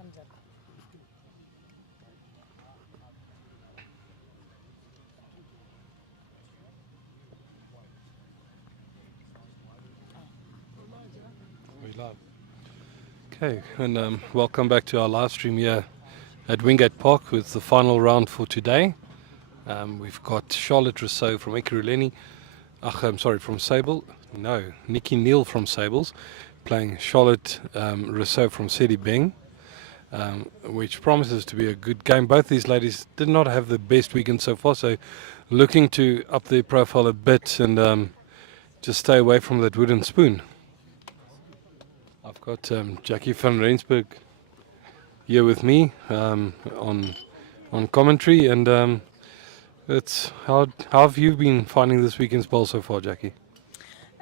Thumbs up. We live. Okay, and welcome back to our live stream here at Wingate Park with the final round for today. We've got Charlotte Rossouw from Ekurhuleni. I'm sorry, from Sable. No, Nicki Neil from Sables, playing Charlotte Rossouw from Sedibeng, which promises to be a good game. Both these ladies did not have the best weekend so far, so looking to up their profile a bit and just stay away from that wooden spoon. I've got Jackie van Rensburg here with me on commentary, and it's how have you been finding this weekend's bowl so far, Jackie?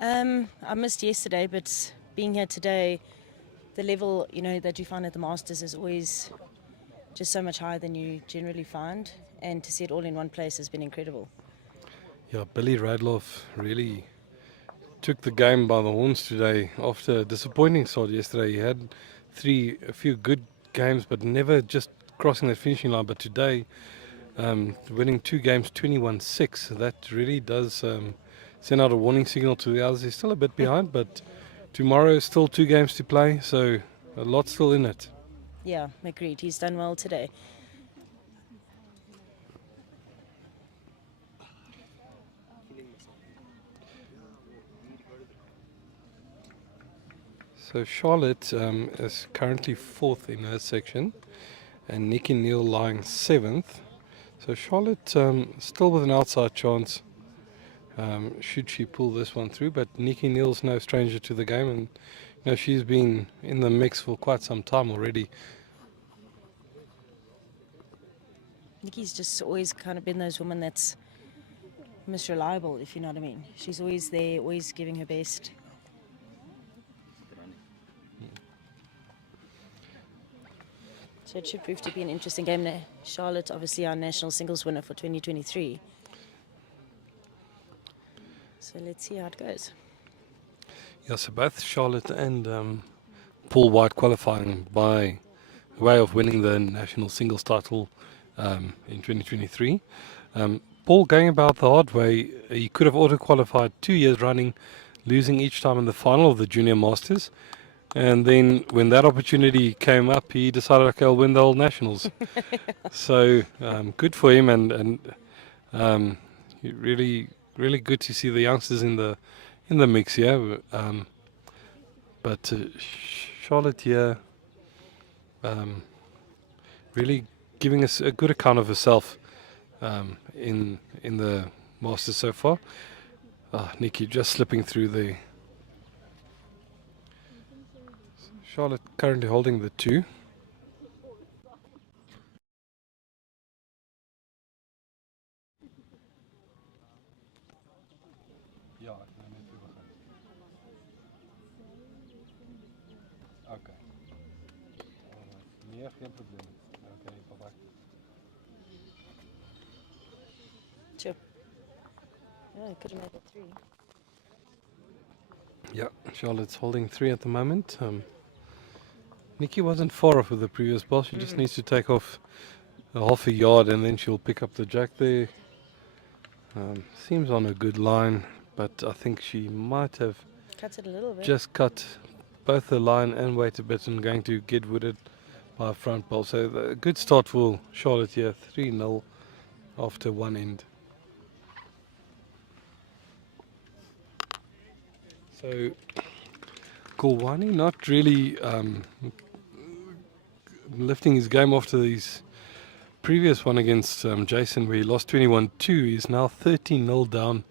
I missed yesterday, but being here today, the level that you find at the Masters is always just so much higher than you generally find, and to see it all in one place has been incredible. Yeah, Billy Radloff really took the game by the horns today after a disappointing start yesterday. He had a few good games, but never just crossing that finishing line. But today, winning 2 games, 21-6, that really does send out a warning signal to the others. He's still a bit behind, but tomorrow still 2 games to play, so a lot still in it. Yeah, agreed. He's done well today. So Charlotte is currently 4th in her section, and Nicki Neil lying 7th. So Charlotte still with an outside chance, should she pull this one through. But Nicki Neil's no stranger to the game, and she's been in the mix for quite some time already. Nikki's just always kind of been those women that's most reliable, if you know what I mean. She's always there, always giving her best. So it should prove to be an interesting game there. Charlotte, obviously our national singles winner for 2023. So let's see how it goes. Yeah, so both Charlotte and Paul White qualifying by way of winning the national singles title in 2023. Paul going about the hard way. He could have auto-qualified 2 years running, losing each time in the final of the Junior Masters. And then when that opportunity came up, he decided, okay, I'll win the whole nationals. So good for him, and really, really good to see the youngsters in the mix here. But Charlotte here, really giving us a good account of herself in the Masters so far. Nikki just slipping through there. Charlotte currently holding the 2. Ja, ek nou net weer begin. Okay. Nee, geen probleem. Okay, bye-bye. Sure. Yeah, could have made it 3. Yeah, Charlotte's holding 3 at the moment. Nikki wasn't far off with the previous ball. She just needs to take off a half a yard and then she'll pick up the jack there. Seems on a good line, but I think she might have Cuts it a little bit. just cut both the line and weight a bit and going to get wooded by a front ball. So a good start for Charlotte here, 3-0 after one end. So Kulwani not really lifting his game after his previous one against Jason, where he lost 21-2. He's now 13-0 down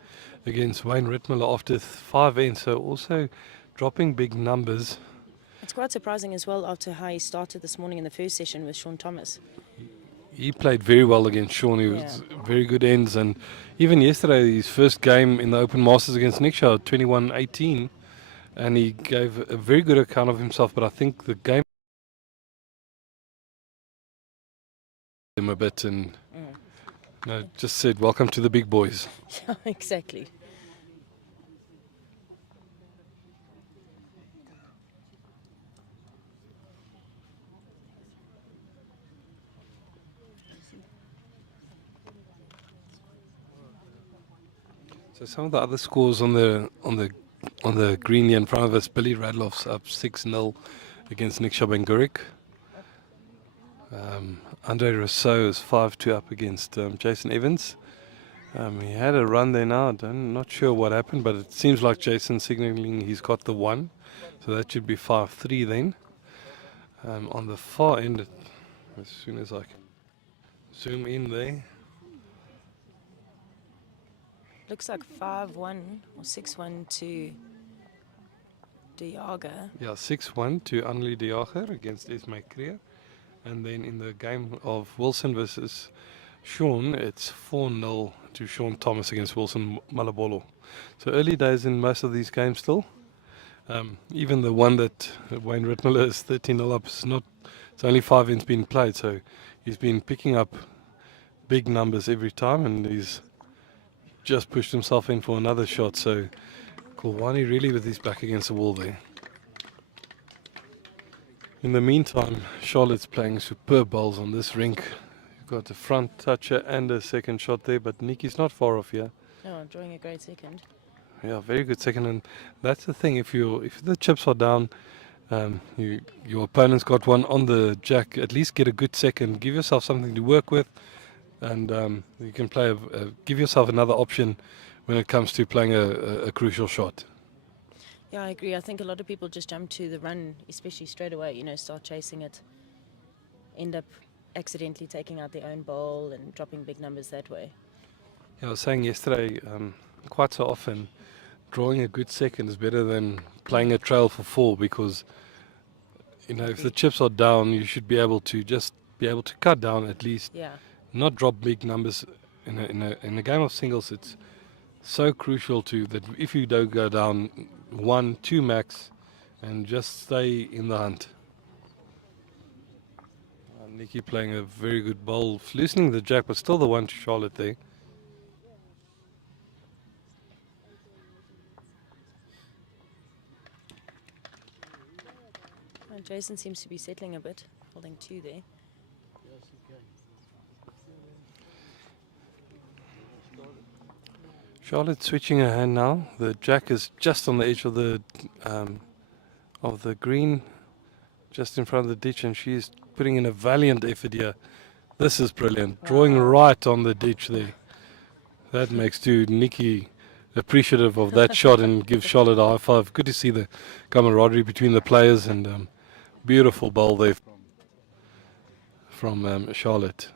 against Wayne Rittmiller after 5 ends, so also dropping big numbers. It's quite surprising as well after how he started this morning in the first session with Sean Thomas. He played very well against Sean. He was very good ends, and even yesterday, his first game in the Open Masters against Nick Shaw, 21-18, and he gave a very good account of himself, but I think the game him a bit and just said, welcome to the big boys. Yeah, exactly. So some of the other scores on the green here in front of us, Billy Radloff's up 6-0 against Nick Shabangurik. Andre Rossouw is 5-2 up against Jason Evans. He had a run there now. I'm not sure what happened, but it seems like Jason signaling he's got the one. So that should be 5-3 then. On the far end, as soon as I can zoom in there. Looks like 5-1 or 6-1 to De Jager. Yeah, 6-1 to Anneli De Jager against Esme Creer. And then in the game of Wilson versus Sean, it's 4-0 to Sean Thomas against Wilson Malabolo. So early days in most of these games still. Even the one that Wayne Rittmiller is 13-0 up, it's only 5 ends been played, so he's been picking up big numbers every time, and he's just pushed himself in for another shot. So Kulwani really with his back against the wall there. In the meantime, Charlotte's playing superb bowls on this rink. You've got a front toucher and a second shot there, but Nicki's not far off here. Oh, drawing a great second. Yeah, very good second, and that's the thing. If the chips are down, your opponent's got one on the jack. At least get a good second. Give yourself something to work with, and you can give yourself another option when it comes to playing a crucial shot. Yeah, I agree. I think a lot of people just jump to the run, especially straight away, start chasing it, end up accidentally taking out their own bowl and dropping big numbers that way. Yeah, I was saying yesterday, quite so often, drawing a good second is better than playing a trail for 4, because if the chips are down, you should be able to cut down at least, Yeah. not drop big numbers. In a game of singles, it's so crucial that if you don't go down 1, 2 max, and just stay in the hunt. Nicki playing a very good bowl, loosening the jack, but still the one to Charlotte there. And Jason seems to be settling a bit, holding 2 there. Charlotte switching her hand now. The jack is just on the edge of the green, just in front of the ditch, and she's putting in a valiant effort here. This is brilliant. Wow. Drawing right on the ditch there. That makes Nicki appreciative of that shot and gives Charlotte a high five. Good to see the camaraderie between the players, and beautiful bowl there from Charlotte.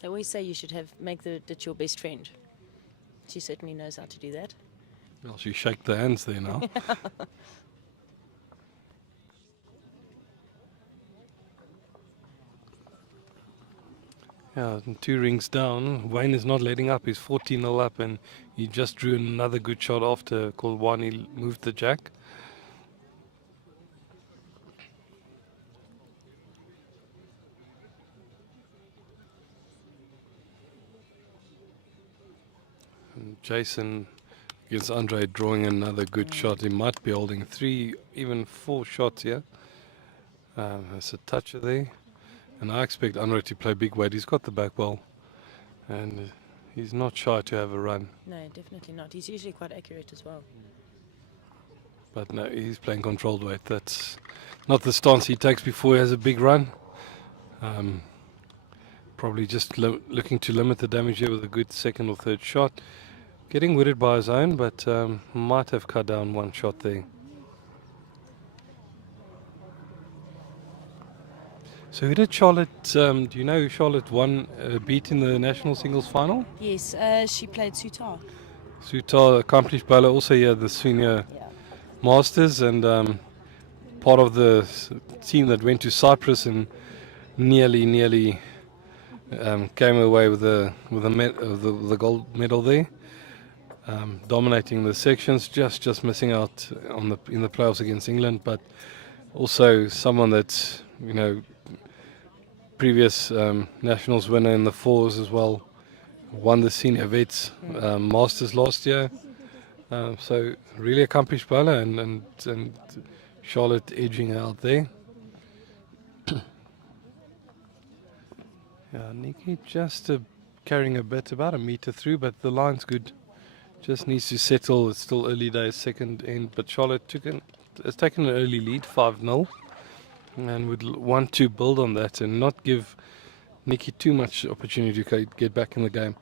They always say you should make the ditch your best friend. She certainly knows how to do that. Well, she shake the hands there now. Yeah, 2 rings down. Wayne is not letting up. He's 14-0 up, and he just drew another good shot after Kulwani moved the jack. And Jason against Andre drawing another good shot. He might be holding 3, even 4 shots here. There's a toucher there. And I expect Andre to play big weight. He's got the back ball, and he's not shy to have a run. No, definitely not. He's usually quite accurate as well. But no, he's playing controlled weight. That's not the stance he takes before he has a big run. Probably just looking to limit the damage here with a good second or third shot. Getting wooded by his own, but might have cut down 1 shot there. So who did Charlotte, do you know who Charlotte beat in the national singles final? Yes, she played Sutar. Sutar, accomplished bowler, also here the senior masters, and part of the team that went to Cyprus and nearly came away with the gold medal there. Dominating the sections, just missing out in the playoffs against England, but also someone that's previous nationals winner in the 4s as well. Won the senior vets masters last year. So really accomplished bowler, and Charlotte edging out there. Yeah, Nicki just carrying a bit, about a meter through, but the line's good. Just needs to settle. It's still early days, second end, but Charlotte has taken an early lead, 5-0, and would want to build on that and not give Nicki too much opportunity to get back in the game.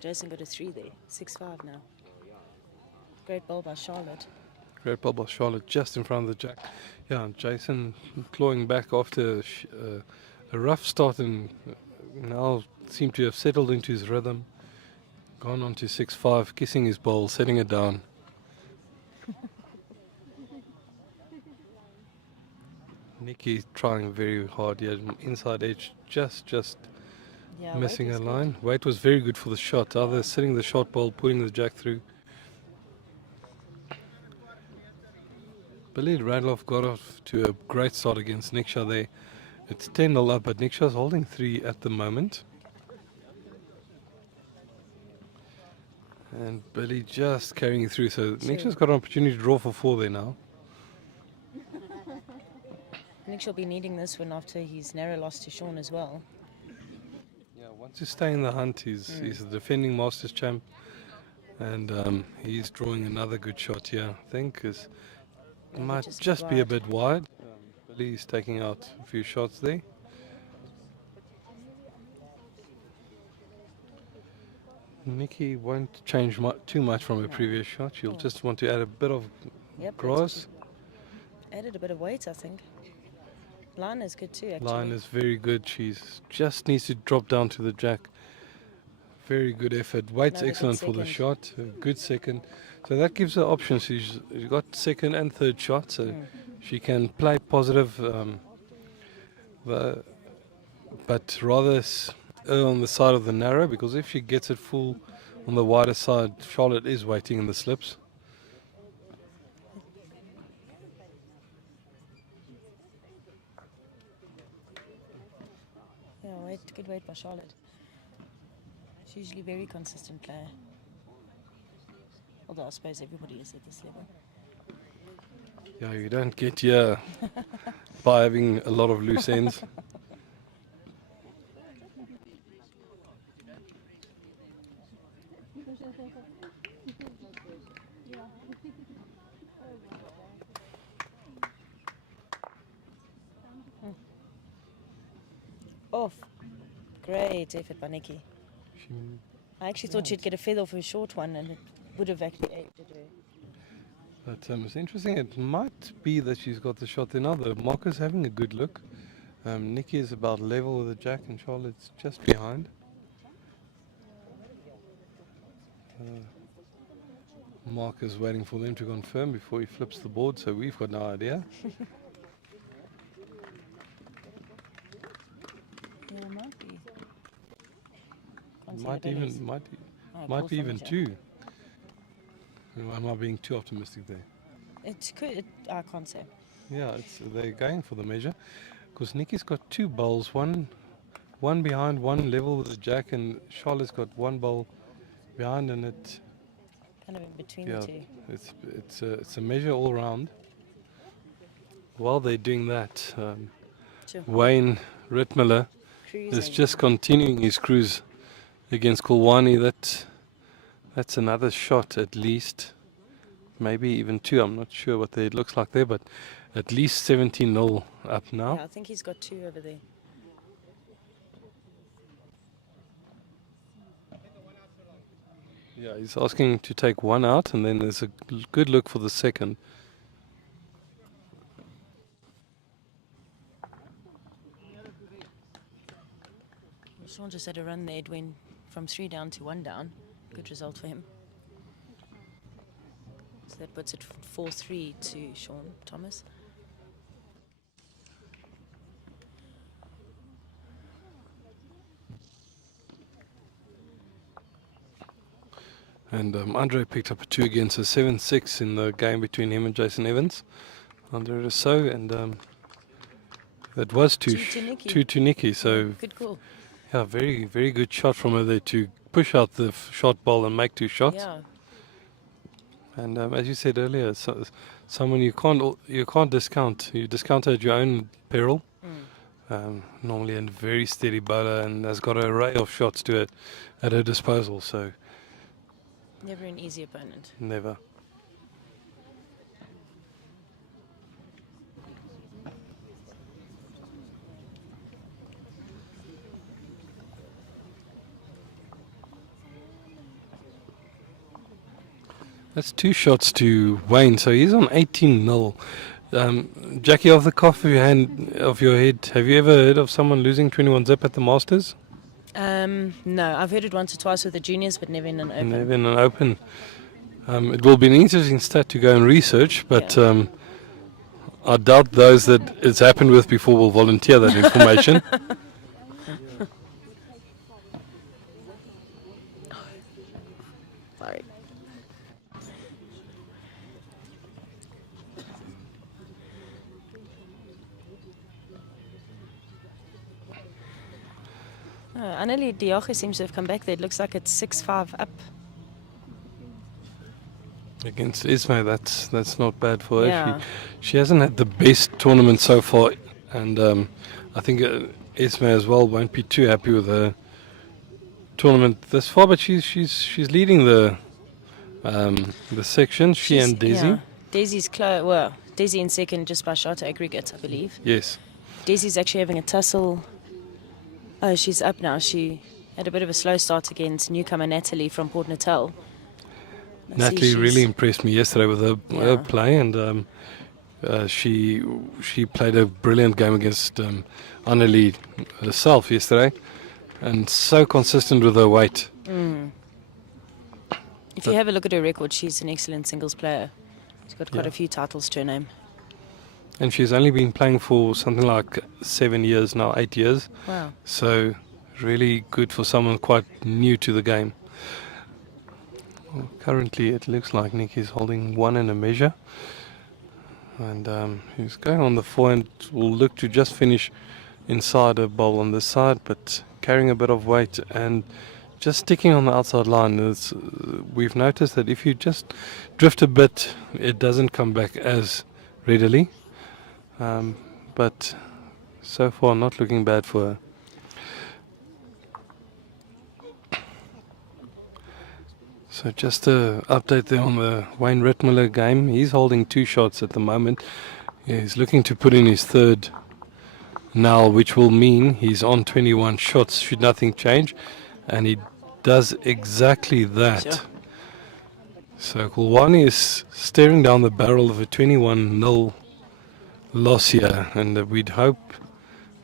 Jason got a 3 there, 6-5 now. Great ball by Charlotte. Great ball by Charlotte just in front of the jack. Yeah, and Jason clawing back after a rough start and now seemed to have settled into his rhythm. Gone on to 6-5, kissing his ball, setting it down. Nicki trying very hard. Yeah, inside edge, just Yeah, missing Wade a was line. Weight was very good for the shot. Either sitting the shot ball, putting the jack through. Billy Radloff got off to a great start against Niksha there. It's 10-0 up, but Niksha's holding 3 at the moment. And Billy just carrying through. So Niksha's got an opportunity to draw for 4 there now. I think she'll be needing this one after his narrow loss to Sean as well. Yeah, wants to stay in the hunt. He's the defending Masters champ. And he's drawing another good shot here, I think. Might just be a bit wide. Billy's taking out a few shots there. Nicki won't change too much from her previous shot. She'll just want to add a bit of grass. Added a bit of weight, I think. Line is good too, actually. Line is very good. She's just needs to drop down to the jack. Very good effort. Weight's excellent for the shot. A good second. So that gives her options. She's got second and third shot, so she can play positive, but rather err on the side of the narrow, because if she gets it full on the wider side, Charlotte is waiting in the slips. Yeah, good weight by Charlotte. She's usually a very consistent player. Although I suppose everybody is at this level. Yeah, you don't get here by having a lot of loose ends. Off. Great effort by Nicki. I actually thought she'd get a feather for a short one, and it would have actually aided her. But it's interesting. It might be that she's got the shot there now. The marker's having a good look. Nicki is about level with the jack, and Charlotte's just behind. Marker's waiting for them to confirm before he flips the board, so we've got no idea. Yeah, it might be. Might be even 2. Am I being too optimistic there? It could. I can't say. Yeah, they're going for the measure, because Nicki's got 2 bowls, one behind, one level with the jack, and Charlotte's got 1 bowl behind, and it kind of in between the two. It's a measure all round. While they're doing that, Wayne Rittmiller is just continuing his cruise against Kulwani. That's another shot at least, maybe even 2. I'm not sure what it looks like there, but at least 17-0 up now. Yeah, I think he's got 2 over there. Yeah, he's asking to take 1 out, and then there's a good look for the second. Sean just had a run there. It went from 3 down to 1 down. Good result for him. So that puts it 4-3 to Sean Thomas. And Andre picked up a 2 again, so 7-6 in the game between him and Jason Evans. Andre Rossouw, and that was 2 to Nicki. So good call. Yeah, very, very good shot from her there to push out the shot ball and make 2 shots. Yeah. And as you said earlier, someone you can't discount. You discount her at your own peril. Normally a very steady bowler and has got an array of shots to it at her disposal, so Never an easy opponent. never. That's 2 shots to Wayne, so he's on 18-0. Jackie, off the cuff of your head, have you ever heard of someone losing 21 zip at the Masters? No, I've heard it once or twice with the juniors, but never in an open. Never in an open. It will be an interesting stat to go and research, but I doubt those that it's happened with before will volunteer that information. Sorry. Annelie Diache seems to have come back there. It looks like it's 6-5 up. Against Ismay, that's not bad for her. Yeah. She hasn't had the best tournament so far, and I think Ismay as well won't be too happy with her tournament this far. But she's leading the section. She and Daisy. Yeah. Daisy's close. Well, Daisy in second just by shot aggregate, I believe. Yes. Daisy's actually having a tussle. Oh, she's up now. She had a bit of a slow start against newcomer Natalie from Port Natal. Natalie really impressed me yesterday with her Yeah. play, and she played a brilliant game against Annelie herself yesterday, and so consistent with her weight. If you have a look at her record, she's an excellent singles player. She's got quite Yeah. a few titles to her name. And she's only been playing for something like 7 years now, 8 years. Wow. So really good for someone quite new to the game. Well, currently it looks like Nicky's holding 1 in a measure. And he's going on the forehand, will look to just finish inside a bowl on this side, but carrying a bit of weight and just sticking on the outside line. We've noticed that if you just drift a bit, it doesn't come back as readily. But so far not looking bad for her. So just to update there on the Wayne Rittmiller game, he's holding 2 shots at the moment. He's looking to put in his third now, which will mean he's on 21 shots should nothing change, and he does exactly that. Sure. So Kulwani is staring down the barrel of a 21-0 loss here, and we'd hope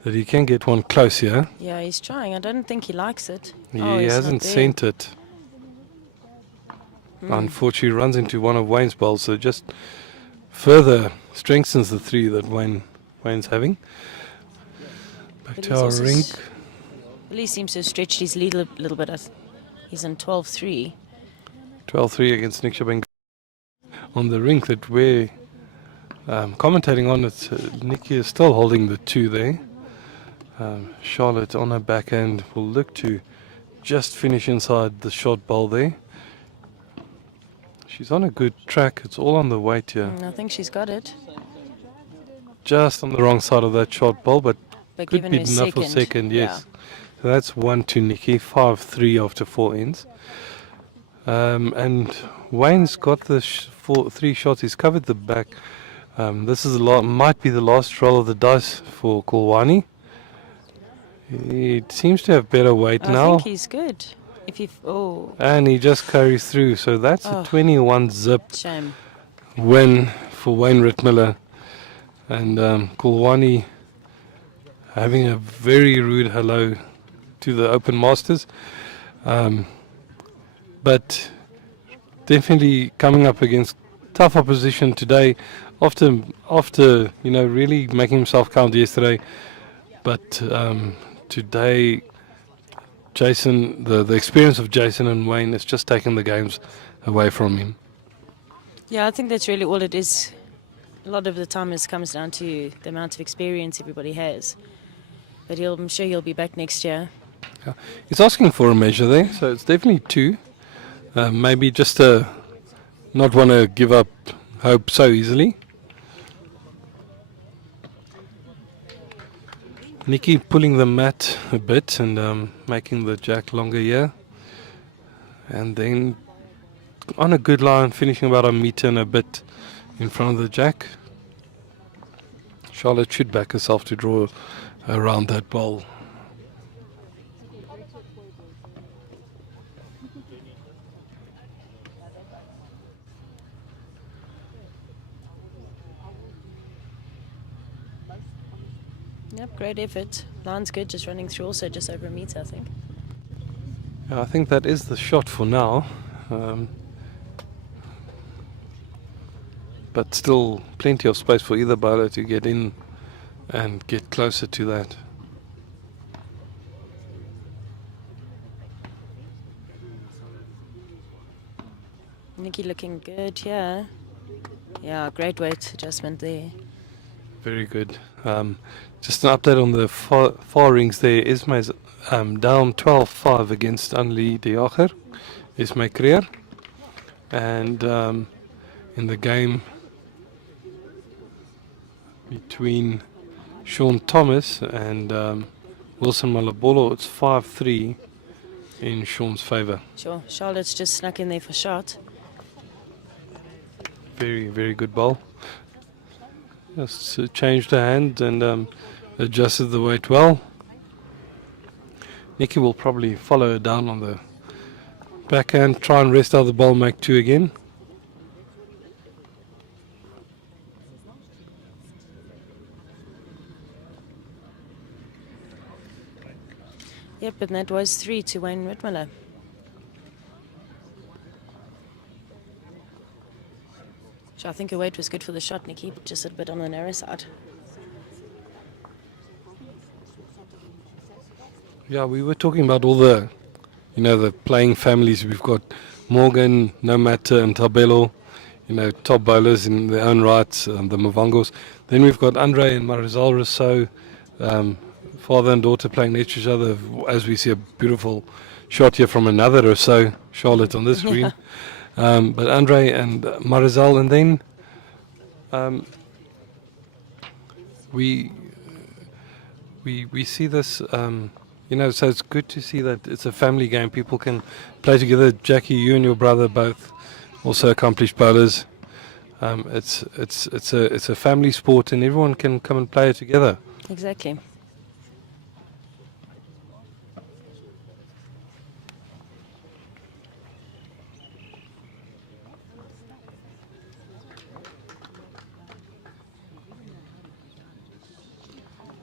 that he can get one close here. Yeah, he's trying. I don't think he likes it. He He's hasn't not there. sent it. Unfortunately, runs into one of Wayne's bowls, so just further strengthens the 3 that Wayne's having. Back But to he's our also rink. At least seems to have stretched his lead a little bit. He's in 12-3. 12-3 against Nick Shabeng. On the rink that we're commentating on, it's Nikki is still holding the 2 there. Charlotte on her backhand will look to just finish inside the short bowl there. She's on a good track. It's all on the weight here. I think she's got it. Just on the wrong side of that short bowl, but But could given be her enough for second, yes. So that's 1 to Nikki, 5-3 after 4 ends. And Wayne's got the 3 shots. He's covered the back. This is might be the last roll of the dice for Kulwani. He seems to have better weight I now. think he's good. If you And he just carries through. So that's a 21 zip shame. win for Wayne Rittmiller. And Kulwani having a very rude hello to the Open Masters. But definitely coming up against tough opposition today after really making himself count yesterday. But today Jason, the experience of Jason and Wayne has just taken the games away from him. Yeah, I think that's really all it is. A lot of the time it comes down to the amount of experience everybody has. But I'm sure he'll be back next year. Yeah. He's asking for a measure there, so it's definitely 2. Maybe just not want to give up hope so easily. Nicki pulling the mat a bit and making the jack longer here. And then on a good line, finishing about a meter and a bit in front of the jack. Charlotte should back herself to draw around that bowl. Yep, great effort. Line's good, just running through also just over a meter, I think. Yeah, I think that is the shot for now. But still plenty of space for either bowler to get in and get closer to that. Nicki looking good here. Yeah, great weight adjustment there. Very good. Just an update on the far rings there. Isma's down 12-5 against Anli de Jager. Isma Creer. And in the game between Sean Thomas and Wilson Malabolo, it's 5-3 in Sean's favour. Sure, Charlotte's just snuck in there for shot. Very, very good bowl. Just changed her hand and adjusted the weight well. Nicki will probably follow her down on the backhand, try and rest out the bowl, make 2 again. Yep, and that was 3 to Wayne Whitmiller. So I think her weight was good for the shot, Nicki, but just a bit on the narrow side. Yeah, we were talking about all the, the playing families. We've got Morgan, Nomata and Tabelo, top bowlers in their own right, the Mavangos. Then we've got Andre and Marizal Rossouw, father and daughter playing next to each other, as we see a beautiful shot here from another Rossouw, Charlotte on this screen. But Andre and Marizal, and then we see this, so it's good to see that it's a family game. People can play together. Jackie, you and your brother both also accomplished bowlers. It's a family sport, and everyone can come and play it together. Exactly.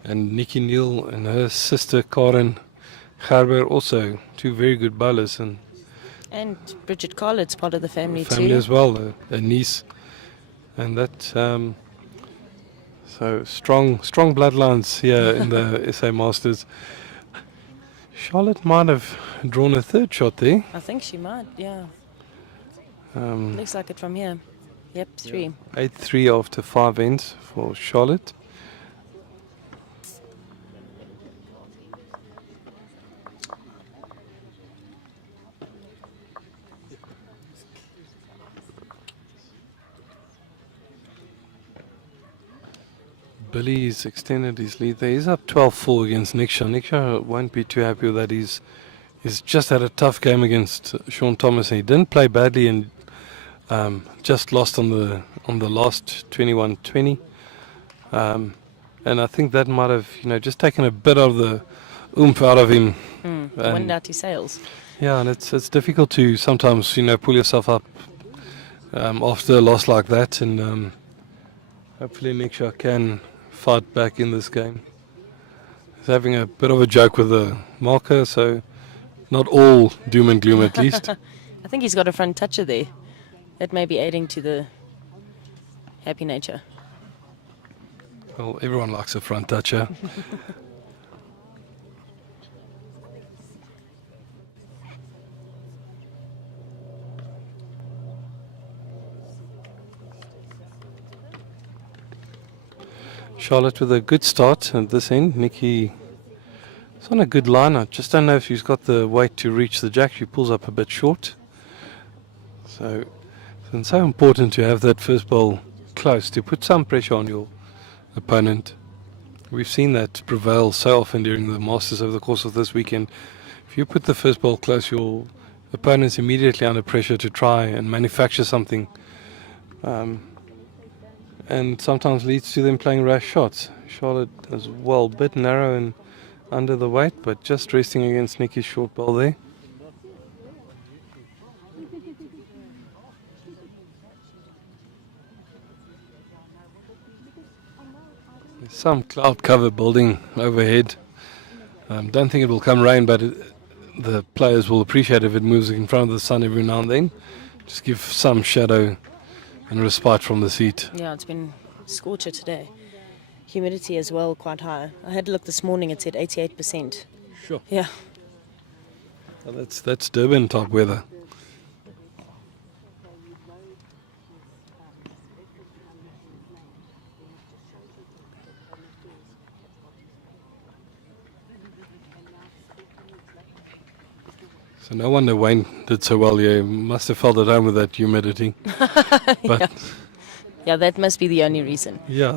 And Nicki Neil and her sister Karen Gerber, also 2 very good bowlers, and Bridget Carlett's part of the family family too. as well, a niece, and that so strong bloodlines here in the SA Masters. Charlotte might have drawn a 3rd shot there. I think she might, yeah. Looks like it from here. Yep, 3. 8-3 after 5 ends for Charlotte. Billy's extended his lead there. He's up 12-4 against Niksha. Niksha won't be too happy with that. He's just had a tough game against Sean Thomas. He didn't play badly and just lost on the last 21-20. And I think that might have just taken a bit of the oomph out of him. Wind out his sails. Yeah, and it's difficult to sometimes pull yourself up after a loss like that, and hopefully Niksha can fight back in this game. He's having a bit of a joke with the marker, so not all doom and gloom at least. I think he's got a front toucher there. That may be aiding to the happy nature. Well, everyone likes a front toucher. Charlotte with a good start at this end. Nicki is on a good line. I just don't know if she's got the weight to reach the jack. She pulls up a bit short. So it's so important to have that first ball close to put some pressure on your opponent. We've seen that prevail so often during the Masters over the course of this weekend. If you put the first ball close, your opponent's immediately under pressure to try and manufacture something, and sometimes leads to them playing rash shots. Charlotte as well, bit narrow and under the weight, but just resting against Nicki's short ball there. There's some cloud cover building overhead. Don't think it will come rain, but the players will appreciate if it moves in front of the sun every now and then. Just give some shadow and respite from the seat. Yeah, it's been scorcher today. Humidity as well, quite high. I had a look this morning, it said 88%. Sure. Yeah. Well, that's Durban type weather. So no wonder Wayne did so well here. He must have felt at home with that humidity. But Yeah, that must be the only reason. yeah,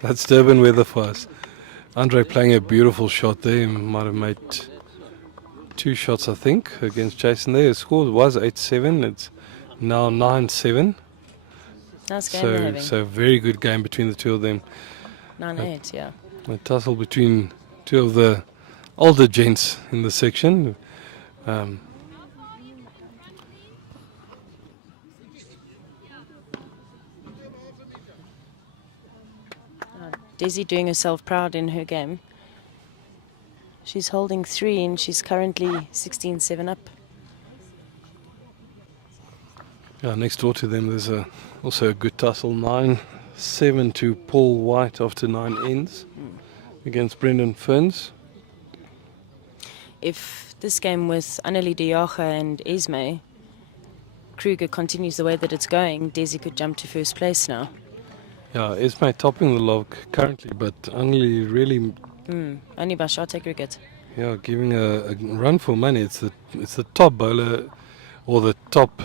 that's Durban weather for us. Andre playing a beautiful shot there. He might have made 2 shots, I think, against Jason there. His score was 8-7. It's now 9-7. Nice game they're having. So very good game between the two of them. 9-8, yeah. A tussle between two of the older gents in the section. Desi doing herself proud in her game. She's holding 3 and she's currently 16-7 up. Yeah, next door to them there's also a good tussle. 9-7 to Paul White after 9 ends against Brendan Ferns. If this game with Annelie de Jager and Esme Kruger continues the way that it's going, Desi could jump to first place now. Yeah, Esme topping the log currently, but only really Only by shot aggregate. yeah giving a run for money. It's the top bowler, or the top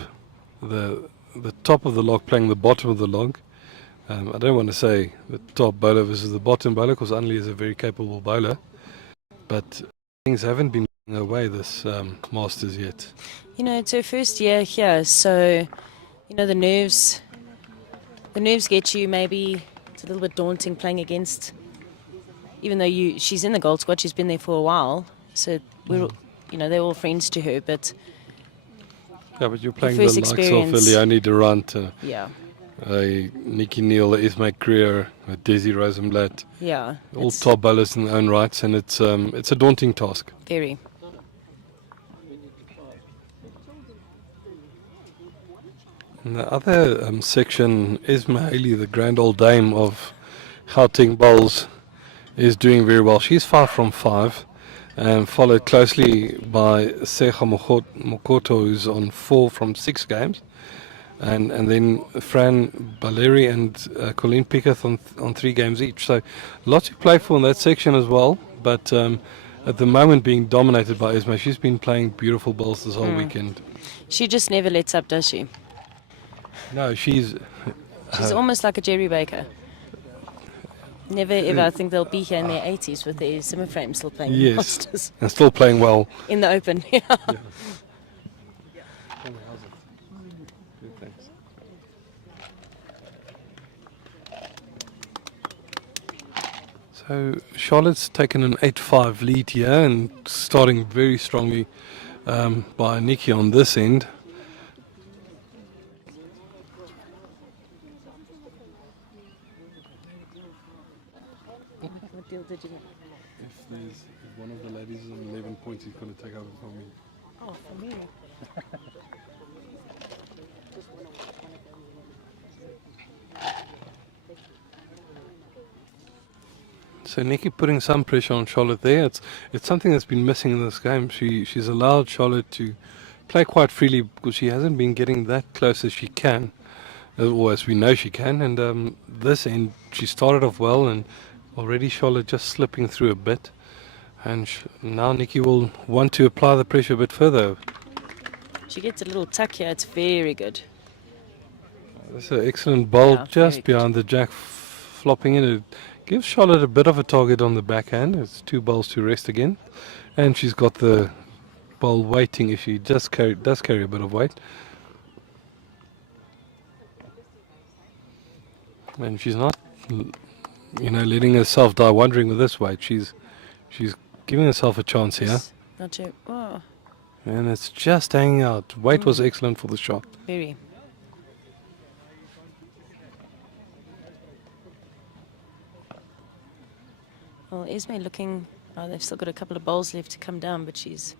of the log playing the bottom of the log. I don't want to say the top bowler versus the bottom bowler, because Annelie is a very capable bowler, but things haven't been going away this Masters yet. You know, it's her first year here, so you know the nerves get you. Maybe it's a little bit daunting playing against, even though she's in the gold squad, she's been there for a while, so they're all friends to her, but yeah, but you're playing the first likes of experience. Leonie Durant, Yeah, Nicki Neil, Esme Creer, Desi Rosenblatt, yeah. all It's top bowlers in their own rights, and it's a daunting task. very. In the other section, Esme Haley, the grand old dame of Gauteng bowls, is doing very well. She's 5 from 5, followed closely by Secha Mokoto, who's on 4 from 6 games. And then Fran Baleri and Colleen Pickett on 3 games each. So lots to play for in that section as well. But at the moment being dominated by Esme. She's been playing beautiful bowls this whole weekend. She just never lets up, does she? No, she's Almost like a Jerry Baker. Never ever. I think they'll be here in their 80s with their Simmer frame still playing yes, Masters. And still playing well. In the open, yeah. So Charlotte's taken an 8-5 lead here and starting very strongly by Nicki on this end. What deal did you make? If one of the ladies is on 11 points, he's going to take over from me. Oh, for me. So Nicki putting some pressure on Charlotte there. It's something that's been missing in this game. She's allowed Charlotte to play quite freely because she hasn't been getting that close as she can, or as we know she can. And this end, she started off well, and already Charlotte just slipping through a bit. And now Nicki will want to apply the pressure a bit further. She gets a little tuck here. It's very good. That's an excellent bowl, Yeah, just very good. behind the jack, flopping in. It Gives Charlotte a bit of a target on the backhand. It's 2 balls to rest again. And she's got the ball waiting if she does carry a bit of weight. And she's not, letting herself die wondering with this weight. She's giving herself a chance here. Not too. Oh, And it's just hanging out. Weight was excellent for the shot. very. Well, Esme looking. Oh, they've still got a couple of bowls left to come down, but she's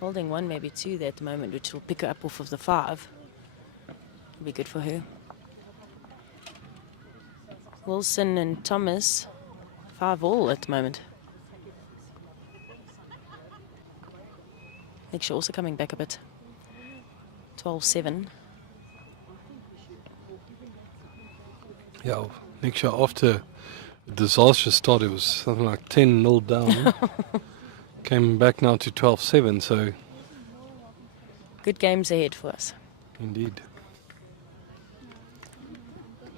holding one, maybe two there at the moment, which will pick her up off of the 5. It'll be good for her. Wilson and Thomas, 5 all at the moment. Nick also coming back a bit. 12-7. Yeah, Nick after a disastrous start, it was something like 10-0 down. Came back now to 12-7, so Good games ahead for us. indeed.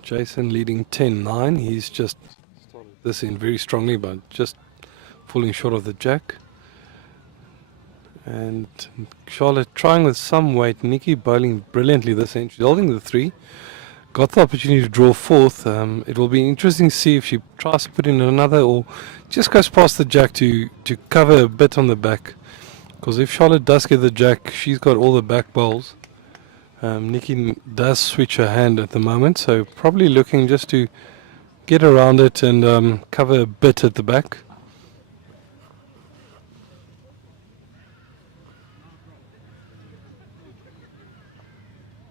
Jason leading 10-9. He's just started this in very strongly, but just falling short of the jack. And Charlotte trying with some weight. Nicki bowling brilliantly this end. She's holding the 3. Got the opportunity to draw 4th. It will be interesting to see if she tries to put in another or just goes past the jack to cover a bit on the back. Because if Charlotte does get the jack, she's got all the back bowls. Nicki does switch her hand at the moment, so probably looking just to get around it and cover a bit at the back.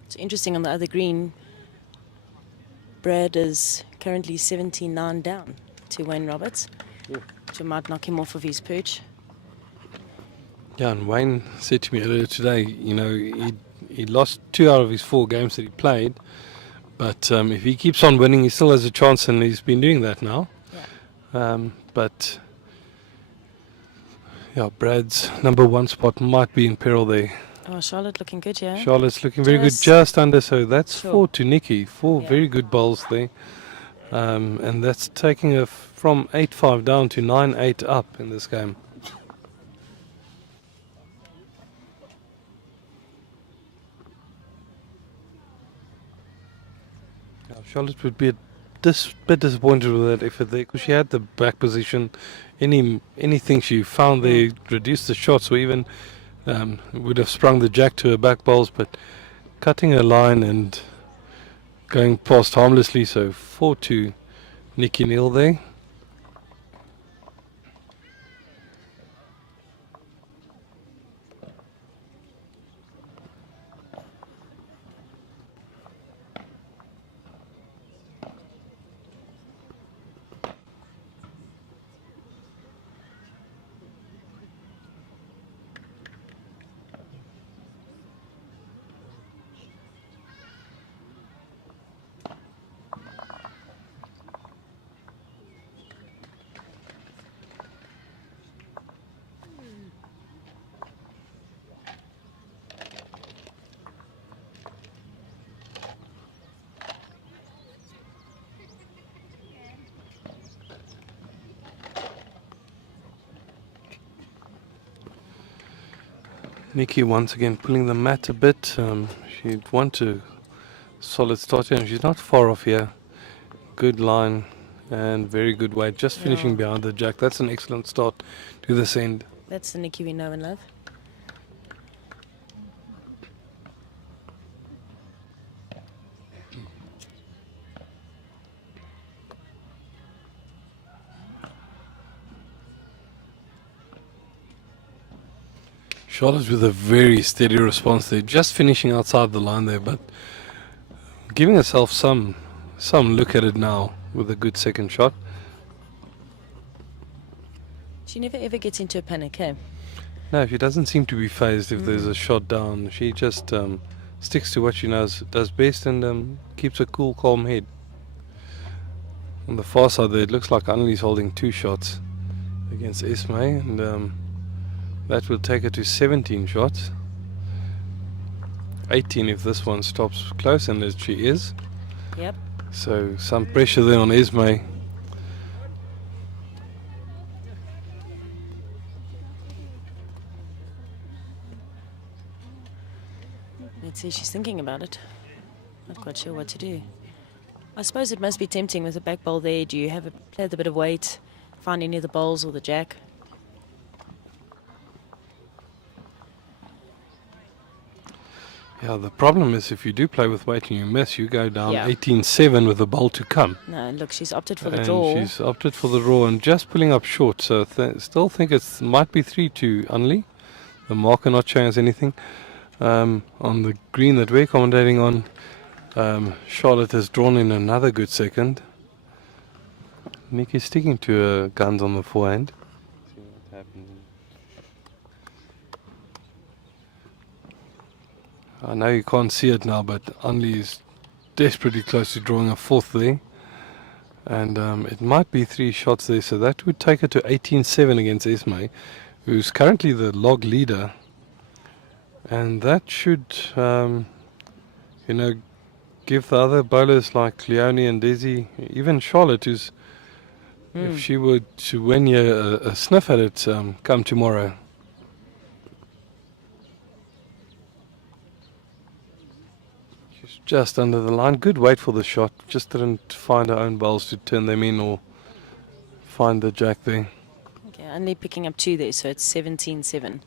It's interesting on the other green. Brad is currently 17-9 down to Wayne Roberts, which might knock him off of his perch. Yeah, and Wayne said to me earlier today, he lost 2 out of his 4 games that he played, but if he keeps on winning, he still has a chance, and he's been doing that now. Yeah. But yeah, Brad's number 1 spot might be in peril there. Oh, Charlotte looking good, yeah. Charlotte's looking very good, Just- just under, so that's Sure. 4 to Nicki. 4 Yeah. very good bowls there. And that's taking her from 8-5 down to 9-8 up in this game. Now, Charlotte would be bit disappointed with that effort there because she had the back position. Anything she found there reduced the shots, or even would have sprung the jack to her back bowls, but cutting her line and going past harmlessly. So 4 to Nicki Neil there. Nicki once again pulling the mat a bit. She'd want a solid start here, and she's not far off here. Good line and very good weight. Just finishing Yeah. behind the jack. That's an excellent start to this end. That's the Nicki we know and love. Charlotte with a very steady response there. Just finishing outside the line there, but giving herself some look at it now with a good second shot. She never ever gets into a panic, eh? No, she doesn't seem to be phased if there's a shot down. She just sticks to what she does best and keeps a cool, calm head. On the far side there, it looks like Annelie's holding 2 shots against Esme, and that will take her to 17 shots. 18 if this one stops close, and as she is. Yep. So some pressure there on Esme. Let's see, she's thinking about it. Not quite sure what to do. I suppose it must be tempting with a back bowl there. Do you have a play with a bit of weight, find any of the bowls or the jack? Yeah, the problem is if you do play with weight and you miss, you go down Yeah. 18-7 with the bowl to come. No, look, she's opted for the And draw. she's opted for the draw and just pulling up short. So still think it might be 3-2 Unley. The marker not showing us anything. On the green that we're commentating on, Charlotte has drawn in another good second. Nicki's sticking to her guns on the forehand. See what happens. I know you can't see it now, but Unley is desperately close to drawing a fourth there. And it might be 3 shots there, so that would take her to 18-7 against Esme, who's currently the log leader. And that should, give the other bowlers like Leonie and Desi, even Charlotte, who's, if she were to win here, a sniff at it come tomorrow. She's just under the line. Good weight for the shot. Just didn't find her own bowls to turn them in or find the jack there. Okay, only picking up 2 there, so it's 17-7.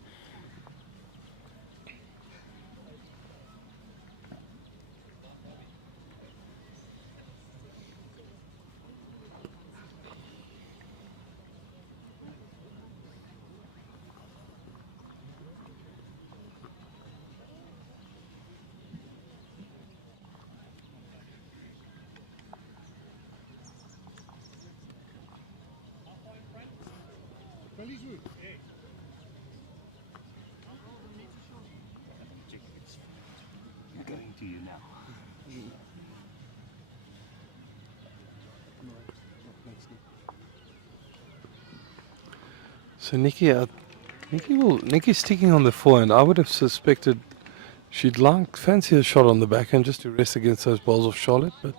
Going to you now. So Nicki's sticking on the forehand. I would have suspected she'd fancy a shot on the backhand just to rest against those balls of Charlotte, but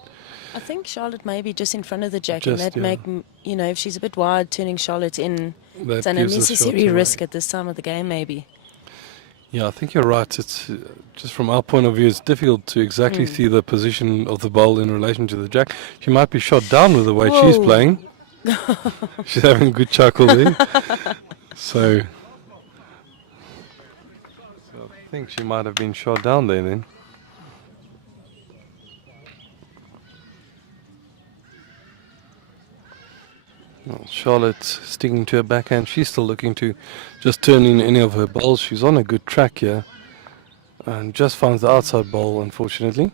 I think Charlotte may be just in front of the jack, Just, and that yeah. if she's a bit wide, turning Charlotte in, that it's an gives the unnecessary shot risk away. at this time of the game, maybe. Yeah, I think you're right. It's just from our point of view, it's difficult to exactly see the position of the ball in relation to the jack. She might be shot down with the way she's Whoa. playing. She's having a good chuckle there. So I think she might have been shot down there then. Well, Charlotte's sticking to her backhand. She's still looking to just turn in any of her bowls. She's on a good track here. And just finds the outside bowl, unfortunately.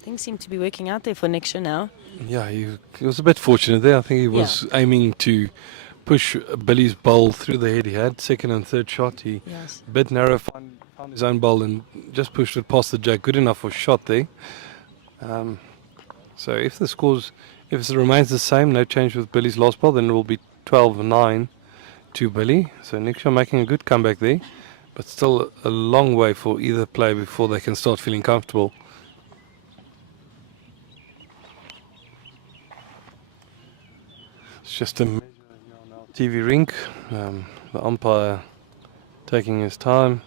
Things seem to be working out there for next year now. Yeah, he was a bit fortunate there. I think he was aiming to push Billy's bowl through the head he had. Second and third shot, he Yes. a bit narrow, found his own bowl and just pushed it past the jack. Good enough for shot there. So if it remains the same, no change with Billy's last ball, then it will be 12-9 to Billy. So Niksha making a good comeback there, but still a long way for either player before they can start feeling comfortable. It's just a measure on our TV rink. The umpire taking his time.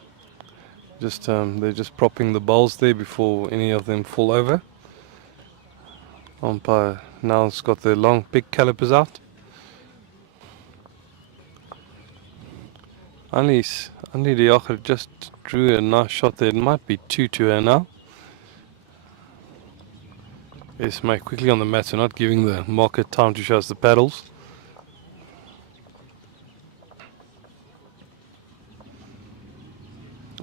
They're just propping the bowls there before any of them fall over. Umpire now's got the long big calipers out. Only the Ocher just drew a nice shot there. It might be 2 to her now. Yes, mate, quickly on the mat, so not giving the marker time to show us the paddles.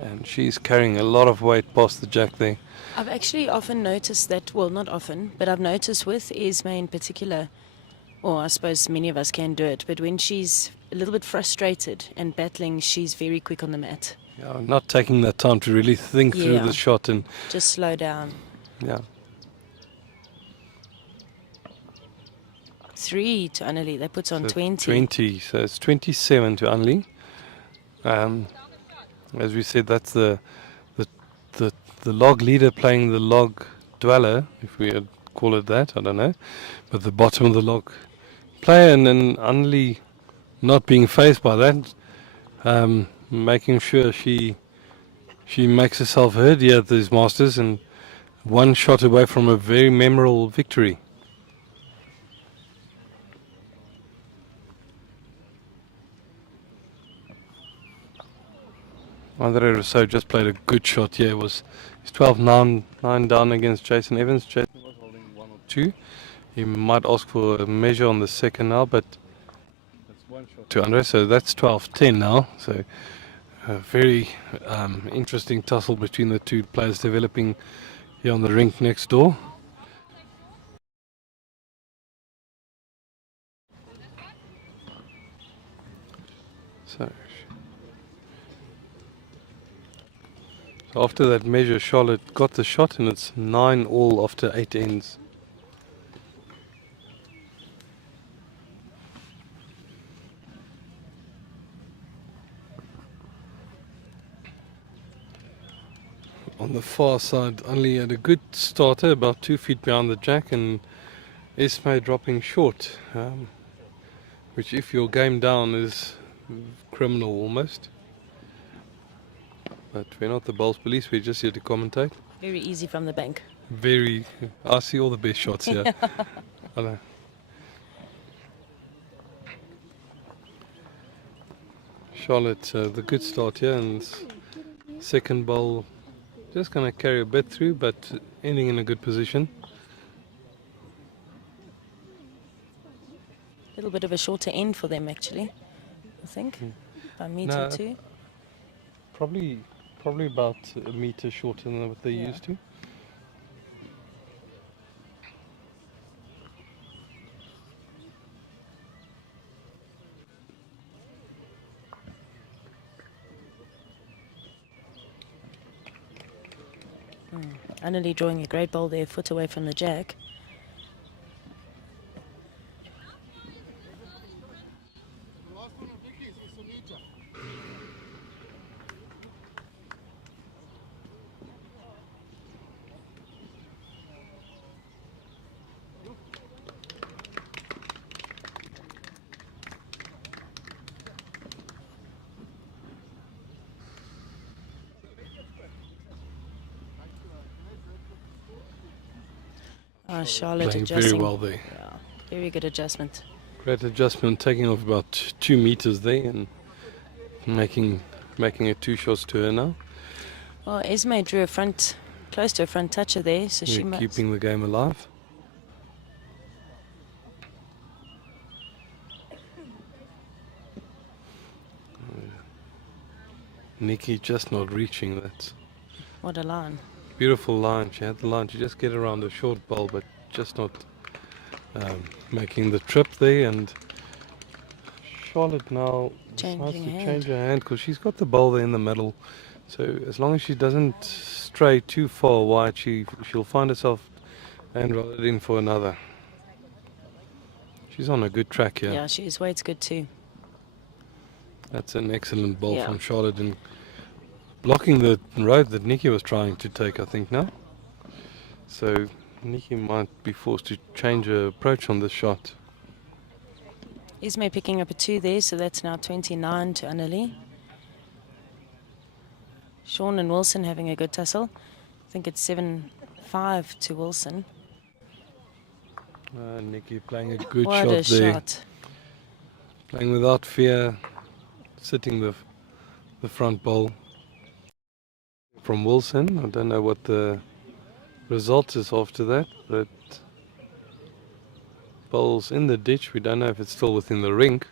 And she's carrying a lot of weight past the jack there. I've actually often noticed that, well, not often, but I've noticed with Esme in particular, or I suppose many of us can do it, but when she's a little bit frustrated and battling, she's very quick on the mat. Yeah, not taking that time to really think through Yeah. the shot and Just slow down. yeah. 3 to Annalie, that puts on So 20. 20, so it's 27 to Unley. Um, as we said, that's the, the, the log leader playing the log dweller, if we would call it that, I don't know. But the bottom of the log player, and then Anneli not being phased by that, making sure she makes herself heard here at these Masters, and one shot away from a very memorable victory. Andre Rossouw just played a good shot here. He's 12-9 down against Jason Evans. Jason was holding 1 or 2. He might ask for a measure on the second now, but that's one shot to Andre, so that's 12-10 now. So a very interesting tussle between the two players developing here on the rink next door. So after that measure, Charlotte got the shot, and it's 9 all after 8 ends. On the far side, only had a good starter, about 2 feet behind the jack, and Esme dropping short, which if you're game down is criminal almost. But we're not the bowls police, we're just here to commentate. Very easy from the bank. I see all the best shots here. I know. Charlotte, the good start here, and second bowl just going to carry a bit through, but ending in a good position. A little bit of a shorter end for them, actually, I think, by a meter or two. Probably about a meter shorter than what they're used to. Anneli drawing a great bowl there, foot away from the jack. Charlotte Playing adjusting. very well there. Yeah, very good adjustment. Great adjustment, taking off about 2 meters there and making it 2 shots to her now. Well, Esme drew a front, close to a front toucher there, so she must. Keeping the game alive. Nicki just not reaching that. What a line. Beautiful line. She had the line. She just get around a short bowl, but just not making the trip there. And Charlotte now decides to change her hand because she's got the bowl there in the middle. So as long as she doesn't stray too far wide, she'll find herself and roll it in for another. She's on a good track here. Yeah, she is. Weight's good too. That's an excellent ball from Charlotte, and blocking the road that Nicki was trying to take, I think, now. So Nicki might be forced to change her approach on this shot. Esme picking up a 2 there, so that's now 29 to Anneli. Sean and Wilson having a good tussle. I think it's 7-5 to Wilson. Nicki playing a good what shot a there. Shot. Playing without fear, sitting the front bowl from Wilson. I don't know what the result is after that, but bowls in the ditch. We don't know if it's still within the rink.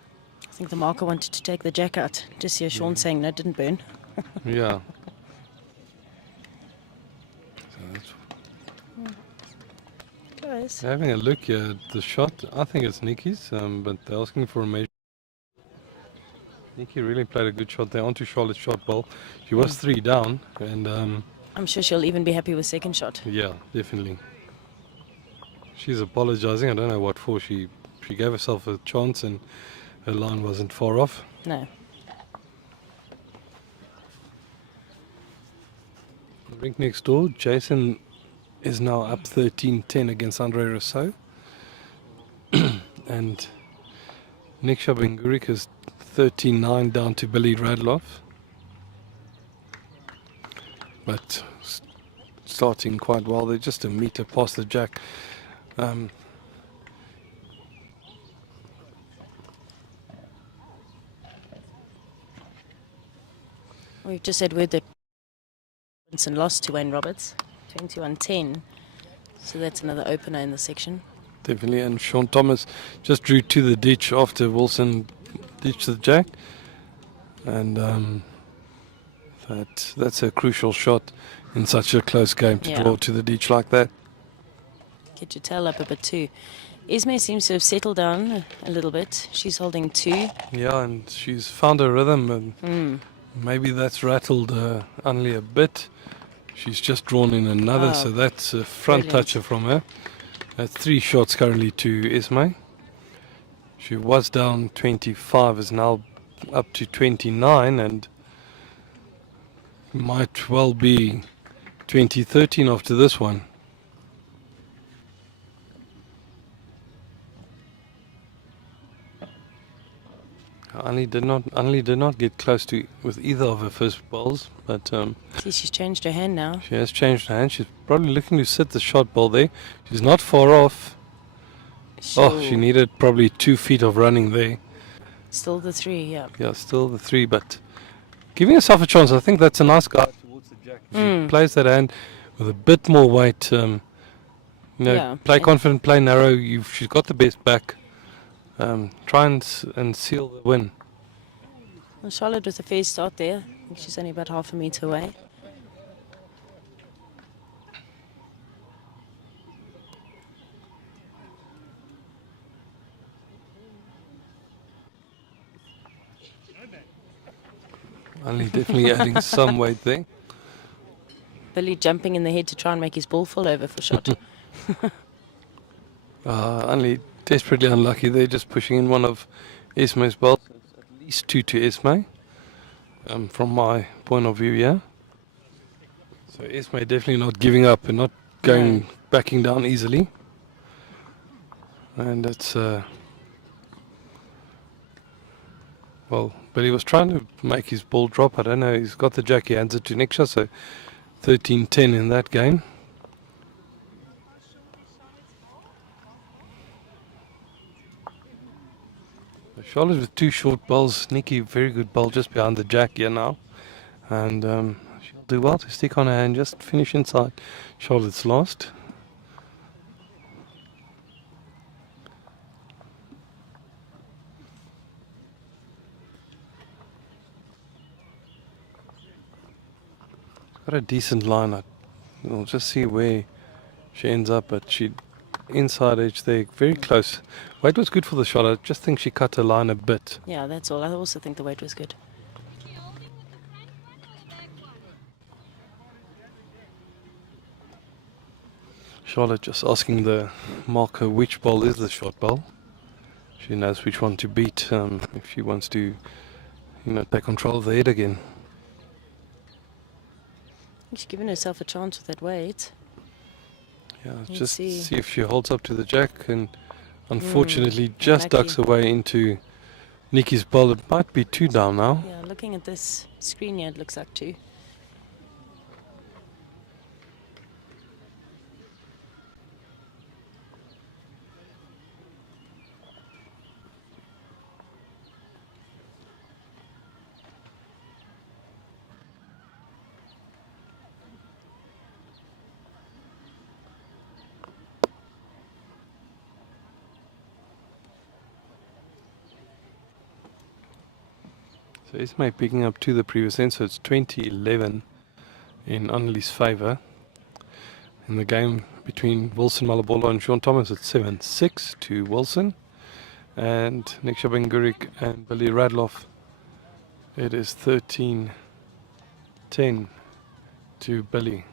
I think the marker wanted to take the jack out. Just hear Sean saying no, it didn't burn. Yeah. So having a look here at the shot, I think it's Nicki's, but they're asking for a measure. Nicki really played a good shot there onto Charlotte's shot bowl. She was 3 down, and I'm sure she'll even be happy with second shot. Yeah, definitely. She's apologizing. I don't know what for. She gave herself a chance, and her line wasn't far off. No. Rink next door, Jason is now up 13-10 against Andre Rossouw. And Nick Shabangurik is 13-9 down to Billy Radloff. But starting quite well. They're just a meter past the jack. We've just said word that Robinson lost to Wayne Roberts, 21-10. So that's another opener in the section. Definitely, and Sean Thomas just drew to the ditch after Wilson ditched the jack. And that's a crucial shot in such a close game to draw to the ditch like that. Get your tail up a bit too. Esme seems to have settled down a little bit. She's holding 2. Yeah, and she's found her rhythm, and maybe that's rattled Annelie a bit. She's just drawn in another, so that's a front toucher from her. That's 3 shots currently to Esme. She was down 25, is now up to 29, and might well be 2013 after this one. Annelie did not get close to with either of her first balls, but See, she's changed her hand now. she has changed her hand. She's probably looking to sit the shot ball there. She's not far off. Oh, she needed probably 2 feet of running there. Still the 3, yeah. Yeah, still the 3, but giving herself a chance. I think that's a nice guide towards the jack. She plays that hand with a bit more weight. Play confident, play narrow. She's got the best back. Try and seal the win. Well, Charlotte with a fair start there. I think she's only about half a meter away. Only definitely adding some weight there. Billy jumping in the head to try and make his ball fall over for shot. Only desperately unlucky. They're just pushing in one of Esme's balls. It's at least 2 to Esme, from my point of view, yeah. So Esme definitely not giving up and not backing down easily. And it's well, Billy was trying to make his ball drop. I don't know. He's got the jack. He hands it to Niksha, so 13-10 in that game. Charlotte with 2 short balls. Nicki, very good ball just behind the jack here now. And she'll do well to stick on her hand, just finish inside Charlotte's last. Got a decent line. We'll just see where she ends up, but she inside edge there, very close. Weight was good for the shot. I just think she cut her line a bit. Yeah, that's all. I also think the weight was good. Charlotte just asking the marker which ball is the short ball. She knows which one to beat if she wants to, take control of the head again. She's given herself a chance with that weight. Yeah, Let's just see. see if she holds up to the jack, and unfortunately just ducks away into Nicki's ball. It might be 2 down now. Yeah, looking at this screen here, it looks like 2. So Esme picking up to the previous end, so it's 20-11 in Annelie's favour. In the game between Wilson Malabolo and Sean Thomas, it's 7-6 to Wilson. And Nick Shabangurik and Billy Radloff, it is 13-10 to Billy.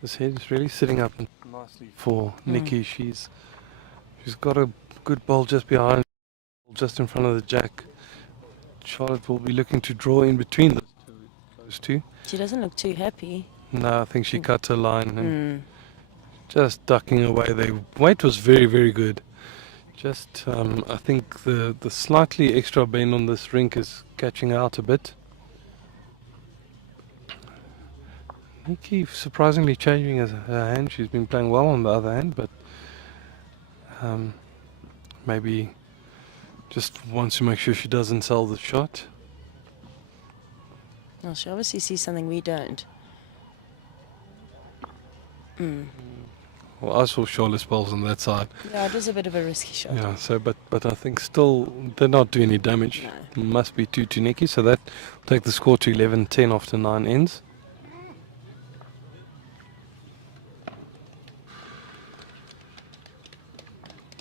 This head is really sitting up nicely for Nicki. She's got a good ball just behind, just in front of the jack. Charlotte will be looking to draw in between those two. She doesn't look too happy. No, I think she cut her line and Mm. just ducking away. The weight was very, very good. Just, I think the slightly extra bend on this rink is catching out a bit. Nicki surprisingly changing her hand. She's been playing well on the other hand, but maybe just wants to make sure she doesn't sell the shot. Well, she obviously sees something we don't. Well, I saw Charlotte's balls on that side. Yeah, it was a bit of a risky shot. Yeah, so but I think still did not do any damage. No. Must be 2 to Nicki, so that will take the score to 11-10 after 9 ends.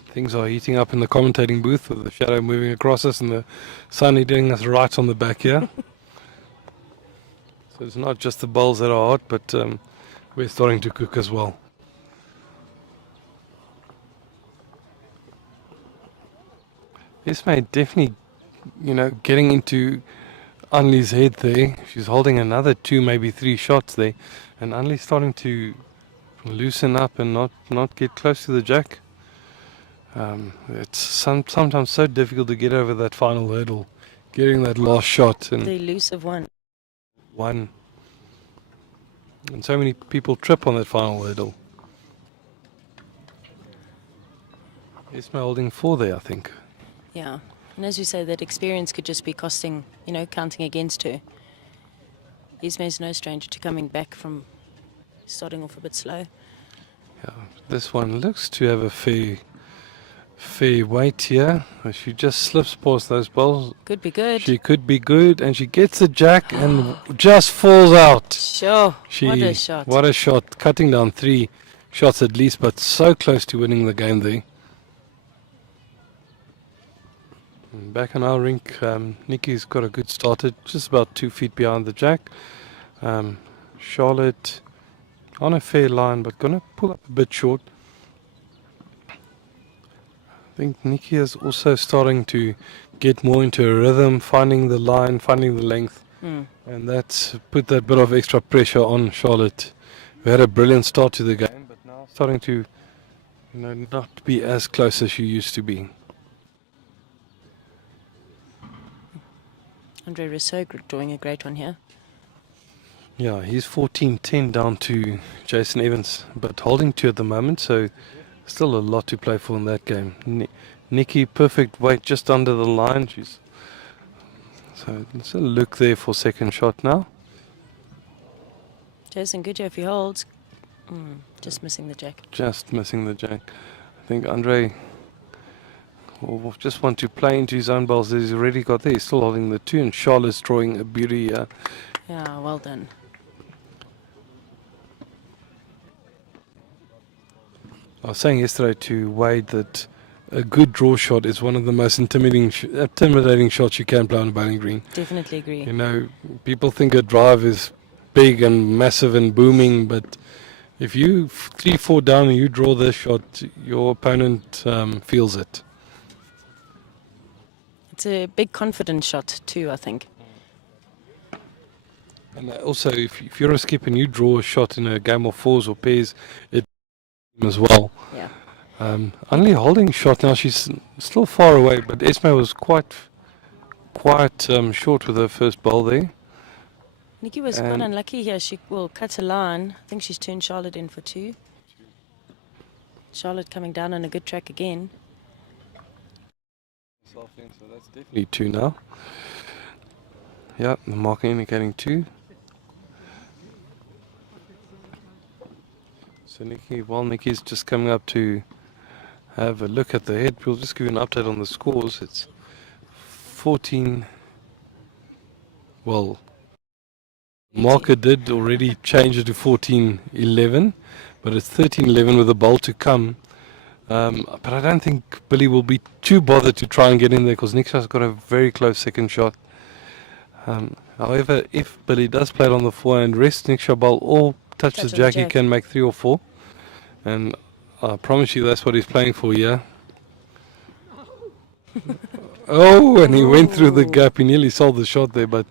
Things are heating up in the commentating booth with the shadow moving across us and the sun hitting us right on the back here. So it's not just the bowls that are hot, but we're starting to cook as well. Esme definitely, getting into Anli's head there. She's holding another 2, maybe 3 shots there, and Anli's starting to loosen up and not get close to the jack. It's sometimes so difficult to get over that final hurdle, getting that last shot and The elusive one. one. And so many people trip on that final hurdle. Esme holding 4 there, I think. Yeah. And as you say, that experience could just be costing, counting against her. Ismay's no stranger to coming back from starting off a bit slow. Yeah, this one looks to have a fair weight here. She just slips past those balls. Could be good. She could be good, and she gets the jack and just falls out. Sure. What a shot. What a shot. Cutting down 3 shots at least, but so close to winning the game there. And back on our rink, Nicki's got a good start at just about 2 feet behind the jack. Charlotte on a fair line, but going to pull up a bit short. I think Nicki is also starting to get more into a rhythm, finding the line, finding the length, and that's put that bit of extra pressure on Charlotte, who had a brilliant start to the game, but now starting to, not be as close as she used to be. Andre Rossouw drawing a great one here. Yeah, he's 14-10 down to Jason Evans, but holding 2 at the moment, so still a lot to play for in that game. Nicki, perfect weight just under the line. So let's look there for second shot now. Jason, good if he holds. Just missing the jack. Just missing the jack. I think Andre will just want to play into his own balls that he's already got there. He's still holding the 2, and Charlotte's drawing a beauty here. Yeah, well done. I was saying yesterday to Wade that a good draw shot is one of the most intimidating shots you can play on a bowling green. Definitely agree. People think a drive is big and massive and booming, but if you 3-4 down and you draw this shot, your opponent feels it. It's a big confidence shot too, I think. And also, if you're a skip and you draw a shot in a game of 4s or pairs, it as well. Yeah. Only holding shot now. She's still far away, but Esme was quite short with her first bowl there. Nicki was quite unlucky here. She will cut a line. I think she's turned Charlotte in for 2. Charlotte coming down on a good track again. So that's definitely 2 now. Yeah, the marker indicating 2. So Nicki's just coming up to have a look at the head. We'll just give you an update on the scores. It's 14. Well, marker did already change it to 14-11, but it's 13-11 with a bowl to come. But I don't think Billy will be too bothered to try and get in there because Nicki's got a very close second shot. However, if Billy does play it on the forehand, rest Nick Shabal or touch the jack, he can make 3 or 4. And I promise you that's what he's playing for here. Oh, and he went through the Ooh. gap. He nearly sold the shot there, but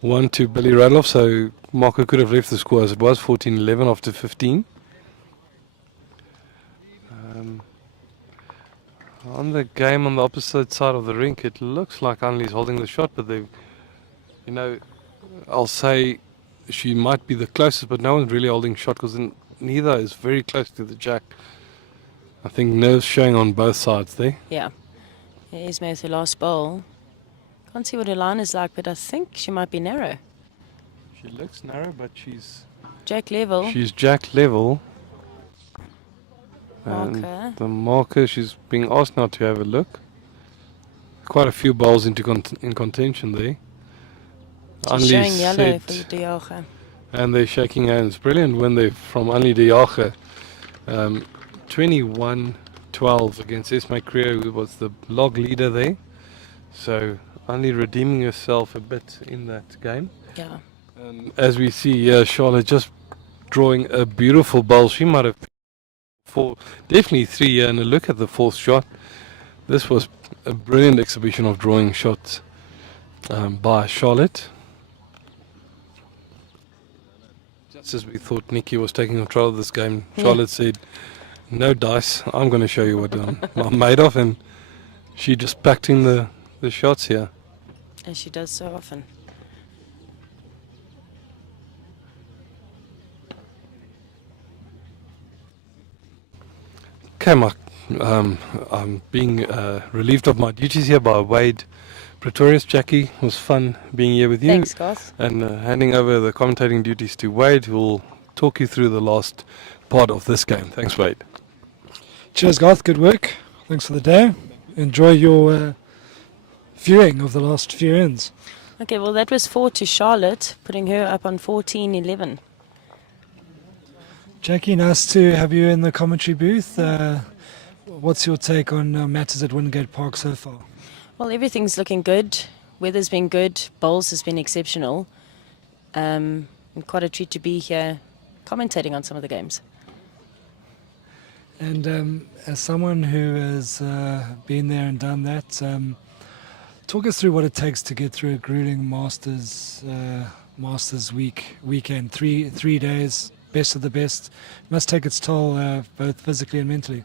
1 to Billy Radloff. So Marco could have left the score as it was, 14-11 after 15. On the game on the opposite side of the rink, it looks like Annalie's holding the shot, but they, you know, I'll say she might be the closest, but no one's really holding shot because neither is very close to the jack. I think nerves showing on both sides there. Yeah. Here's Matthew last bowl. Can't see what her line is like, but I think she might be narrow. She looks narrow, but she's Jack level. jack level. And Marker. the marker, she's being asked now to have a look. Quite a few balls in contention there. She's showing Annelie's yellow for said- the Diaga. and they're shaking hands. Brilliant win there from Annelie de Jager. 21-12 against Esme Creo, who was the log leader there. So Annelie redeeming herself a bit in that game. Yeah. And as we see here, Charlotte just drawing a beautiful bowl. She might have definitely 3 and a look at the fourth shot. This was a brilliant exhibition of drawing shots by Charlotte. Just as we thought Nicki was taking control of this game, Charlotte said, "No dice, I'm going to show you what I'm made of," and she just packed in the shots here. As she does so often. Okay, Mark, I'm being relieved of my duties here by Wade Pretorius. Jackie, it was fun being here with you. Thanks, Garth. And handing over the commentating duties to Wade, who will talk you through the last part of this game. Thanks, Wade. Cheers, Garth. Good work. Thanks for the day. Enjoy your viewing of the last few ends. Okay, well, that was 4 to Charlotte, putting her up on 14-11. Jackie, nice to have you in the commentary booth. What's your take on matters at Wingate Park so far? Well, everything's looking good. Weather's been good. Bowls has been exceptional. And quite a treat to be here commentating on some of the games. And as someone who has been there and done that, talk us through what it takes to get through a grueling Masters weekend. Three days, best of the best. Must take its toll both physically and mentally.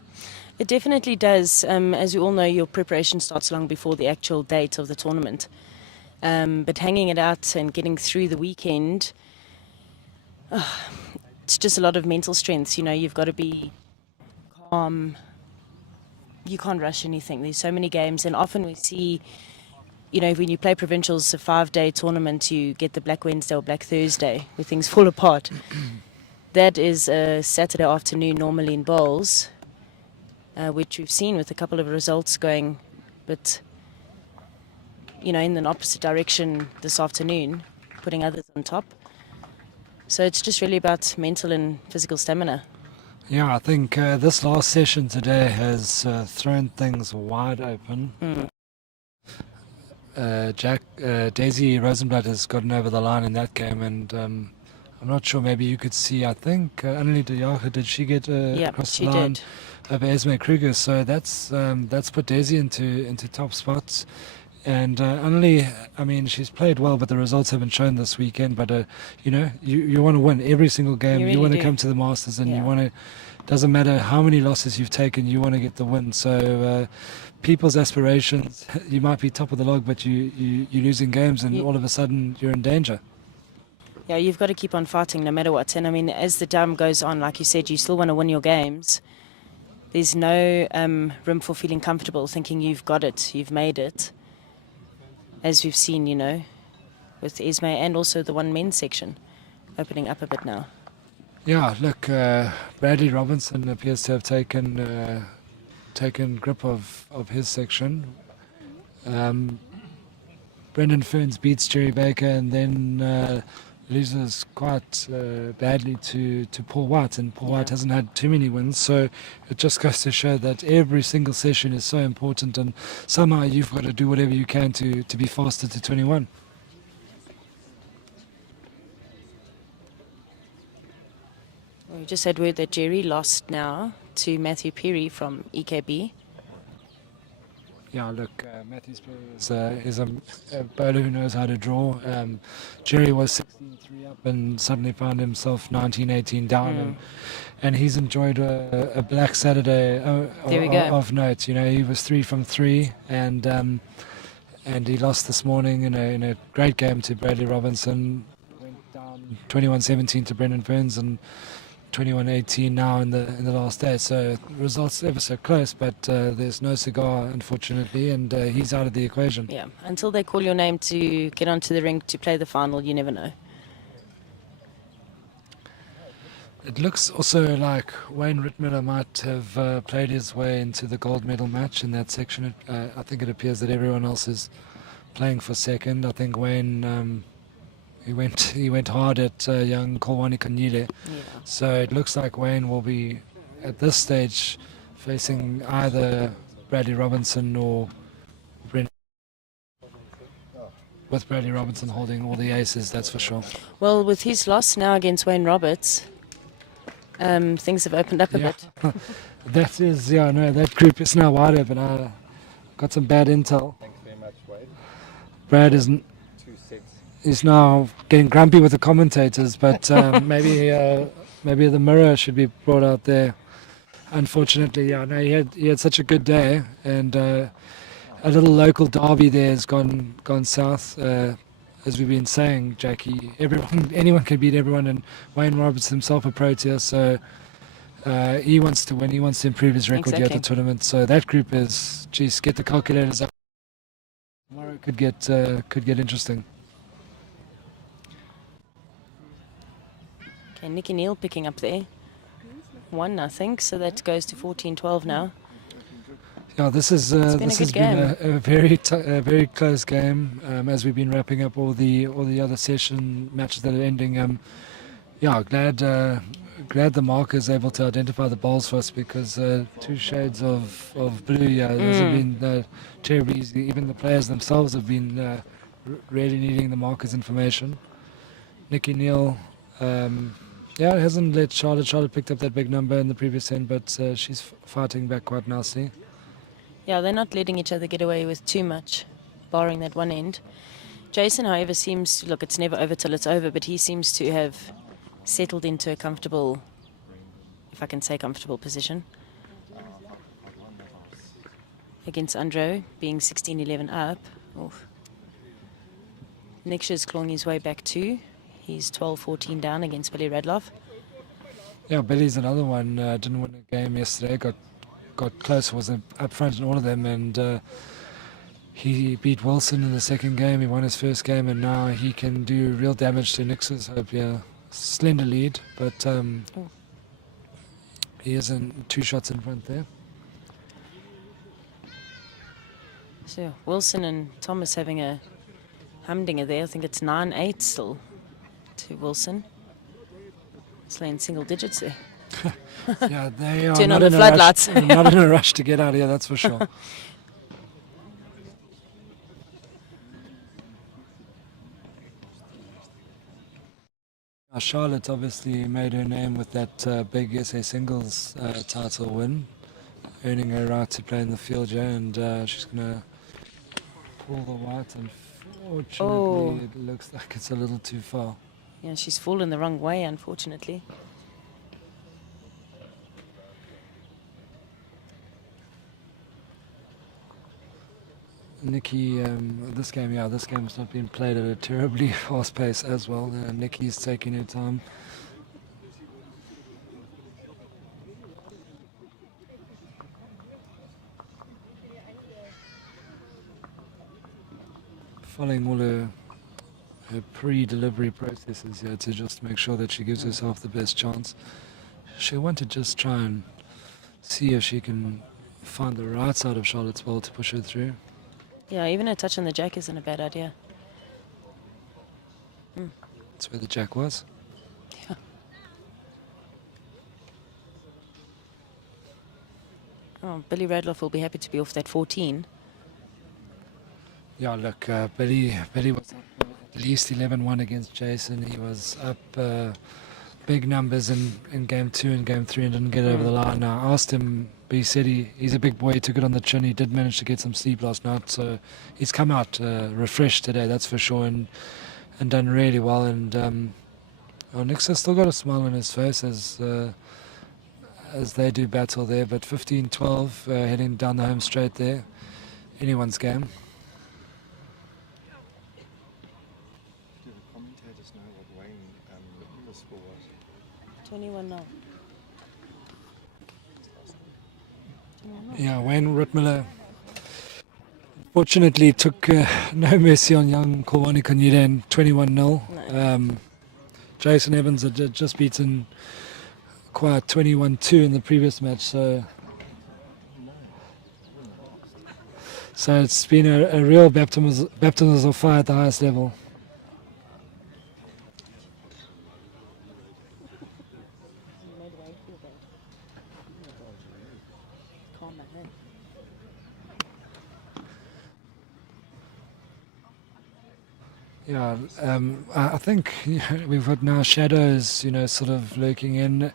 It definitely does. As you all know, your preparation starts long before the actual date of the tournament. But hanging it out and getting through the weekend, it's just a lot of mental strength. You know, you've got to be calm. You can't rush anything. There's so many games, and often we see, you know, when you play provincials, a 5-day tournament, you get the Black Wednesday or Black Thursday where things fall apart. That is a Saturday afternoon normally in bowls, which we've seen with a couple of results going, but, you know, in the opposite direction this afternoon, putting others on top. So it's just really about mental and physical stamina. Yeah, I think this last session today has thrown things wide open. Daisy Rosenblatt has gotten over the line in that game, and I'm not sure, maybe you could see, I think Annelie de Jager, did she get across the line Did. over Esme Kruger? So that's put Daisy into top spots. And Annelie, I mean, she's played well, but the results haven't shown this weekend. But you know, you want to win every single game. You You really want to do. come to the Masters, and you Yeah. want to. Doesn't matter how many losses you've taken, you want to get the win. So people's aspirations, you might be top of the log, but you're losing games, and all of a sudden you're in danger. Yeah, you've got to keep on fighting no matter what. And I mean, as the time goes on, like you said, you still want to win your games. There's no room for feeling comfortable, thinking you've got it, you've made it. As we've seen, you know, with Esme and also the one men's section opening up a bit now. Yeah, look, Bradley Robinson appears to have taken grip of his section. Brendan Ferns beats Jerry Baker and then loses quite badly to Paul White, and Paul White hasn't had too many wins, so it just goes to show that every single session is so important, and somehow you've got to do whatever you can to be faster to 21. We just had word that Jerry lost now to Matthew Perry from EKB. Yeah, look, Matthews is a bowler who knows how to draw. Jerry was 16-3 up and suddenly found himself 19-18 down, and he's enjoyed a black Saturday There we go. of note. You know, he was 3 from 3, and he lost this morning in a great game to Bradley Robinson. Went down 21-17 to Brendan Burns and 21-18 now in the last day. So results ever so close, but there's no cigar, unfortunately, and he's out of the equation. Yeah, until they call your name to get onto the rink to play the final, you never know. It looks also like Wayne Rittmiller might have played his way into the gold medal match in that section. I think it appears that everyone else is playing for second. I think Wayne he went hard at young Kolwani Kanyile. Yeah. So it looks like Wayne will be at this stage facing either Bradley Robinson or Brendan, with Bradley Robinson holding all the aces, that's for sure. Well, with his loss now against Wayne Roberts, things have opened up a bit. That group is now wide open. I got some bad intel. Thanks very much, Wade. Brad 2 sets. is now getting grumpy with the commentators, but maybe the mirror should be brought out there. Unfortunately, he had such a good day, and a little local derby there has gone south. As we've been saying, Jackie, anyone can beat everyone, and Wayne Roberts himself a Protea, so he wants to win. He wants to improve his record here at the Exactly. tournament. So that group is, geez, get the calculators up. Tomorrow could get interesting. Okay, Nicki Neil picking up there. 1-0, so that goes to 14-12 now. Yeah, this is been a this good has been game. a very close game as we've been wrapping up all the other session matches that are ending. Glad the marker is able to identify the bowls for us, because 2 shades of blue. Yeah, those have been terribly easy. Even the players themselves have been really needing the marker's information. Nicki Neil. It hasn't let Charlotte. Charlotte picked up that big number in the previous end, but she's fighting back quite nicely. Yeah, they're not letting each other get away with too much, barring that one end. Jason, however, seems to look, it's never over till it's over, but he seems to have settled into a comfortable, if I can say comfortable position. Against Andro, being 16-11 up. Oof. Niksha's clawing his way back too. He's 12-14 down against Billy Radloff. Yeah, Billy's another one. Didn't win a game yesterday. Got close. Was up front in all of them, and he beat Wilson in the second game. He won his first game, and now he can do real damage to Nix's hope. Yeah, slender lead, but he is in 2 shots in front there. So Wilson and Thomas having a humdinger there. I think it's 9-8 still to Wilson. Slaying single digits there. Yeah, they are Turn not on the in a floodlights. rush. Not in a rush to get out of here, that's for sure. Charlotte obviously made her name with that big SA singles title win, earning her right to play in the field here, and she's going to pull the white. Unfortunately, it looks like it's a little too far. Yeah, she's fallen the wrong way, unfortunately. Nicki, this game has not been played at a terribly fast pace as well. Nicki's taking her time. Following all her pre-delivery processes here to just make sure that she gives herself the best chance. She'll want to just try and see if she can find the right side of Charlotte's bowl to push her through. Yeah, even a touch on the jack isn't a bad idea. That's where the jack was. Yeah. Oh, Billy Radloff will be happy to be off that 14. Yeah, look, Billy was up at least 11-1 against Jason. He was up big numbers in game 2 and game 3 and didn't get it over the line. I asked him, but he said he's a big boy, he took it on the chin, he did manage to get some sleep last night, so he's come out refreshed today, that's for sure, and done really well. And Nick's still got a smile on his face as they do battle there, but 15-12 heading down the home straight there, anyone's game. Do the commentators know what Wayne the score was? 21 now. Yeah, Wayne Rittmiller fortunately took no mercy on young Kolwani Kanyudan, 21-0. No. Jason Evans had just beaten Kwai 21-2 in the previous match, so it's been a real baptism of fire at the highest level. Yeah, I think we've got now shadows, sort of lurking in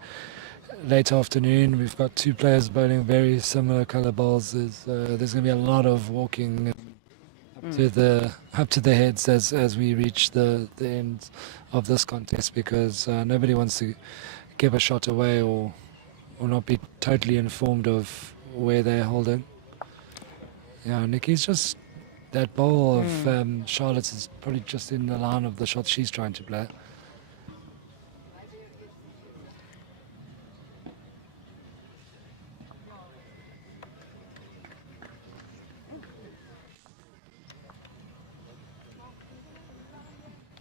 late afternoon. We've got 2 players bowling very similar colour balls. There's going to be a lot of walking up to the heads as we reach the end of this contest, because nobody wants to give a shot away or not be totally informed of where they're holding. Yeah, Nicki's just... That bowl of Charlotte's is probably just in the line of the shot she's trying to play.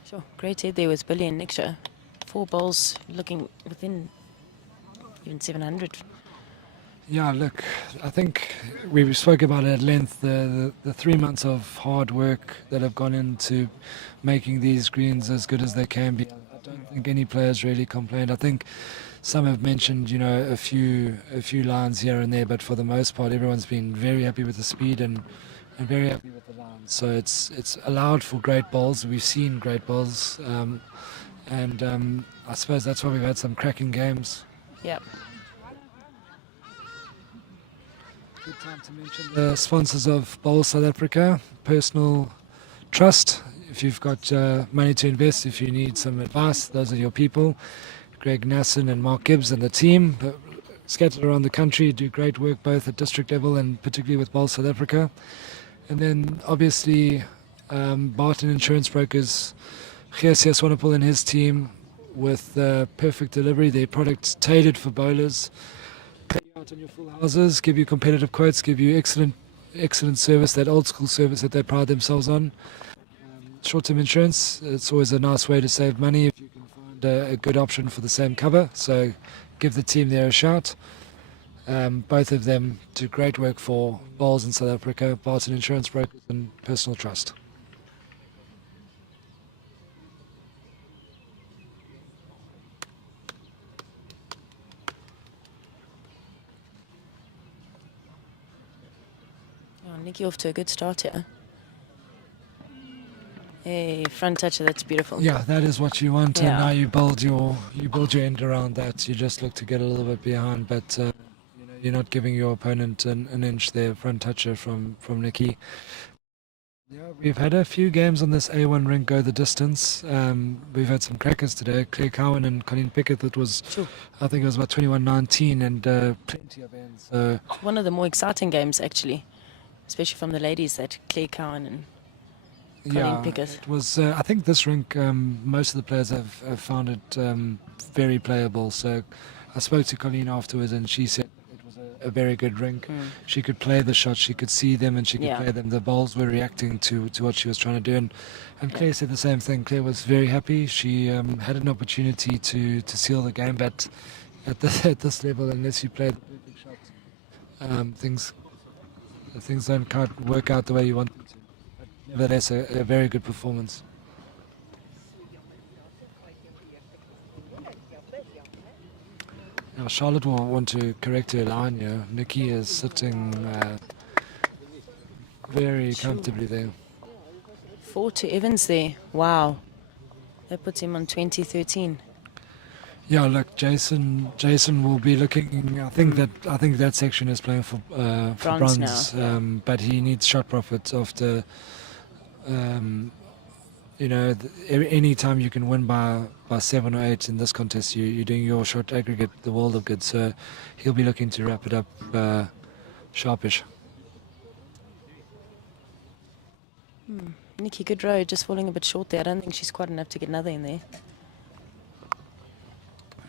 Sure, great head there with Billy and Niksha. 4 bowls looking within even 700. Yeah, look, I think we spoke about it at length, the 3 months of hard work that have gone into making these greens as good as they can be. I don't think any players really complained. I think some have mentioned, a few lines here and there, but for the most part, everyone's been very happy with the speed and very happy with the lines. So it's allowed for great bowls. We've seen great bowls, and I suppose that's why we've had some cracking games. Yeah. Good time to mention the sponsors of Bowl South Africa, Personal Trust. If you've got money to invest, if you need some advice, those are your people. Greg Nasson and Mark Gibbs and the team, scattered around the country, do great work both at district level and particularly with Bowl South Africa. And then obviously Barton Insurance Brokers, Gees Swanepoel and his team with perfect delivery, their products tailored for bowlers. Out on your full houses, give you competitive quotes, give you excellent service, that old school service that they pride themselves on. Short-term insurance, it's always a nice way to save money if you can find a good option for the same cover, so give the team there a shout. Both of them do great work for bowls in South Africa, Barton Insurance Brokers and Personal Trust. Nicki off to a good start here. Hey, front toucher, that's beautiful. Yeah, that is what you want, Yeah. and now you build your end around that. You just look to get a little bit behind, but you're not giving your opponent an inch there. Front toucher from Nicki. Yeah, we've had a few games on this A1 rink go the distance. We've had some crackers today. Claire Cowan and Colleen Pickett. That was, Sure. I think it was about 21-19, and plenty of ends. So One of the more exciting games, actually, especially from the ladies, that Claire Cowan and Colleen Pickett. it was. I think this rink, most of the players have found it very playable. So I spoke to Colleen afterwards, and she said it was a very good rink. She could play the shots, she could see them, and she could play them. The bowls were reacting to what she was trying to do, and Claire said the same thing. Claire was very happy. She had an opportunity to seal the game, but at this level, unless you play the perfect shots, things don't quite work out the way you want them to. But nevertheless, a very good performance. Now Charlotte will want to correct her line here. Nicki is sitting very comfortably there. 4 to Evans there. Wow. That puts him on 20-13. Yeah, look, Jason will be looking. I think that section is playing for Bronze bronze, now, yeah. but he needs shot profits after. Any time you can win by 7 or 8 in this contest, you're doing your shot aggregate the world of good. So he'll be looking to wrap it up sharpish. Nicki, good row, just falling a bit short there. I don't think she's quite enough to get another in there.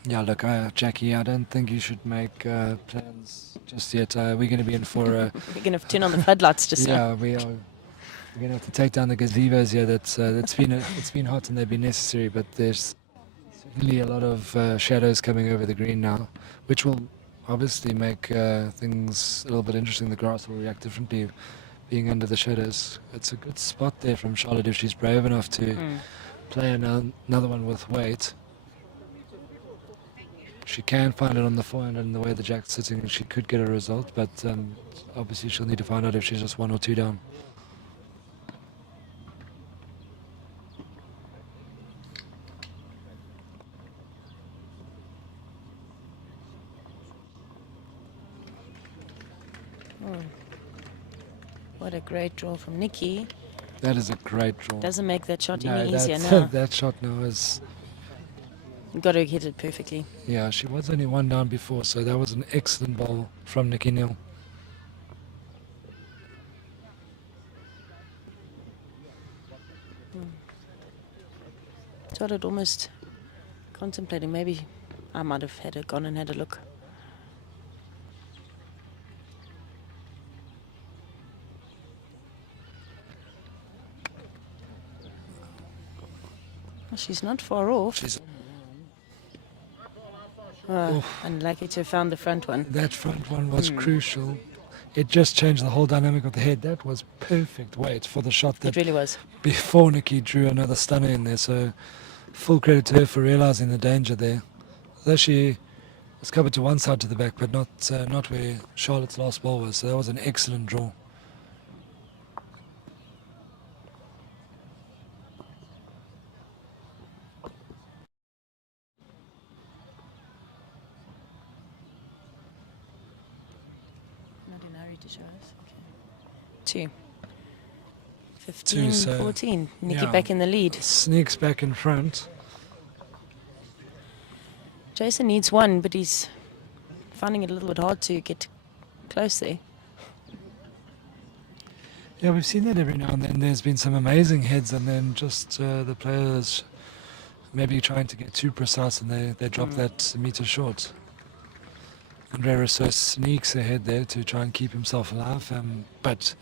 Yeah, look, Jackie, I don't think you should make plans just yet. We're going to be in for We're going to turn on the floodlights just now. yeah, we are. We're going to have to take down the gazebos here. It's been hot and they've been necessary, but there's certainly a lot of shadows coming over the green now, which will obviously make things a little bit interesting. The grass will react differently being under the shadows. It's a good spot there from Charlotte if she's brave enough to play another one with weight. She can find it on the forehand, and the way the jack's sitting, she could get a result, but obviously she'll need to find out if she's just 1 or 2 down. What a great draw from Nicki. That is a great draw. Doesn't make that shot No, any easier that's- now. that shot now is, Got to hit it perfectly. yeah, she was only 1 down before, so that was an excellent ball from Nicki Neil. Started almost contemplating, maybe I might have gone and had a look. Well, she's not far off. She's, Unlucky to have found the front one. that front one was crucial. It just changed the whole dynamic of the head. That was perfect weight for the shot It that really was. before Nicki drew another stunner in there. So full credit to her for realizing the danger there. Though she was covered to one side to the back, but not where Charlotte's last ball was. So that was an excellent draw. Not in a hurry to show us. Okay. 2. 15, 2, so, 14. Nicki yeah. back in the lead. Sneaks back in front. Jason needs 1, but he's finding it a little bit hard to get close there. Yeah, we've seen that every now and then. There's been some amazing heads, and then just the players maybe trying to get too precise, and they drop that meter short. Andre Rossouw sneaks ahead there to try and keep himself alive, but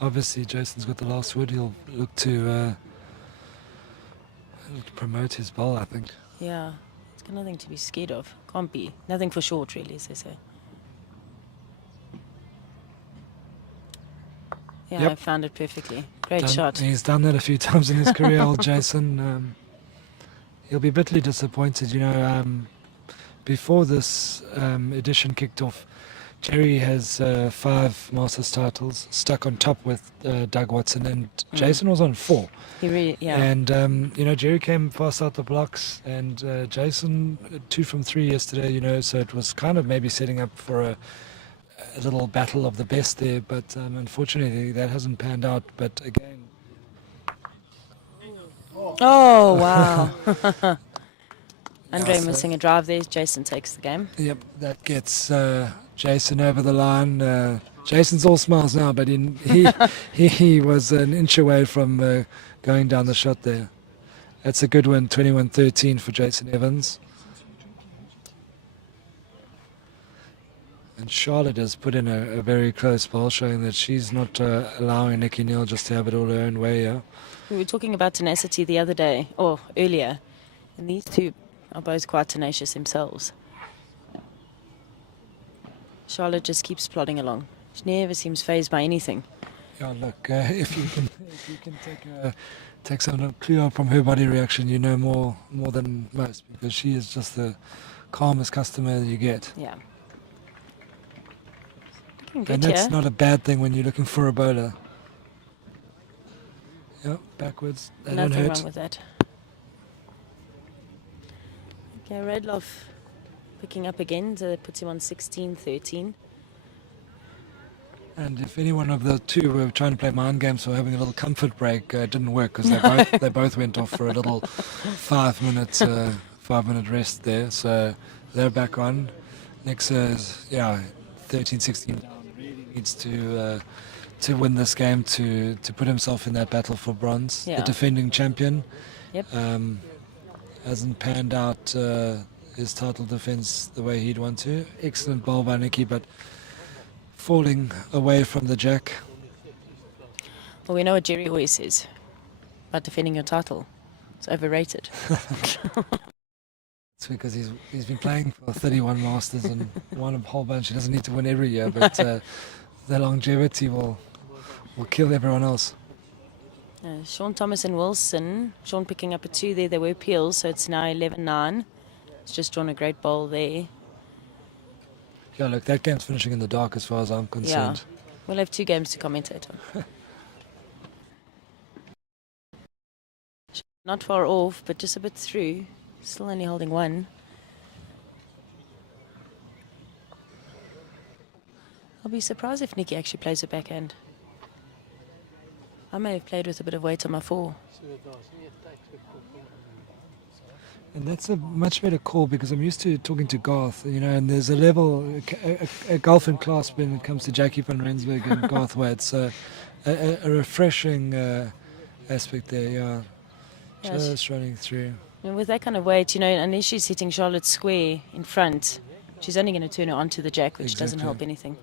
obviously Jason's got the last word. He'll look to promote his bowl, I think. Yeah, it's got nothing to be scared of. Can't be. Nothing for short, really, as they say. Yeah, Yep. I found it perfectly. Great shot. He's done that a few times in his career, old Jason. He'll be bitterly disappointed, before this edition kicked off. Jerry has 5 Masters titles, stuck on top with Doug Watson, and Jason was on 4. He really, yeah. And, Jerry came fast out the blocks, and Jason 2 from 3 yesterday, so it was kind of maybe setting up for a little battle of the best there, but unfortunately that hasn't panned out. But again, Oh, wow. Andre Yeah, so- missing a drive there. Jason takes the game. yep, that gets Jason over the line. Jason's all smiles now, but he was an inch away from going down the shot there. That's a good one, 21-13 for Jason Evans. And Charlotte has put in a very close ball, showing that she's not allowing Nicki Neil just to have it all her own way. Yeah. We were talking about tenacity the other day, or earlier, and these two are both quite tenacious themselves. Charlotte just keeps plodding along. She never seems fazed by anything. Yeah, look, if you can take some clue from her body reaction, you know more than most, because she is just the calmest customer you get. Yeah. Looking And good that's here. not a bad thing when you're looking for a bowler. Yeah, backwards. They don't Nothing hurt. wrong with that. Okay, Redloff picking up again, so that puts him on 16-13. And if any one of the two were trying to play mind games or having a little comfort break, it didn't work because they both went off for a little 5 minute rest there. So they're back on. Nixa is 13-16 down. Really needs to win this game to put himself in that battle for bronze. Yeah. The defending champion. Yep. Hasn't panned out his title defense the way he'd want to. Excellent ball by Nicki, but falling away from the jack. Well, we know what Jerry always says about defending your title. It's overrated. It's because he's been playing for 31 Masters and won a whole bunch. He doesn't need to win every year, but the longevity will kill everyone else. Sean Thomas and Wilson. Sean picking up a 2 there. They were peels, so it's now 11-9. It's just drawn a great bowl there. Yeah, look, that game's finishing in the dark as far as I'm concerned. Yeah. We'll have 2 games to commentate on. Not far off, but just a bit through. Still only holding 1. I'll be surprised if Nicki actually plays a backhand. I may have played with a bit of weight on my 4. And that's a much better call because I'm used to talking to Garth, and there's a level, a golf in class when it comes to Jackie van Rensburg and Garth Wade. So a refreshing aspect there, yeah. Just running through. And with that kind of weight, unless she's hitting Charlotte square in front, she's only going to turn her onto the jack, which doesn't help anything.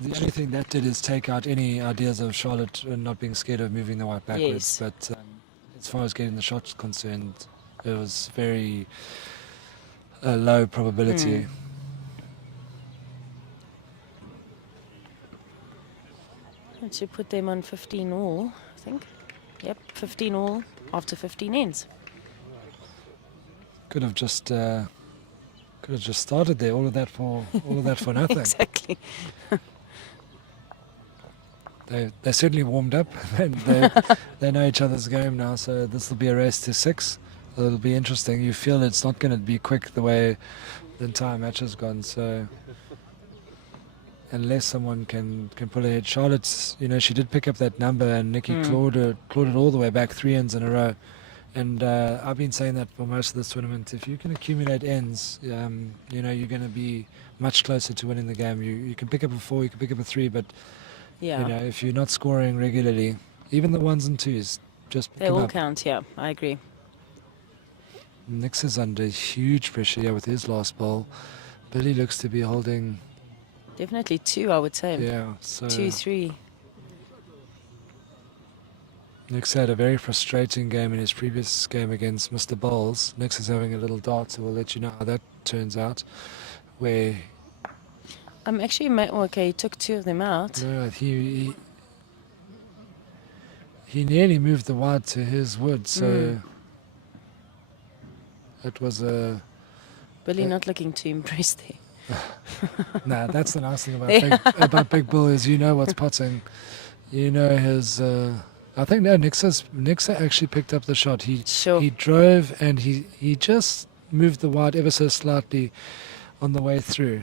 The only thing that did is take out any ideas of Charlotte not being scared of moving the white backwards. Yes. But as far as getting the shots concerned, it was very low probability. That should put them on 15 all, I think. Yep, 15 all after 15 ends. Could have just started there. All of that for nothing. Exactly. They certainly warmed up and they know each other's game now, so this will be a race to 6. It'll be interesting. You feel it's not going to be quick the way the entire match has gone, so unless someone can pull ahead. Charlotte's, she did pick up that number and Nicki clawed it all the way back 3 ends in a row. And I've been saying that for most of this tournament. If you can accumulate ends, you're going to be much closer to winning the game. You can pick up a 4, you can pick up a 3, but if you're not scoring regularly, even the 1s and 2s, just pick They them all up. count, yeah, I agree. Nix is under huge pressure with his last ball. Billy looks to be holding. Definitely 2, I would say. Yeah, so 2, 3. Nix had a very frustrating game in his previous game against Mr. Bowles. Nix is having a little dart, so we'll let you know how that turns out. Where Actually, he took 2 of them out. no, he nearly moved the wide to his wood, so it was a. Billy not looking too impressed there. Nah, that's the nice thing about Big Bull is what's potting. His. I think Nixa actually picked up the shot. He drove and he just moved the wide ever so slightly on the way through.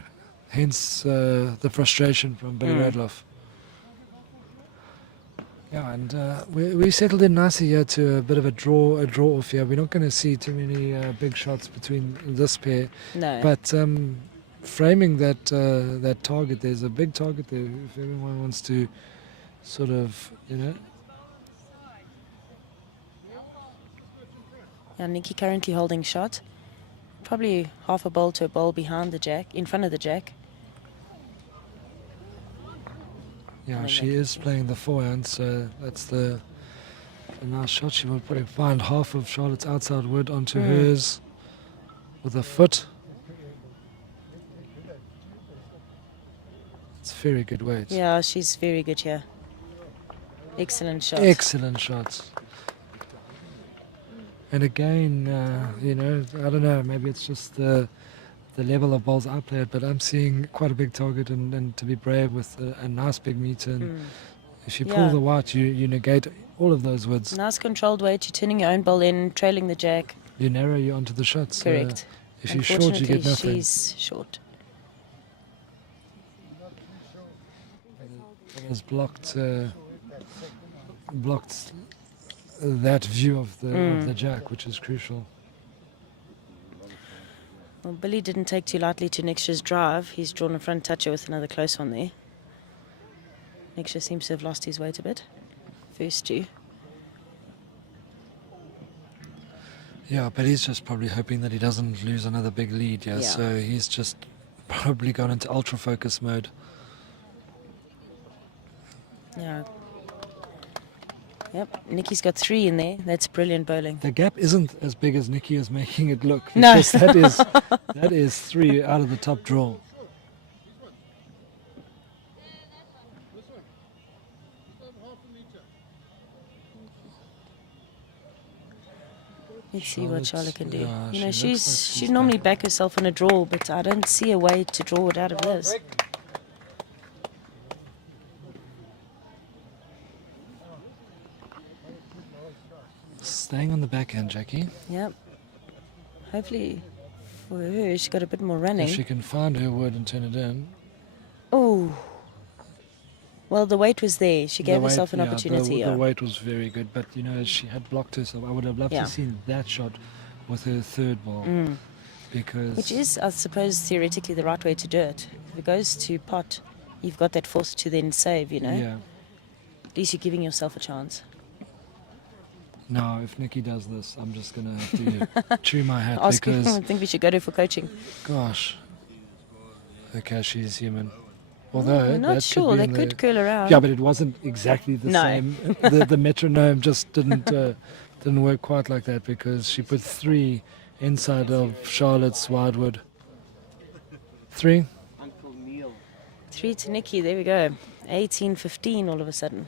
Hence the frustration from Billy Radloff. Yeah, and we settled in nicely here to a bit of a draw off here. We're not going to see too many big shots between this pair. No. But framing that target, there's a big target there. If everyone wants to sort of, Yeah, Nicki currently holding shot. Probably half a bowl to a bowl behind the jack, in front of the jack. Yeah, she is playing the forehand, so that's a nice shot. She will probably find half of Charlotte's outside wood onto hers with a foot. It's very good weight. Yeah, she's very good here. Excellent shot. Excellent shots. And again, I don't know, maybe it's just the level of balls I played, but I'm seeing quite a big target and to be brave with a nice big meter. And, If you pull Yeah. the white, you negate all of those woods. Nice controlled weight. You're turning your own ball in, trailing the jack. You narrow you onto the shots. Correct. If you're short, you get nothing. She's short. It has blocked that view of the jack, which is crucial. Well, Billy didn't take too lightly to Nix's drive. He's drawn a front toucher with another close one there. Nixia seems to have lost his weight a bit. First two. Yeah, but he's just probably hoping that he doesn't lose another big lead. Yeah. So he's just probably gone into ultra focus mode. Yeah. Yep, Nicky's got 3 in there. That's brilliant bowling. The gap isn't as big as Nicki is making it look. No. Because that is 3 out of the top draw. Let's see what Charlotte can do. Yeah, You know, she looks like she'd she's normally back. back herself in a draw, but I don't see a way to draw it out of this. Staying on the backhand, Jackie. Yep. Hopefully for her, she's got a bit more If running. she can find her wood and turn it in. Oh. Well, the weight was there. She gave The weight- herself an yeah, opportunity. The weight was very good, but you know, she had blocked herself. I would have loved Yeah. to see that shot with her third ball. Because Which is, I suppose, theoretically the right way to do it. If it goes to pot, you've got that force to then save, you know. yeah. At least you're giving yourself a chance. No, if Nicki does this, I'm just gonna have to chew my hat Ask her, because I think we should go to her for coaching. gosh. Okay, she's human. Although We're not that sure. could be They in could the, curl around. yeah, but it wasn't exactly the No. same. The metronome just didn't work quite like that because she put 3 inside of Charlotte's wide wood. 3. 3 to Nicki. There we go. 18-15 all of a sudden.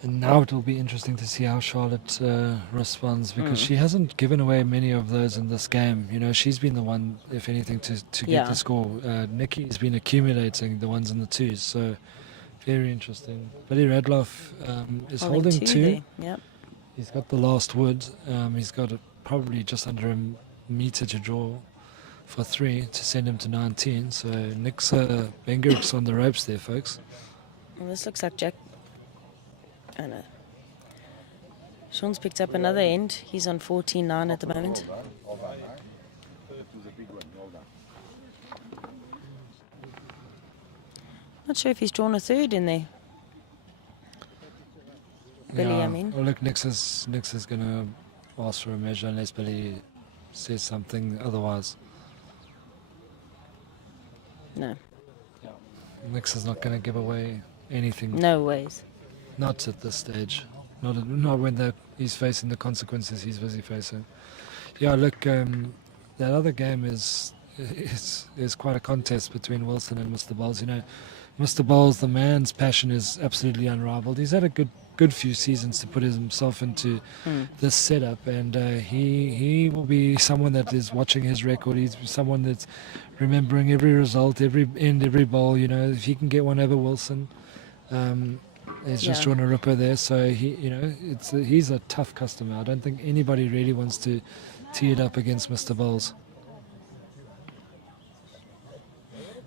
And now it will be interesting to see how Charlotte responds because she hasn't given away many of those in this game. You know, she's been the one, if anything, to get Yeah. the score. Nicki's been accumulating the ones and the twos, so very interesting. Billy Radloff is holding 2. there. Yep. He's got the last wood. He's got probably just under a meter to draw for 3 to send him to 19. So Nick's Bengerik's on the ropes there, folks. Well, this looks like Jack. I know. Sean's picked up another end. He's on 14-9 at the moment. Not sure if he's drawn a third in there. Billy, I mean. Well, look, Nix is going to ask for a measure unless Billy says something otherwise. No. Nix is not going to give away anything. No ways. Not at this stage. Not when he's facing the consequences he's busy facing. Yeah, look, that other game is quite a contest between Wilson and Mr. Bowles. You know, Mr. Bowles, the man's passion is absolutely unrivaled. He's had a good few seasons to put himself into this setup, and he will be someone that is watching his record. He's someone that's remembering every result, every end, every bowl. You know, if he can get one over Wilson. He's just drawn a ripper there, so he's a tough customer. I don't think anybody really wants to tee it up against Mr. Bowles.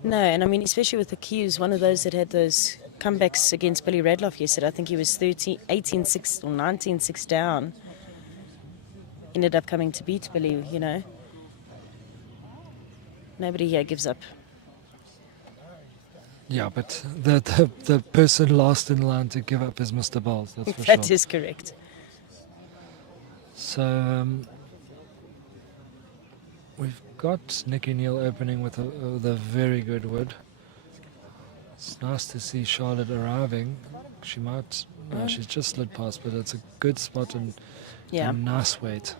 No, and I mean, especially with the Qs, one of those that had those comebacks against Billy Radloff yesterday. I think he was 18-6 or 19-6 down. Ended up coming to beat Billy, you know. Nobody here gives up. Yeah, but the person last in line to give up is Mr. Bowles, that's for That sure. is correct. So we've got Nicki Neil opening with a very good wood. It's nice to see Charlotte arriving. She might, she's just slid past, but it's a good spot and a nice weight.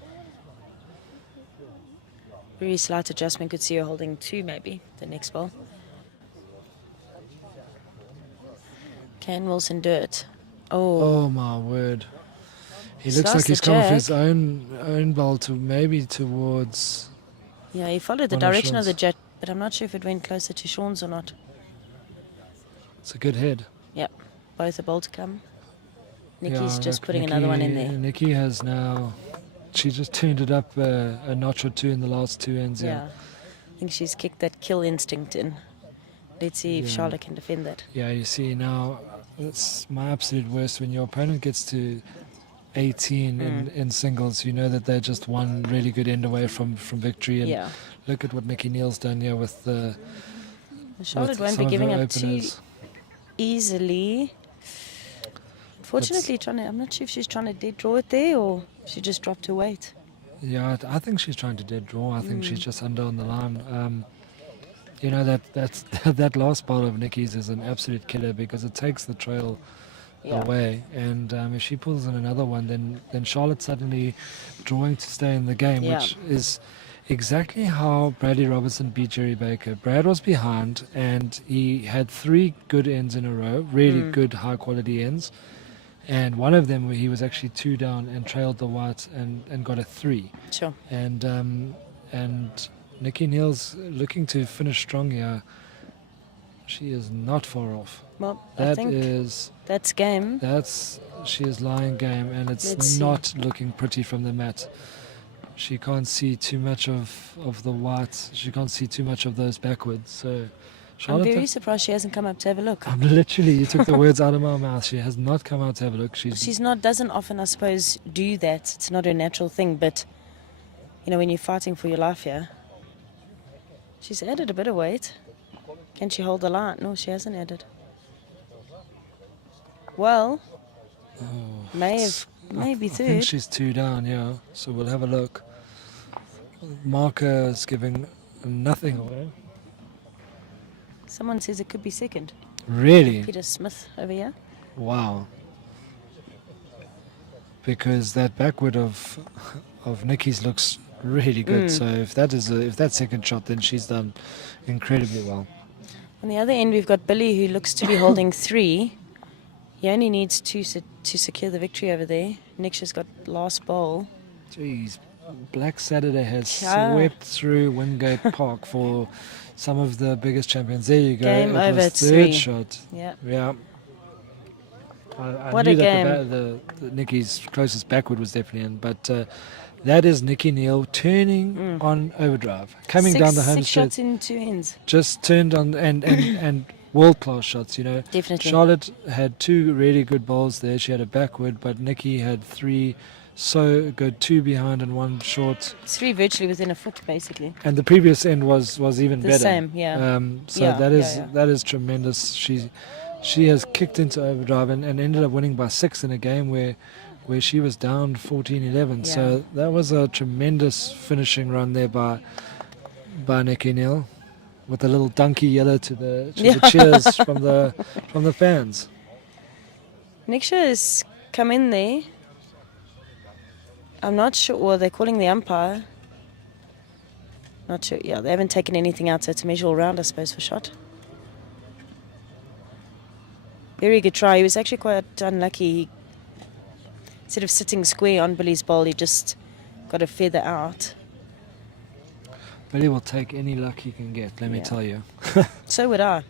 Very slight adjustment. Could see her holding 2 maybe, the next ball. Can Wilson do it? Oh my word. He looks Sliced like he's the come off jack. his own ball to maybe towards. Yeah, he followed the One of direction of the Sean's. jet, but I'm not sure if it went closer to Sean's or not. It's a good head. Yep, both are bold to come. Yeah, Nikki's just look, putting another one in Nicki- there. Nicki has now, she just turned it up a notch or two in the last 2 ends. Yeah. I think she's kicked that kill instinct in. Let's see if Yeah. Charlotte can defend that. Yeah, you see now, it's my absolute worst when your opponent gets to 18 in singles. You know that they're just one really good end away from victory. And Yeah. look at what Nicki Neil's done here with the Charlotte with won't some be of giving her up too openers. easily. Fortunately, I'm not sure if she's trying to dead draw it there or she just dropped her weight. Yeah, I think she's trying to dead draw. I think she's just under on the line. You know that's that last bowl of Nicki's is an absolute killer because it takes the trail away, and if she pulls in another one, then Charlotte's suddenly drawing to stay in the game, Yeah. which is exactly how Bradley Robertson beat Jerry Baker. Brad was behind, and he had 3 good ends in a row, really good high quality ends, and one of them where he was actually 2 down and trailed the white and got a 3. Sure. And Nicki Neil's looking to finish strong here. She is not far off. Well, I That think is, that's game. she is lying game, and it's Let's see. not looking pretty from the mat. She can't see too much of the white. She can't see too much of those backwards. So, I'm Charlotte, very surprised she hasn't come up to have a look. I'm literally, you took the words out of my mouth. She has not come out to have a look. She's not, doesn't often, I suppose, do that. It's not her natural thing, but, you know, when you're fighting for your life here, she's added a bit of weight. Can she hold the line? No, she hasn't added. Well, maybe I think third. she's 2 down, yeah. So we'll have a look. Marker is giving nothing away. Someone says it could be second. Really? Peter Smith over here. Wow. Because that backward of Nikki's looks really good. So if that's second shot, then she's done incredibly well. On the other end, we've got Billy, who looks to be holding 3. He only needs 2 to secure the victory over there. Nick's got last bowl. Jeez, Black Saturday has Yeah. swept through Wingate Park for some of the biggest champions. There you go. Game it over, was it's third 3. shot. Yeah. Yeah. I What knew a that the Nicki's closest backward was definitely in, but that is Nicki Neil turning on overdrive, coming down the home 6 straight, shots in 2 ends. just turned on and world class shots. You know, Definitely. Charlotte had 2 really good bowls there. She had a backward, but Nicki had 3 so good, 2 behind and 1 short. 3 virtually within a foot, basically. And the previous end was even The better. same, yeah. So Yeah, that is yeah. that is tremendous. She has kicked into overdrive and ended up winning by 6 in a game where she was down 14-11. Yeah. So that was a tremendous finishing run there by Nicki Neil, with a little donkey yellow to the cheers from the fans. Niksha has come in there. I'm not sure. Well, they're calling the umpire. Not sure. Yeah, they haven't taken anything out, so it's a measure all round, I suppose, for shot. Very good try. He was actually quite unlucky. Instead of sitting square on Billy's bowl, he just got a feather out. Billy will take any luck he can get, let me Yeah. tell you. So would I.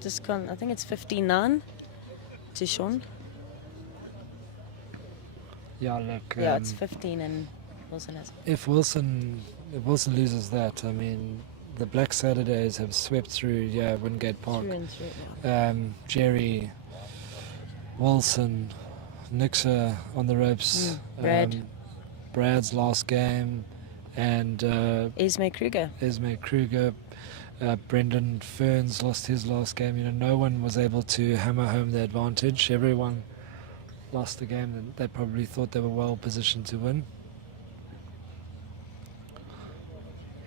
Just gone. I think it's 59 to Sean. Yeah, look. Yeah, it's 15 and Wilson has. If Wilson loses that, I mean, the Black Saturdays have swept through Wingate Park. Through and through. Jerry, Wilson, Nixa on the ropes. Brad. Brad's last game, and Esme Kruger. Esme Kruger. Brendan Ferns lost his last game. You know, no one was able to hammer home the advantage. Everyone lost the game that they probably thought they were well positioned to win.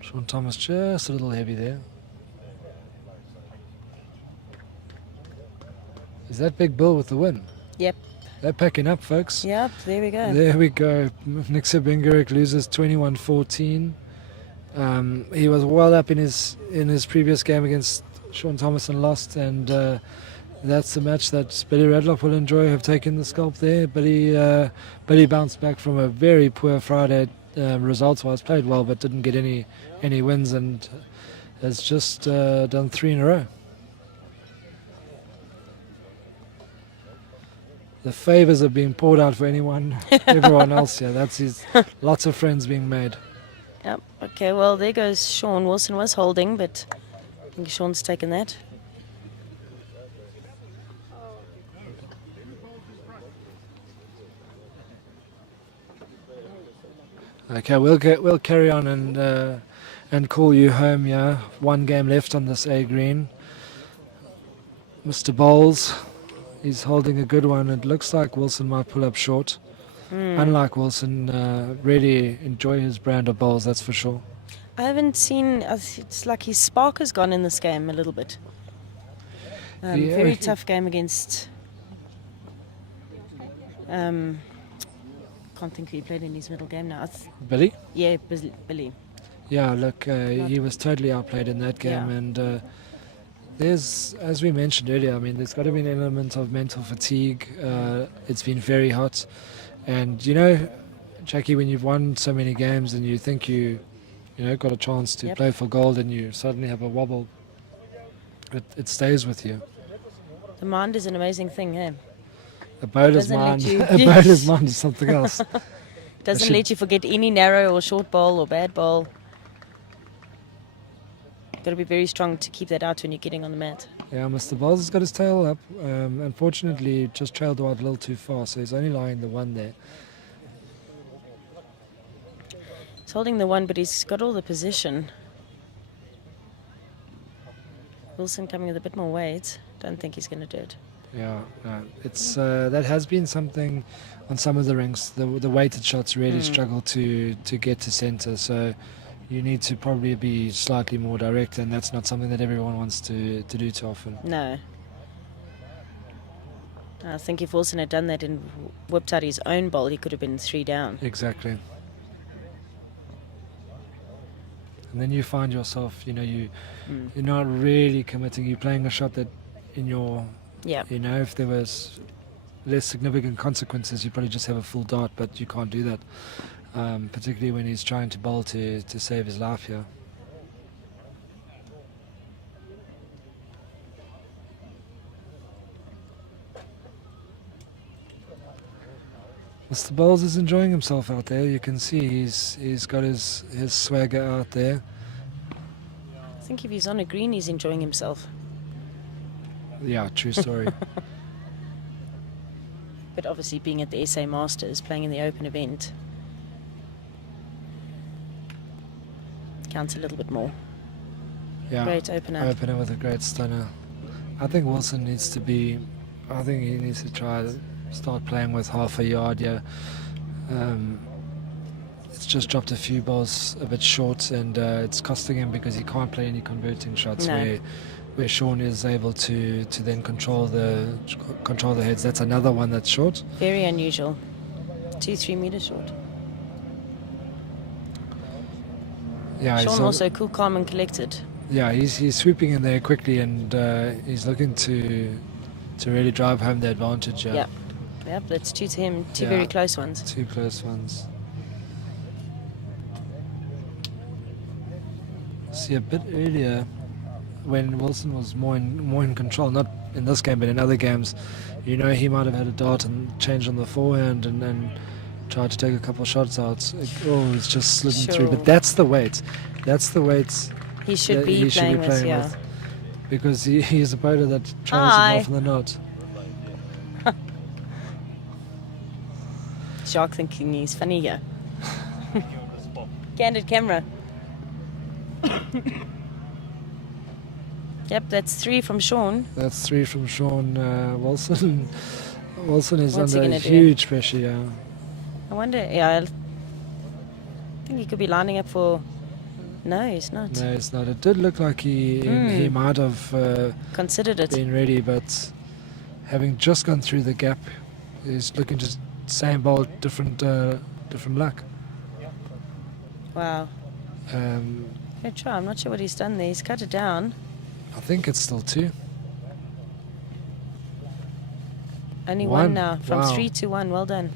Sean Thomas just a little heavy there. Is that Big Bill with the win? Yep. They're packing up, folks. Yep, there we go. There we go. Nixa Bengurik loses 21-14. He was well up in his previous game against Sean Thomas and lost, and That's the match that Billy Radloff will enjoy, have taken the scalp there. Billy bounced back from a very poor Friday results-wise, played well but didn't get any wins, and has just done 3 in a row. The favours are being poured out for everyone else here. That's his, lots of friends being made. Yep. Okay, well, there goes Sean. Wilson was holding, but I think Sean's taken that. Okay, we'll carry on and call you home. Yeah, 1 game left on this A green. Mr. Bowles, he's holding a good one. It looks like Wilson might pull up short. Unlike Wilson, really enjoy his brand of bowls, that's for sure. I haven't seen. It's like his spark has gone in this game a little bit. Yeah, Very tough game against. Can't think who he played in his middle game now. Billy? Yeah, Billy. Yeah, look, he was totally outplayed in that game, Yeah. and there's, as we mentioned earlier, I mean, there's got to be an element of mental fatigue. It's been very hot, and you know, Jackie, when you've won so many games and you think you got a chance to Yep. play for gold, and you suddenly have a wobble, it stays with you. The mind is an amazing thing, hey? A bowler's Doesn't let mind, you- a bowler's mind is something else. Doesn't should- let you forget any narrow or short ball or bad ball. Got to be very strong to keep that out when you're getting on the mat. Yeah, Mr. Bowles has got his tail up. Unfortunately, just trailed out a little too far, so he's only lying the 1 there. He's holding the 1, but he's got all the position. Wilson coming with a bit more weight. Don't think he's going to do it. Yeah, no, it's that has been something on some of the rinks. The weighted shots really struggle to get to centre, so you need to probably be slightly more direct, and that's not something that everyone wants to do too often. No. I think if Wilson had done that and whipped out his own bowl, he could have been 3 down. Exactly. And then you find yourself, you're not really committing. You're playing a shot that in your, Yeah. if there was less significant consequences, you'd probably just have a full dart, but you can't do that. Particularly when he's trying to bowl to save his life here. Mr. Bowles is enjoying himself out there. You can see he's got his swagger out there. I think if he's on a green, he's enjoying himself. Yeah, true story. But obviously being at the SA Masters, playing in the open event, counts a little bit more. Yeah, Great opener. opener with a great stunner. I think Wilson needs to try to start playing with half a yard here. It's just dropped a few balls a bit short, and it's costing him because he can't play any converting shots No. where Sean is able to then control the heads. That's another one that's short. Very unusual. 2-3 meters short. Yeah, Sean also cool, calm and collected. Yeah, he's swooping in there quickly, and he's looking to really drive home the advantage. Yeah. Yep, that's 2 to him. 2 Yeah. very close ones. 2 close ones. See, a bit earlier, when Wilson was more in control, not in this game but in other games, he might have had a dart and changed on the forehand and tried to take a couple of shots out. It's just slidden through. Sure. But that's the weight. That's the weight He should that be he should playing be with, playing yeah. with. Because he's a bowler that tries Hi. it more often than not. Jacques thinking he's funny here. Candid camera. Yep, that's 3 from Sean. That's 3 from Sean. Wilson is What's he under gonna do? huge pressure, yeah. I wonder, I think he could be lining up for... No, he's not. No, it's not. It did look like he might have Considered it. been ready, but having just gone through the gap, he's looking just same bowl, different luck. Wow. Um, Good try. I'm not sure what he's done there. He's cut it down. I think it's still 2. Only One. one now, from Wow. 3-1. Well done.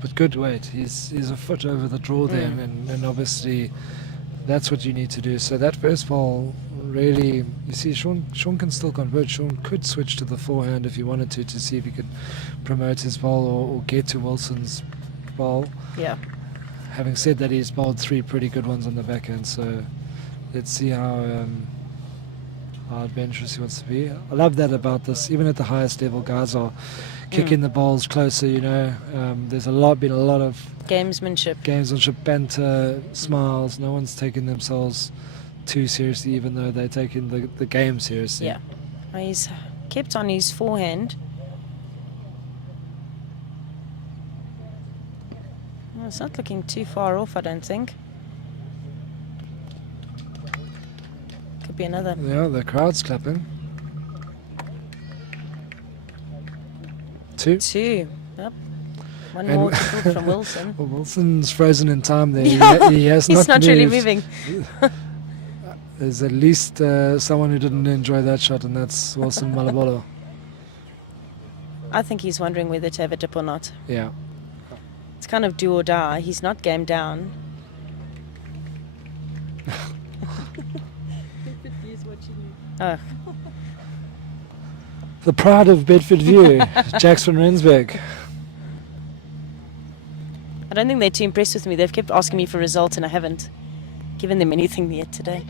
But good weight. He's a foot over the draw there, and obviously that's what you need to do. So that first ball really, you see, Sean can still convert. Sean could switch to the forehand if he wanted to see if he could promote his ball or get to Wilson's ball. Yeah. Having said that, he's bowled 3 pretty good ones on the backhand, so let's see how adventurous he wants to be. I love that about this. Even at the highest level, guys are kicking the balls closer, you know. There's been a lot of Gamesmanship, banter, smiles. No one's taking themselves too seriously, even though they're taking the game seriously. Yeah. Well, he's kept on his forehand. Well, it's not looking too far off, I don't think. Could be another. Yeah, the crowd's clapping. 2. 2. Yep. One And more to pull from Wilson. Well, Wilson's frozen in time there. Yeah. He has He's not moved. really moving. There's at least someone who didn't enjoy that shot, and that's Wilson Malabolo. I think he's wondering whether to have a dip or not. Yeah. It's kind of do or die. He's not game down. Oh, The pride of Bedford View, Jax van Rensburg. I don't think they're too impressed with me. They've kept asking me for results and I haven't given them anything yet today.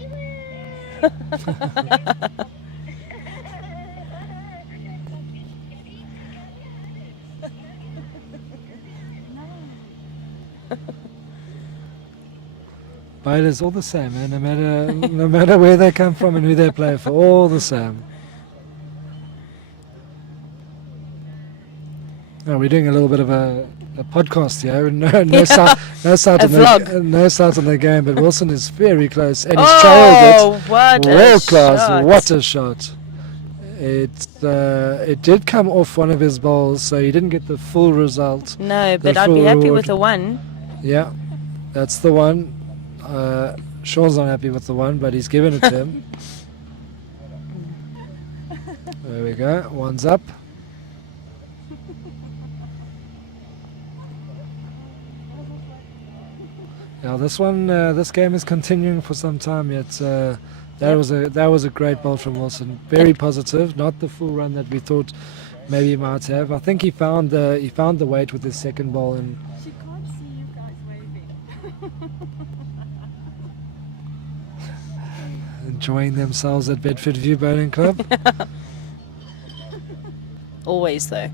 Bowlers all the same, man. No matter where they come from and who they play for, all the same. Oh, we're doing a little bit of a podcast here. No start on the game, but Wilson is very close and he's trailed it. What World a class! shot. What a shot! It did come off one of his bowls, so he didn't get the full result. No, but The I'd be full happy reward. with a 1. Yeah, that's the one. Sean's not happy with the one, but he's given it to him. There we go. One's up. Now this game is continuing for some time yet. That was a great ball from Wilson. Very positive. Not the full run that we thought maybe he might have. I think he found the weight with his second ball and. She can't see you guys waving. Enjoying themselves at Bedford View Bowling Club. Always, though.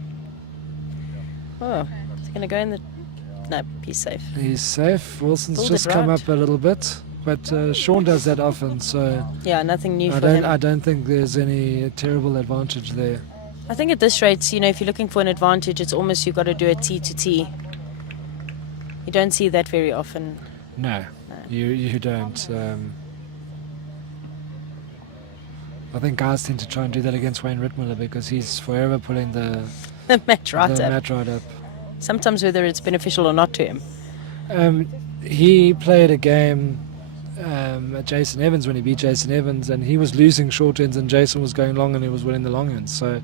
Oh, is he going to go in the... No, he's safe. He's safe. Wilson's Pulled just it come right. up a little bit, but Sean does that often, so Yeah, nothing new I for him. don't think there's any terrible advantage there. I think at this rate, you know, if you're looking for an advantage, it's almost you've got to do a T to T. You don't see that very often. No, you don't. I think guys tend to try and do that against Wayne Rittmiller because he's forever pulling the Match right the up. mat right up. Sometimes whether it's beneficial or not to him. He played a game at Jason Evans when he beat Jason Evans, and he was losing short ends, and Jason was going long, and he was winning the long ends. So,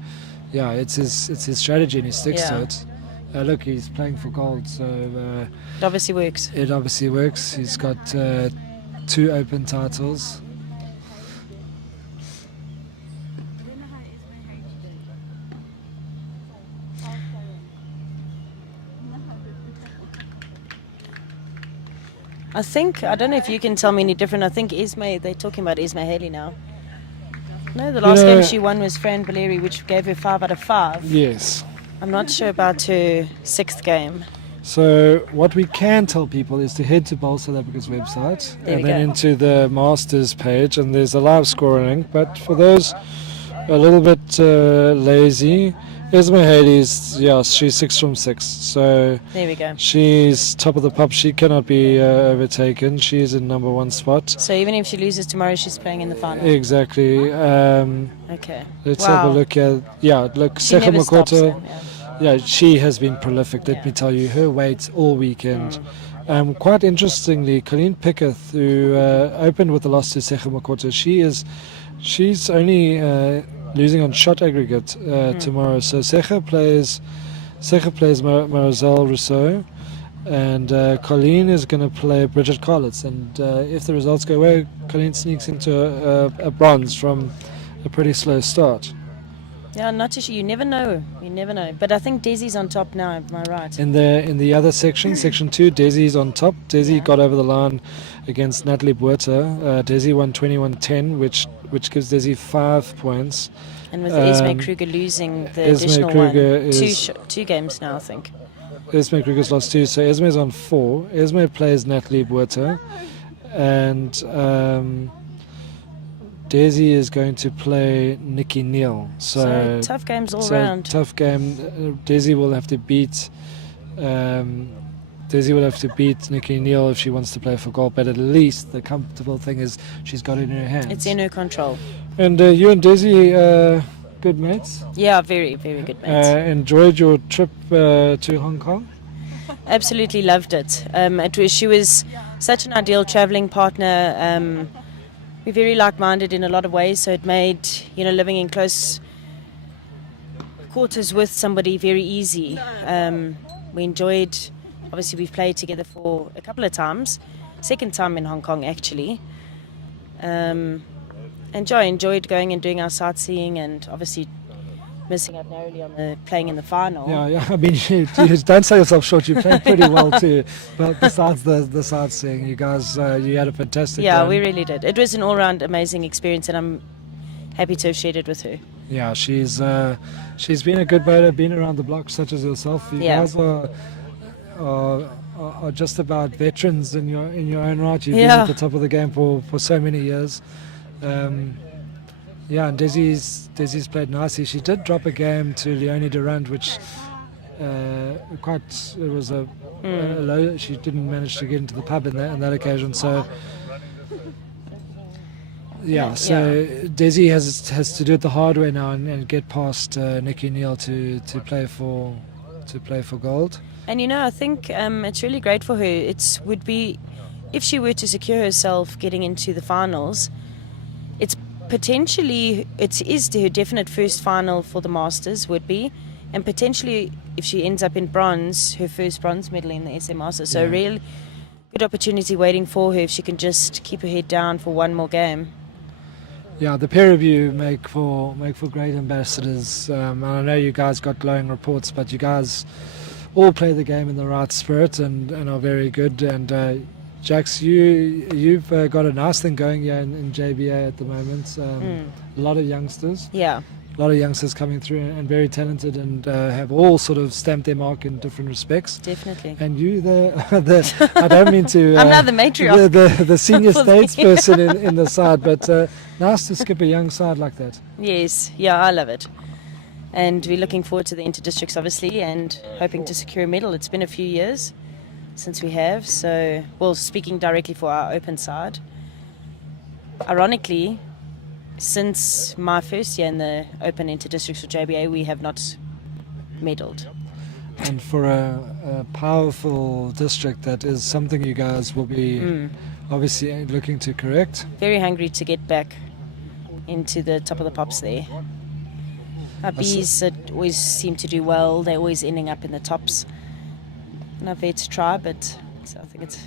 yeah, it's his strategy, and he sticks to Yeah. it. Look, he's playing for gold, so It obviously works. it obviously works. He's got 2 open titles. I think, I don't know if you can tell me any different. I think they're talking about Esme Haley now. No, the last game she won was Fran Valeri, which gave her 5 out of 5. Yes. I'm not sure about her 6th game. So what we can tell people is to head to Bowl South Africa's website There we and then go. into the Masters page, and there's a live scoring link. But for those a little bit lazy, Esme Haley's, she's 6 from 6. So There we go. she's top of the pop. She cannot be overtaken. She's in number 1 spot. So even if she loses tomorrow, she's playing in the final. Exactly. Okay. Let's Wow. have a look at, look, She Sekha never stops, Makoto. yeah. Yeah, she has been prolific, let Yeah. me tell you. Her weight all weekend. Quite interestingly, Colleen Picketh, who opened with the loss to Sekha Makoto, she is She's only losing on shot aggregate tomorrow. So Secha plays Marcel Rossouw, and Colleen is going to play Bridget Carlitz. And if the results go away, Colleen sneaks into a bronze from a pretty slow start. Yeah, not too sure. You never know. You never know. But I think Desi's on top now. Am I right? In the other section, section 2, Desi's on top. Desi got over the line against Natalie Buerta. Desi won 21-10, which gives Desi 5 points. And with Esme Kruger losing the Esme additional Kruger one, is- two games now, I think. Esme Kruger's lost 2, so Esme's on 4. Esme plays Natalie Buerta, and Desi is going to play Nicki Neil. So tough games all so round. tough game. Desi will have to beat. Desi will have to beat Nicki Neil if she wants to play for gold. But at least the comfortable thing is she's got it in her hands. It's in her control. And you and Desi, good mates. Yeah, very, very good mates. Enjoyed your trip to Hong Kong. Absolutely loved it. She was such an ideal traveling partner. We're very like-minded in a lot of ways, so it made living in close quarters with somebody very easy. We enjoyed. Obviously, we've played together for a couple of times. Second time in Hong Kong, actually. Enjoyed going and doing our sightseeing, and obviously missing out narrowly on the playing in the final. Yeah. I mean, you don't sell yourself short. You played pretty well too. But besides the sightseeing, you guys, you had a fantastic. Yeah, time. we really did. It was an all-round amazing experience, and I'm happy to have shared it with her. Yeah, she's been a good boater, been around the block, such as yourself. You Yeah. guys are just about veterans in your own right. You've been Yeah. at the top of the game for so many years. Yeah, and Desi's played nicely. She did drop a game to Leonie Durand, which it was a low. She didn't manage to get into the pub in that occasion. So so Desi has to do it the hard way now and get past Nicki Neil to play for gold. And I think it's really great for her. It would be, if she were to secure herself getting into the finals, it is her definite first final for the Masters, would be, and potentially if she ends up in bronze, her first bronze medal in the SA Masters. So Yeah. real good opportunity waiting for her if she can just keep her head down for one more game. Yeah, the peer review make for great ambassadors. And I know you guys got glowing reports, but you guys all play the game in the right spirit and are very good. And Jax, you've got a nice thing going here in JBA at the moment. A lot of youngsters. Yeah. A lot of youngsters coming through and very talented and have all sort of stamped their mark in different respects. Definitely. And you, I don't mean to. I'm now the matriarch. The senior For the- statesperson in the side, but nice to skip a young side like that. Yes, yeah, I love it. And we're looking forward to the inter-districts, obviously, and hoping to secure a medal. It's been a few years since we have, so, speaking directly for our open side, ironically, since my first year in the open inter-districts for JBA, we have not medalled. And for a powerful district, that is something you guys will be obviously looking to correct. Very hungry to get back into the top of the pops there. Our bees always seem to do well. They're always ending up in the tops. And I've yet to try, but I think it's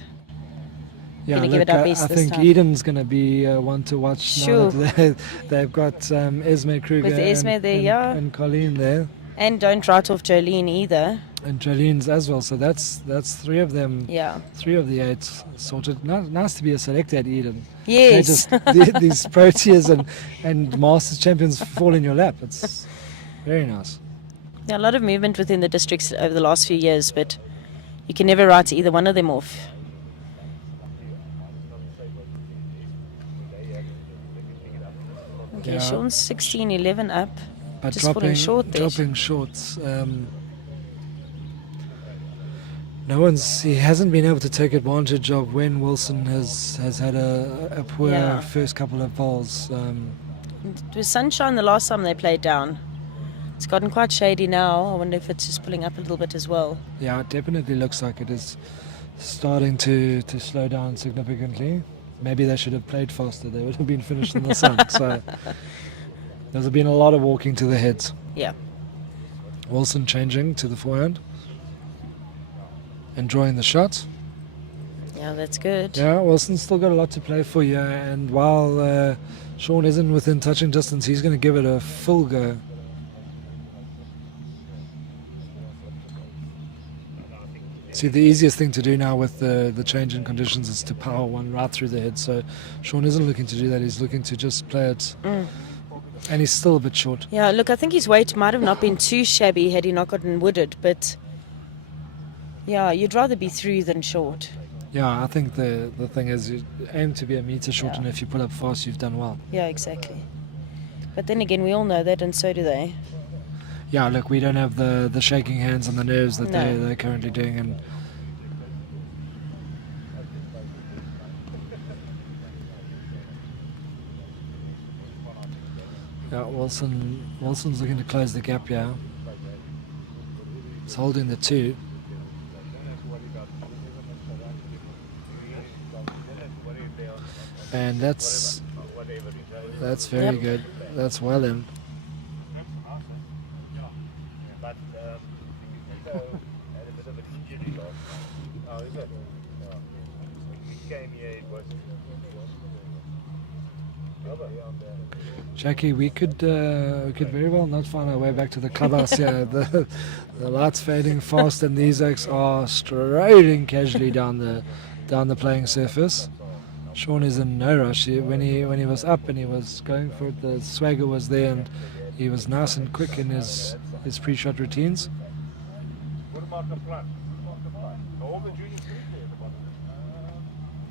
gonna give it our best I this think time. Eden's going to be one to watch. Sure. Now that they've got Esme Kruger With Esme there, yeah. and Colleen there. And don't write off Jolene either. And Jolene's as well. So that's 3 of them. Yeah. 3 of the 8 sorted. Nice to be a selector at Eden. Yes. These Proteas and Masters champions fall in your lap. It's very nice. Yeah, a lot of movement within the districts over the last few years, but you can never write either one of them off. Okay, Yeah. Sean's 16-11 up. But Just falling short there. dropping shorts. He hasn't been able to take advantage of when Wilson has had a poor Yeah. first couple of balls. It was sunshine the last time they played down. It's gotten quite shady now. I wonder if it's just pulling up a little bit as well. Yeah, it definitely looks like it is starting to slow down significantly. maybe they should have played faster. They would have been finished in the sun. So there's been a lot of walking to the heads. Yeah. Wilson changing to the forehand. Enjoying the shot. Yeah, that's good. Yeah, Wilson's still got a lot to play for here. And while Sean isn't within touching distance, he's going to give it a full go. See, the easiest thing to do now with the change in conditions is to power one right through the head. So Sean isn't looking to do that. He's looking to just play it. And he's still a bit short. Yeah, look, I think his weight might have not been too shabby had he not gotten wooded, but yeah, you'd rather be through than short. Yeah, I think the thing is you aim to be a meter short, Yeah. and if you pull up fast, you've done well. Yeah, exactly. But then again, we all know that, and so do they. Yeah, look, we don't have the shaking hands and the nerves that No. they're currently doing. And yeah, Wilson's looking to close the gap here. He's holding the 2. And that's very Yep. good. That's well in. Jackie, we could very well not find our way back to the clubhouse here. The lights fading fast, and these oaks are striding casually down the playing surface. Sean is in no rush. When he was up and he was going for it, the swagger was there, and he was nice and quick in his pre-shot routines.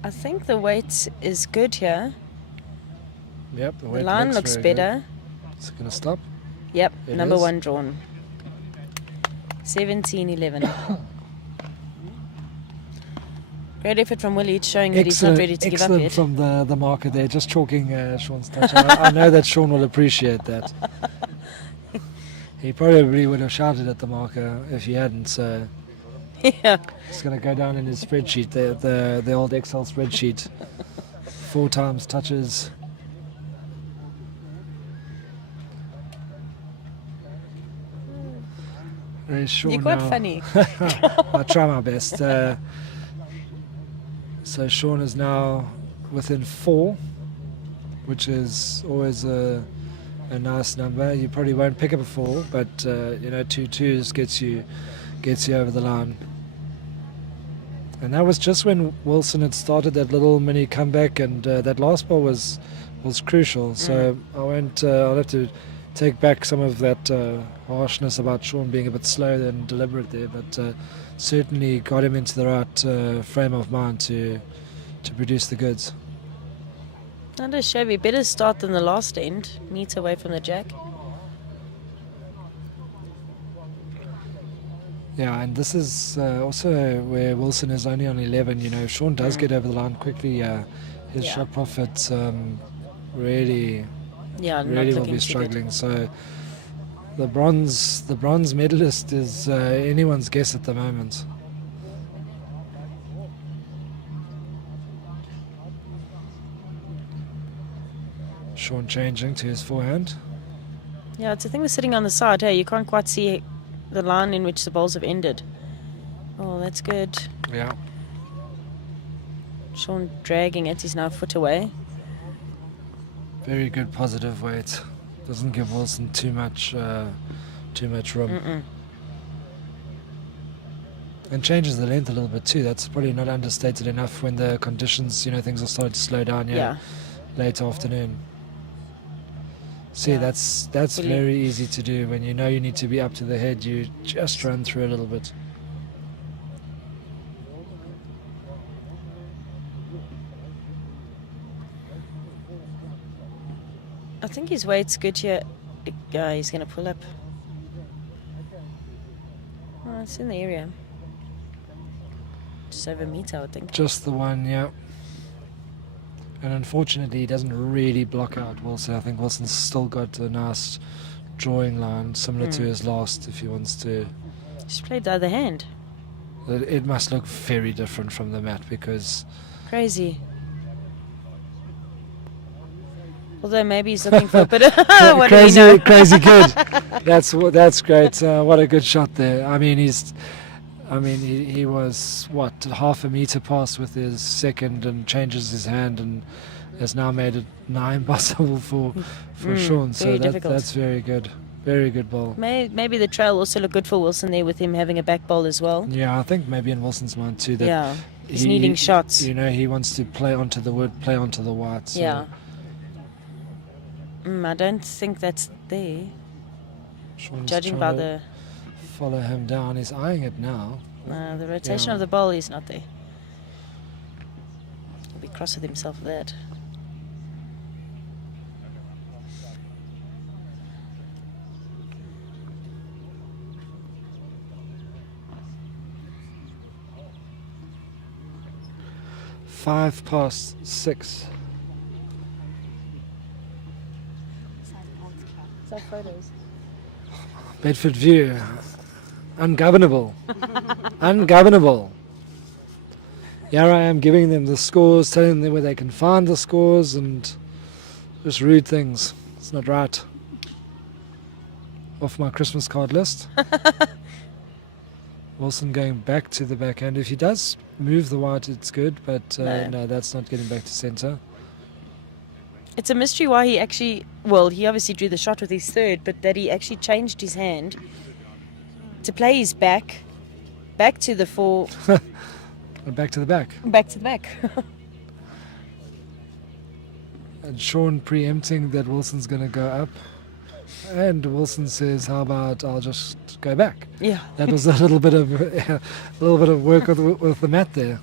I think the weight is good here. Yep, The weight line looks very good. better. Is it going to stop? Yep, It number is. 1 drawn. 17-11. Great effort from Willie, showing that he's not ready to give up excellent yet. from the marker there, just chalking Sean's touch. I know that Sean will appreciate that. He probably would have shouted at the marker if he hadn't, so Yeah. it's going to go down in his spreadsheet, the old Excel spreadsheet. 4 times touches. Very Sean You're quite now. funny. I try my best. So Sean is now within 4, which is always a nice number. You probably won't pick up a 4, but 2 twos gets you over the line. And that was just when Wilson had started that little mini comeback, and that last ball was crucial. So I'll have to take back some of that harshness about Sean being a bit slow and deliberate there, but certainly got him into the right frame of mind to produce the goods. Not a shabby. Better start than the last end. Meter away from the jack. Yeah, and this is also where Wilson is only on 11. If Sean does get over the line quickly, his Yeah. shot profit really Yeah, not will looking be too struggling. So the bronze medalist is anyone's guess at the moment. Sean changing to his forehand. good. Yeah, it's a thing with sitting on the side. Hey, you can't quite see the line in which the bowls have ended. Oh, that's good. Yeah. Sean dragging it. He's now a foot away. Very good positive weight. Doesn't give Wilson too much room. Mm-mm. And changes the length a little bit too. That's probably not understated enough when the conditions, things are starting to slow down. Yeah. Late afternoon. See, Yeah. that's Fully. very easy to do. When you know you need to be up to the head, you just run through a little bit. I think his weight's good here. Yeah, he's going to pull up. Oh, it's in the area. Just over a meter, I would think. Just the one, yeah. And unfortunately, he doesn't really block out Wilson. I think Wilson's still got a nice drawing line, similar to his last, if he wants to. Just played the other hand. It must look very different from the mat because Crazy. Although maybe he's looking for a bit of what do we crazy, know? crazy kid. That's great. What a good shot there. I mean, he was what, half a meter past with his second and changes his hand and has now made it nigh impossible for Sean. So very difficult. that's very good. Very good ball. Maybe the trail also looked good for Wilson there with him having a back bowl as well. Yeah, I think maybe in Wilson's mind too that Yeah, he's needing shots. You know, he wants to play onto the wood, play onto the white. So Yeah. I don't think that's there. Sean's Judging by trying to the follow him down, he's eyeing it now. the rotation Yeah. of the bowl is not there. He'll be cross with himself for that. Five past six. Is that photos? Bedford View. Ungovernable. Ungovernable. Here I am giving them the scores, telling them where they can find the scores, and just rude things. It's not right. Off my Christmas card list. Wilson going back to the backhand. If he does move the white, it's good, but no, that's not getting back to centre. It's a mystery why he actually, well, he obviously drew the shot with his third, but that he actually changed his hand to play his back to the four, And back to the back. back to the back. And Sean preempting that Wilson's going to go up. And Wilson says, "How about I'll just go back?" Yeah. That was a little bit of work with the mat there.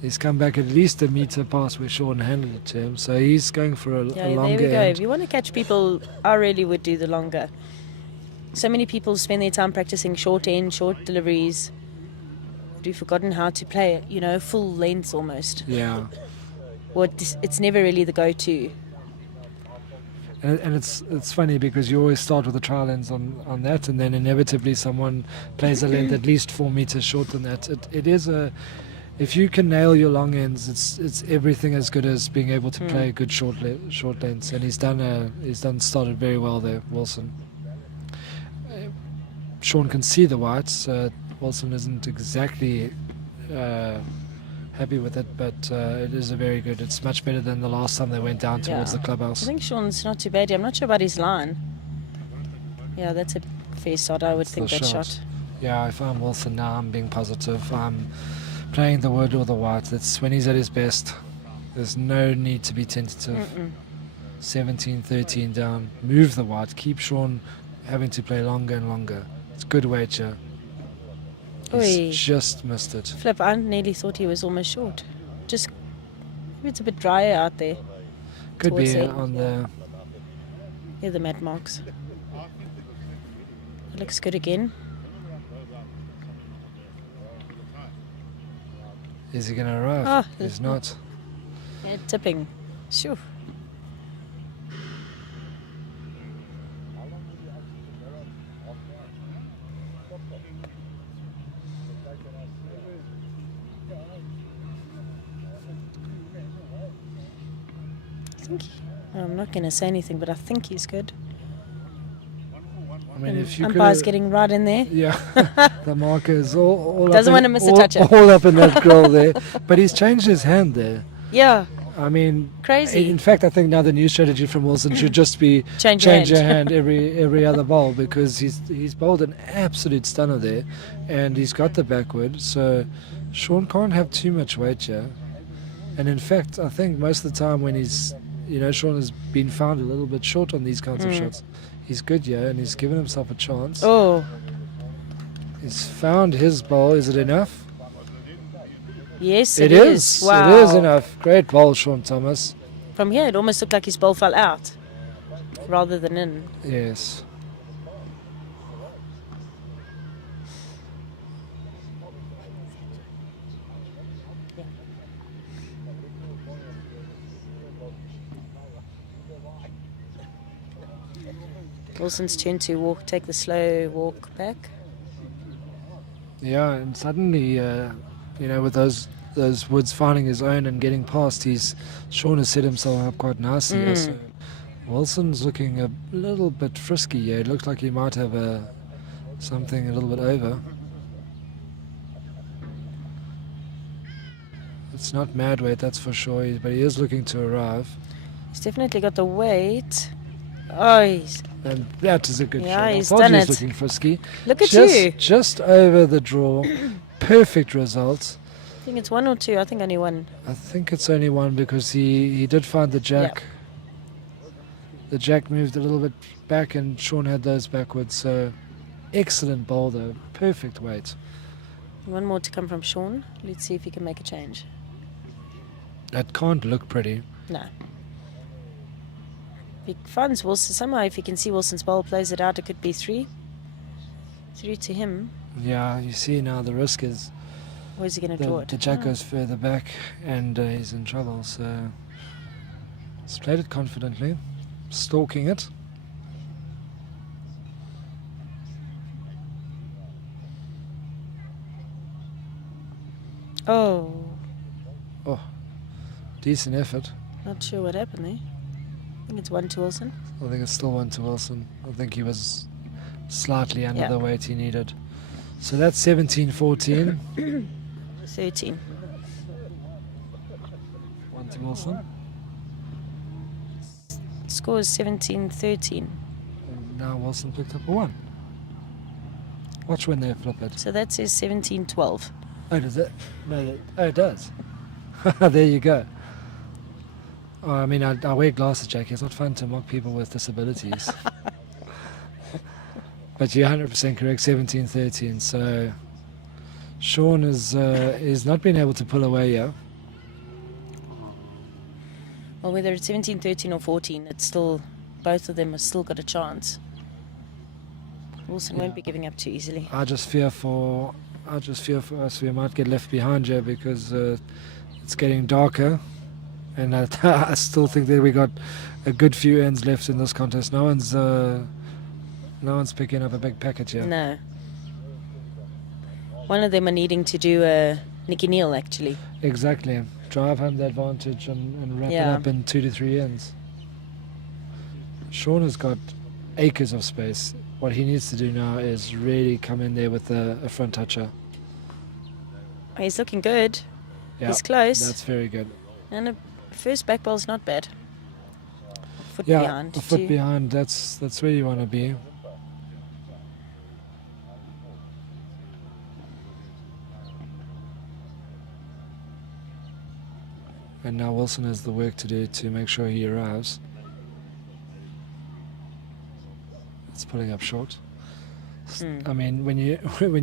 He's come back at least a metre past where Sean handed it to him, so he's going for a Yeah, longer there we go. end. If you want to catch people, I really would do the longer. So many people spend their time practicing short end, short deliveries. We've forgotten how to play, full lengths almost. Yeah, It's never really the go-to. and it's funny because you always start with the trial ends on that, and then inevitably someone plays a length at least 4 metres short than that. It is a, if you can nail your long ends, it's everything as good as being able to play good short lengths, and he's started very well there, Wilson. Sean can see the whites. Wilson isn't exactly happy with it, but it is a very good. It's much better than the last time they went down towards Yeah. the I clubhouse. think Sean's not too bad. I'm not sure about his line. Yeah, that's a fair shot. I would It's think the that shot. shot. Yeah, if I'm Wilson now, I'm being positive. I'm playing the wood or the white. That's when he's at his best. There's no need to be tentative. 17-13 down. Move the white. Keep Sean having to play longer and longer. It's good weight here. Oi. He's just missed it. Flip, I nearly thought he was almost short. Just, maybe it's a bit drier out there. Could Towards be the on the. Yeah, the mat marks. It looks good again. Is he going to arrive? Ah, He's not. Yeah, tipping. Sure. I'm not going to say anything, but I think he's good. I mean, if you Umpire's could. getting right in there. Yeah, the marker is all Doesn't up want to in, miss a toucher. all up in that grill there. But he's changed his hand there. Yeah, I mean, crazy. in fact, I think now the new strategy from Wilson should just be Change your hand every other bowl, because he's bowled an absolute stunner there, and he's got the backward. So Sean can't have too much weight here. And in fact, I think most of the time when he's, Sean has been found a little bit short on these kinds of shots. He's good here, and he's given himself a chance. Oh, He's found his bowl. Is it enough? yes, It is. is. Wow. It is enough. Great bowl, Sean Thomas. From here, it almost looked like his ball fell out rather than in. Yes. Wilson's turn to take the slow walk back. Yeah, and suddenly, with those those woods, finding his own and getting past. Sean has set himself up quite nicely. Here, so Wilson's looking a little bit frisky here. It looks like he might have something a little bit over. It's not mad weight, that's for sure, but he is looking to arrive. He's definitely got the weight. Oh, And that is a good shot. Yeah, he's I told done you it. Looking frisky. Look at you. Just over the draw. Perfect result. I think it's 1 or 2. I think only 1. I think it's only 1 because he did find the jack. The jack moved a little bit back and Sean had those backwards. So excellent bowl though. Perfect weight. 1 more to come from Sean. Let's see if he can make a change. That can't look pretty. No. If he finds Wilson, somehow if he can see Wilson's bowl, plays it out, it could be 3. 3 to him. Yeah, you see now the risk is Where's he going to draw it? the jack goes further back and he's in trouble. So he's played it confidently, stalking it. Oh, Decent effort. not sure what happened there. I think it's 1 to Wilson. I think it's still 1 to Wilson. I think he was slightly under the weight he needed. So that's 17-14. 13. 1 to Wilson. Score is 17-13. And now Wilson picked up a 1. Watch when they flip it. So that says 17-12. Oh, does it? No, it does. There you go. Oh, I mean, I wear glasses, Jackie. It's not fun to mock people with disabilities. But you're 100% correct, 17-13. So Sean is not been able to pull away here. Well, whether it's 17-13 or 14, it's still, both of them have still got a chance. Wilson won't be giving up too easily. I just fear for us. We might get left behind here because it's getting darker, and I still think that we got a good few ends left in this contest. No one's picking up a big packet here. No. One of them are needing to do a Nicki Neil, actually. Exactly. Drive home the advantage and wrap it up in 2 to 3 ends. Sean has got acres of space. What he needs to do now is really come in there with a front toucher. Oh, he's looking good. Yeah, He's close. That's very good. And a first back ball's not bad. Foot Yeah, behind. a foot too. behind. That's where you want to be. And now Wilson has the work to do to make sure he arrives. It's pulling up short. I mean, when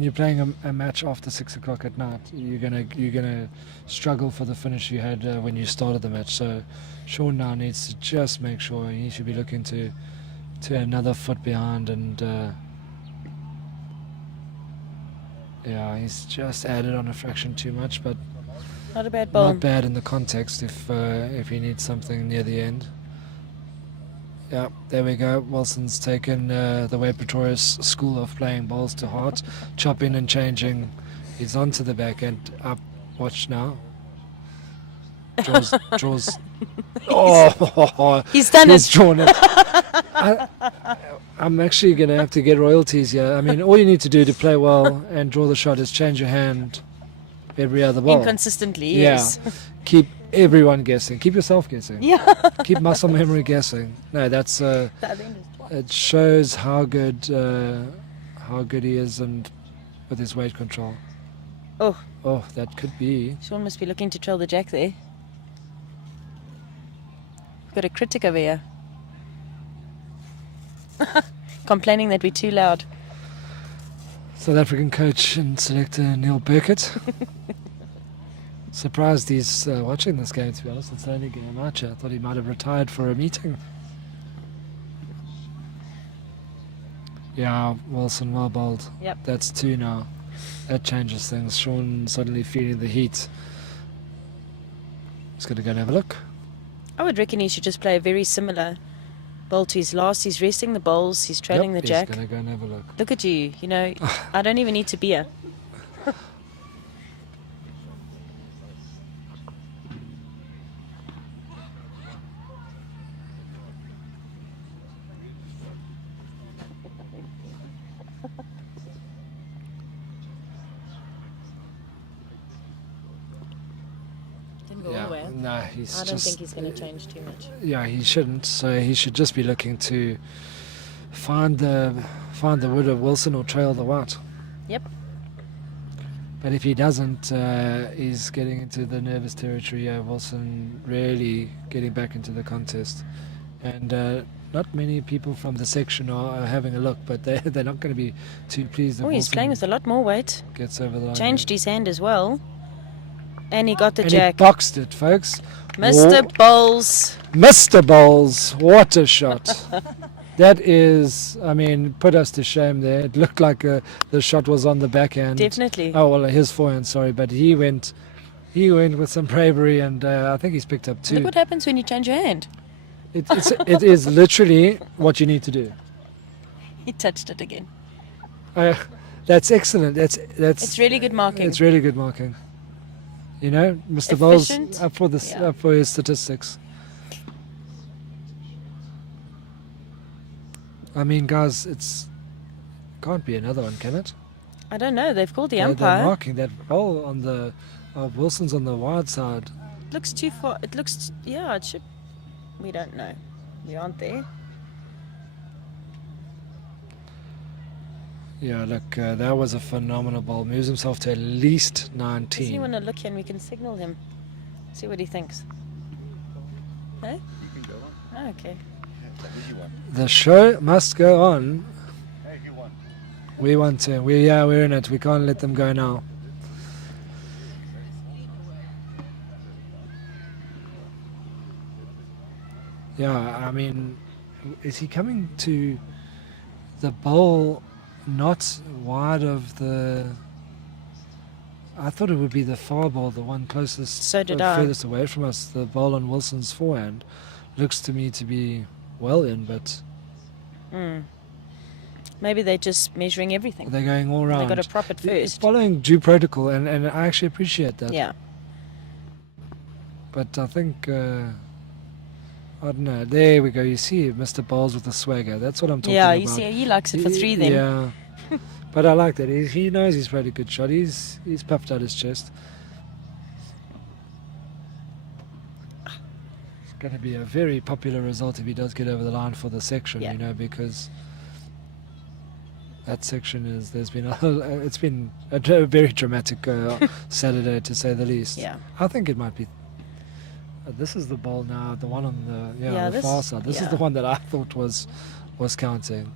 you're playing a match after 6 o'clock at night, you're gonna struggle for the finish you had when you started the match. So Sean now needs to just make sure he should be looking to another foot behind, and yeah, he's just added on a fraction too much, but Not a bad ball. not bad in the context if he needs something near the end. Yeah, there we go. Wilson's taken the way Pretoria's school of playing balls to heart, chopping and changing. He's onto the back end. Up, watch now. Draws. Oh, He's done he's it. drawn it. I'm actually going to have to get royalties here. I mean, all you need to do to play well and draw the shot is change your hand every other ball. Inconsistently, yes. Yeah. Keep everyone guessing. Keep yourself guessing. Yeah. Keep muscle memory guessing. No, that's it shows how good he is and with his weight control. Oh, that could be. Sean must be looking to trail the jack there. We've got a critic over here. Complaining that we're too loud. South African coach and selector Neal Burkett. Surprised he's watching this game, to be honest. It's the only game out here. I thought he might have retired for a meeting. Yeah, Wilson, well bowled. Yep. That's 2 now. That changes things. Sean suddenly feeling the heat. He's going to go and have a look. I would reckon he should just play a very similar bowl to his last. He's resting the bowls, he's trailing the jack. He's going to go and have a look. Look at you, I don't even need to be here. go all the way. No, he's I don't just. think he's going to change too much. Yeah, he shouldn't. So he should just be looking to find the wood of Wilson or trail the white. Yep. But if he doesn't, he's getting into the nervous territory. Wilson really getting back into the contest, and not many people from the section are having a look, but they're not going to be too pleased. That Oh, he's Wilson playing with a lot more weight. gets over the line. Changed his hand as well. And he got the and jack. he boxed it, folks. Mr. Bowles. Mr. Bowles, what a shot! That is, I mean, put us to shame there. It looked like the shot was on the backhand. Definitely. Oh well, his forehand, sorry, but he went with some bravery, and I think he's picked up two. Look what happens when you change your hand. It is literally what you need to do. He touched it again. That's excellent. It's really good marking. It's really good marking. You know, Mr. Bowles Efficient. up for this, Yeah. up for his statistics. I mean, guys, can't be another one, can it? I don't know. They've called the They're umpire. marking that ball on the Wilson's on the wide side. It looks too far. It looks. Yeah, it should. We don't know. We aren't there. Yeah, look, that was a phenomenal ball. Moves himself to at least Does he 19. want to look here and we can signal him? See what he thinks. No? You can go on. Oh, okay. Yeah, you want. The show must go on. Hey, you want. We want to. We're in it. We can't let them go now. Yeah, I mean, is he coming to the bowl not wide of the... I thought it would be the far bowl, the one closest, So did I. furthest away from us. The bowl on Wilson's forehand looks to me to be well in, but Maybe they're just measuring everything. they're going all They round. got to prop it It's first. following due protocol, and I actually appreciate that. Yeah. But I think, I don't know. There we go. You see Mr. Bowles with the swagger. That's what I'm talking Yeah, about. you see, he likes it for three then. Yeah. But I like that. He knows he's played a good shot. He's puffed out his chest. It's going to be a very popular result if he does get over the line for the section, Yeah. you know, because that section it's been a very dramatic Saturday, to say the least. Yeah. I think it might be. This is the ball now, the one on the Yeah, the this- far side. This is yeah. the one that I thought was counting.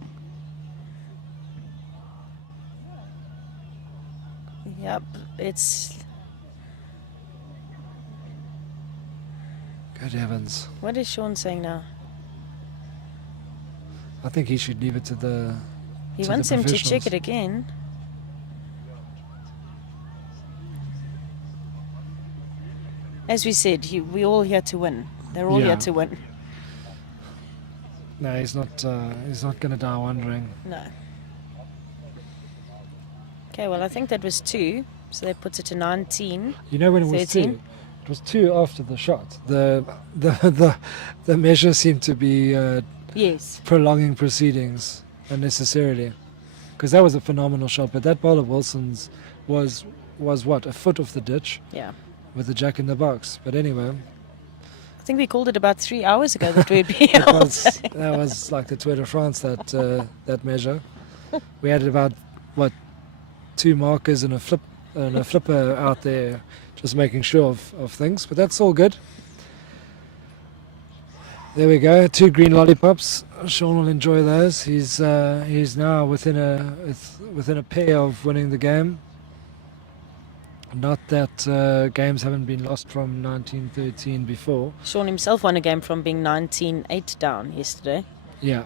Yep. It's. Good heavens! What is Sean saying now? I think he should leave it to the. He To wants the him to check professionals. it again. As we said, we all here to win. They're all Yeah. here to win. No, he's not. He's not going to die wondering. No. Okay, well, I think that was 2. So that puts it to 19. You know when it was 13? 2? It was 2 after the shot. The measure seemed to be Yes. prolonging proceedings unnecessarily, because that was a phenomenal shot. But that ball of Wilson's was what, a foot off the ditch Yeah. with the jack in the box. But anyway, I think we called it about 3 hours ago that we'd be that able was, to. that was like the Tour de France, that measure. We had about, what, 2 markers and a flipper out there, just making sure of things. But that's all good. There we go, 2 green lollipops. Sean will enjoy those. He's now within a pair of winning the game. Not that games haven't been lost from 1913 before. Sean himself won a game from being 19-8 down yesterday. Yeah.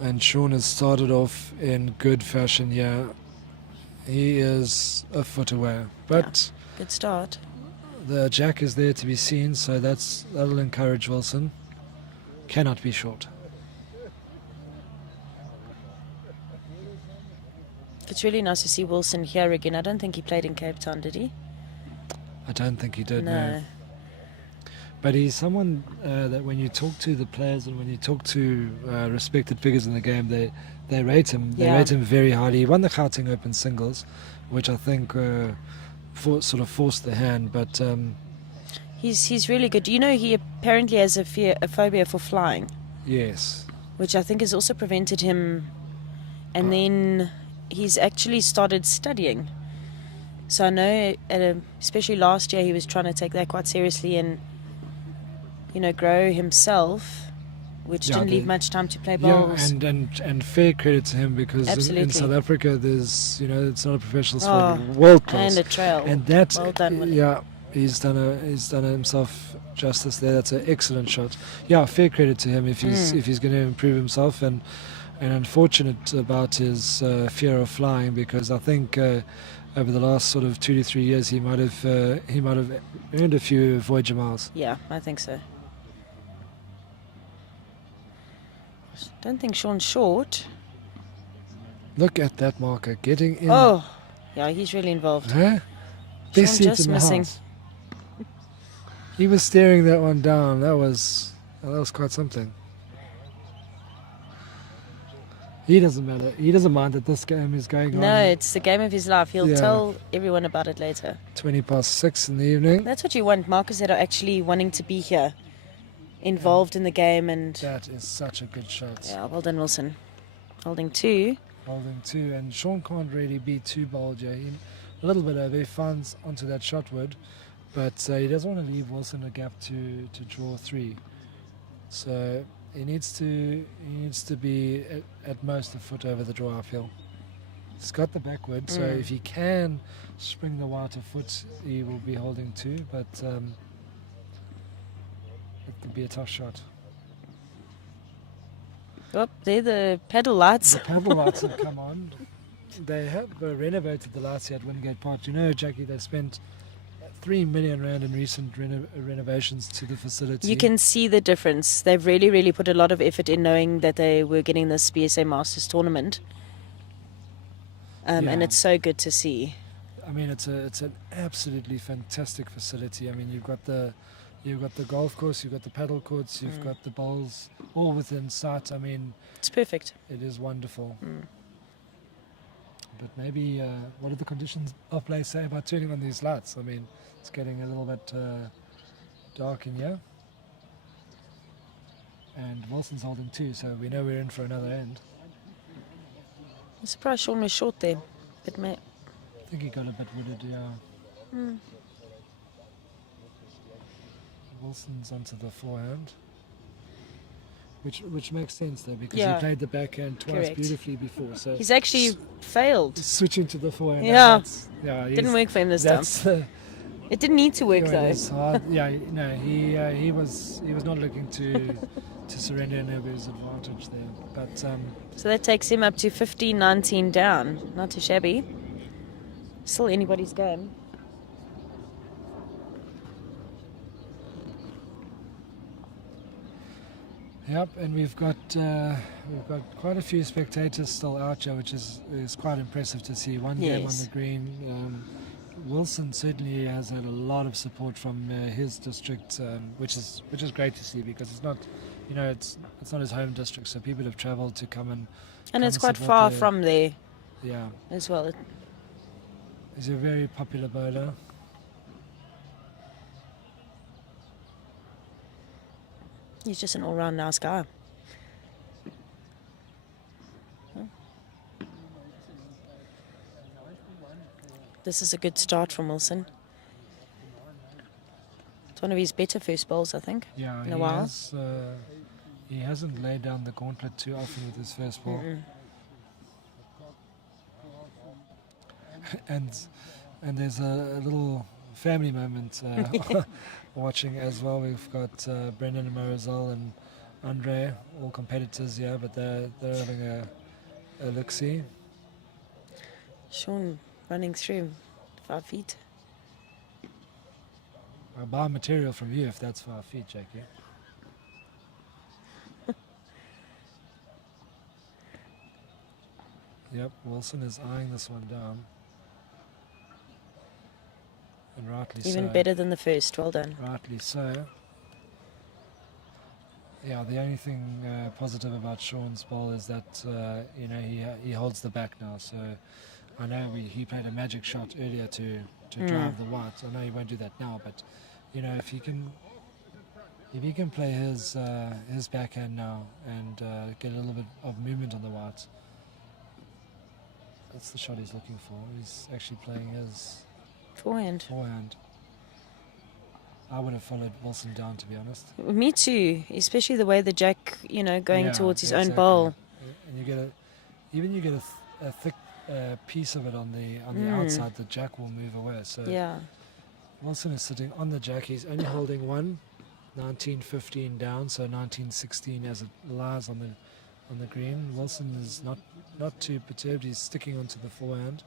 And Sean has started off in good fashion here. He is a foot away. But Good start. the jack is there to be seen, so that'll encourage Wilson. Cannot be short. It's really nice to see Wilson here again. I don't think he played in Cape Town, did he? I don't think he did, no. But he's someone that when you talk to the players and when you talk to respected figures in the game, they rate him. They Yeah. rate him very highly. He won the Gauteng Open singles, which I think sort of forced the hand. But He's really good. You know, he apparently has a phobia for flying, yes, which I think has also prevented him. And then he's actually started studying. So I know, especially last year, he was trying to take that quite seriously and, you know, grow himself, which Yeah, didn't leave the- much time to play yeah, bowls. and fair credit to him because Absolutely. in South Africa, there's it's not a professional Oh, sport, world class. and a trail. And that, Well done, Willie. yeah, he's done himself justice there. That's an excellent shot. Yeah, fair credit to him if he's going to improve himself, and unfortunate about his fear of flying, because I think over the last sort of 2 to 3 years he might have earned a few Voyager miles. Yeah, I think so. Don't think Sean's short. Look at that marker getting in. Oh, yeah, he's really involved. Huh? Sean Best seat just in the missing. house. He was staring that one down. That was quite something. He doesn't matter. He doesn't mind that this game is going on. No, it's the game of his life. He'll Yeah. tell everyone about it later. 6:20 in the evening. That's what you want, markers that are actually wanting to be here, involved in the game, and That is such a good shot. yeah, well done, Wilson. Holding 2. Holding 2, and Sean can't really be too bold here. A little bit over, he finds onto that shot wood, but he doesn't want to leave Wilson a gap to draw 3. So he needs to be at most a foot over the draw, I feel. He's got the backwood, so if he can spring the white a foot, he will be holding 2, but it could be a tough shot. Oh, there the pedal lights. The paddle lights have come on. They have renovated the lights here at Wingate Park. You know, Jackie, they spent 3 million rand in recent renovations to the facility. You can see the difference. They've really, really put a lot of effort in, knowing that they were getting this BSA Masters tournament. And Yeah. it's so good to see. I mean, it's an absolutely fantastic facility. I mean, you've got the golf course, you've got the paddle courts, you've got the bowls, all within sight. I mean, It's perfect. it is wonderful. But maybe, what do the conditions of play say about turning on these lights? I mean, it's getting a little bit dark in here. And Wilson's holding 2, so we know we're in for another end. I'm surprised Sean was short there. But I think he got a bit wooded, yeah. Wilson's onto the forehand. Which makes sense though, because Yeah. he played the backhand twice Correct. beautifully before. So he's actually failed. switching to the forehand. Yeah. Yeah, Didn't work for him this time. that's the It didn't need to work it though. is hard. Yeah, no, he was not looking to surrender any of his advantage there. But So that takes him up to 15-19 down. Not too shabby. Still anybody's game. yep, and we've got quite a few spectators still out here, which is quite impressive to see. One game on Yes. the green. Wilson certainly has had a lot of support from his district, which is great to see, because it's not, it's not his home district, so people have travelled to come and And it's quite support far the- from there Yeah, as well. he's a very popular bowler. He's just an all-round nice guy. This is a good start from Wilson. It's one of his better first bowls, I think. Yeah, In a while. He hasn't laid down the gauntlet too often with his first ball. and there's a little family moment watching as well. We've got Brendan and Marizal and Andre, all competitors here, but they're having a look-see. Sean running through 5 feet. I'll buy material from you if that's 5 feet, Jackie. Yep, Wilson is eyeing this one down. And rightly Even so. better than the first. Well done. Rightly so. Yeah, the only thing positive about Sean's ball is that he holds the back now. So I know he played a magic shot earlier to drive the white. I know he won't do that now, but if he can play his backhand now and get a little bit of movement on the white, that's the shot he's looking for. He's actually playing his forehand. I would have followed Wilson down, to be honest. Me too, especially the way the jack, going Yeah, towards his own exactly. bowl. And you get a thick piece of it on the outside. The jack will move away. So Yeah. Wilson is sitting on the jack. He's only holding 19-15 down, so 19-16 as it lies on the green. Wilson is not too perturbed. He's sticking onto the forehand.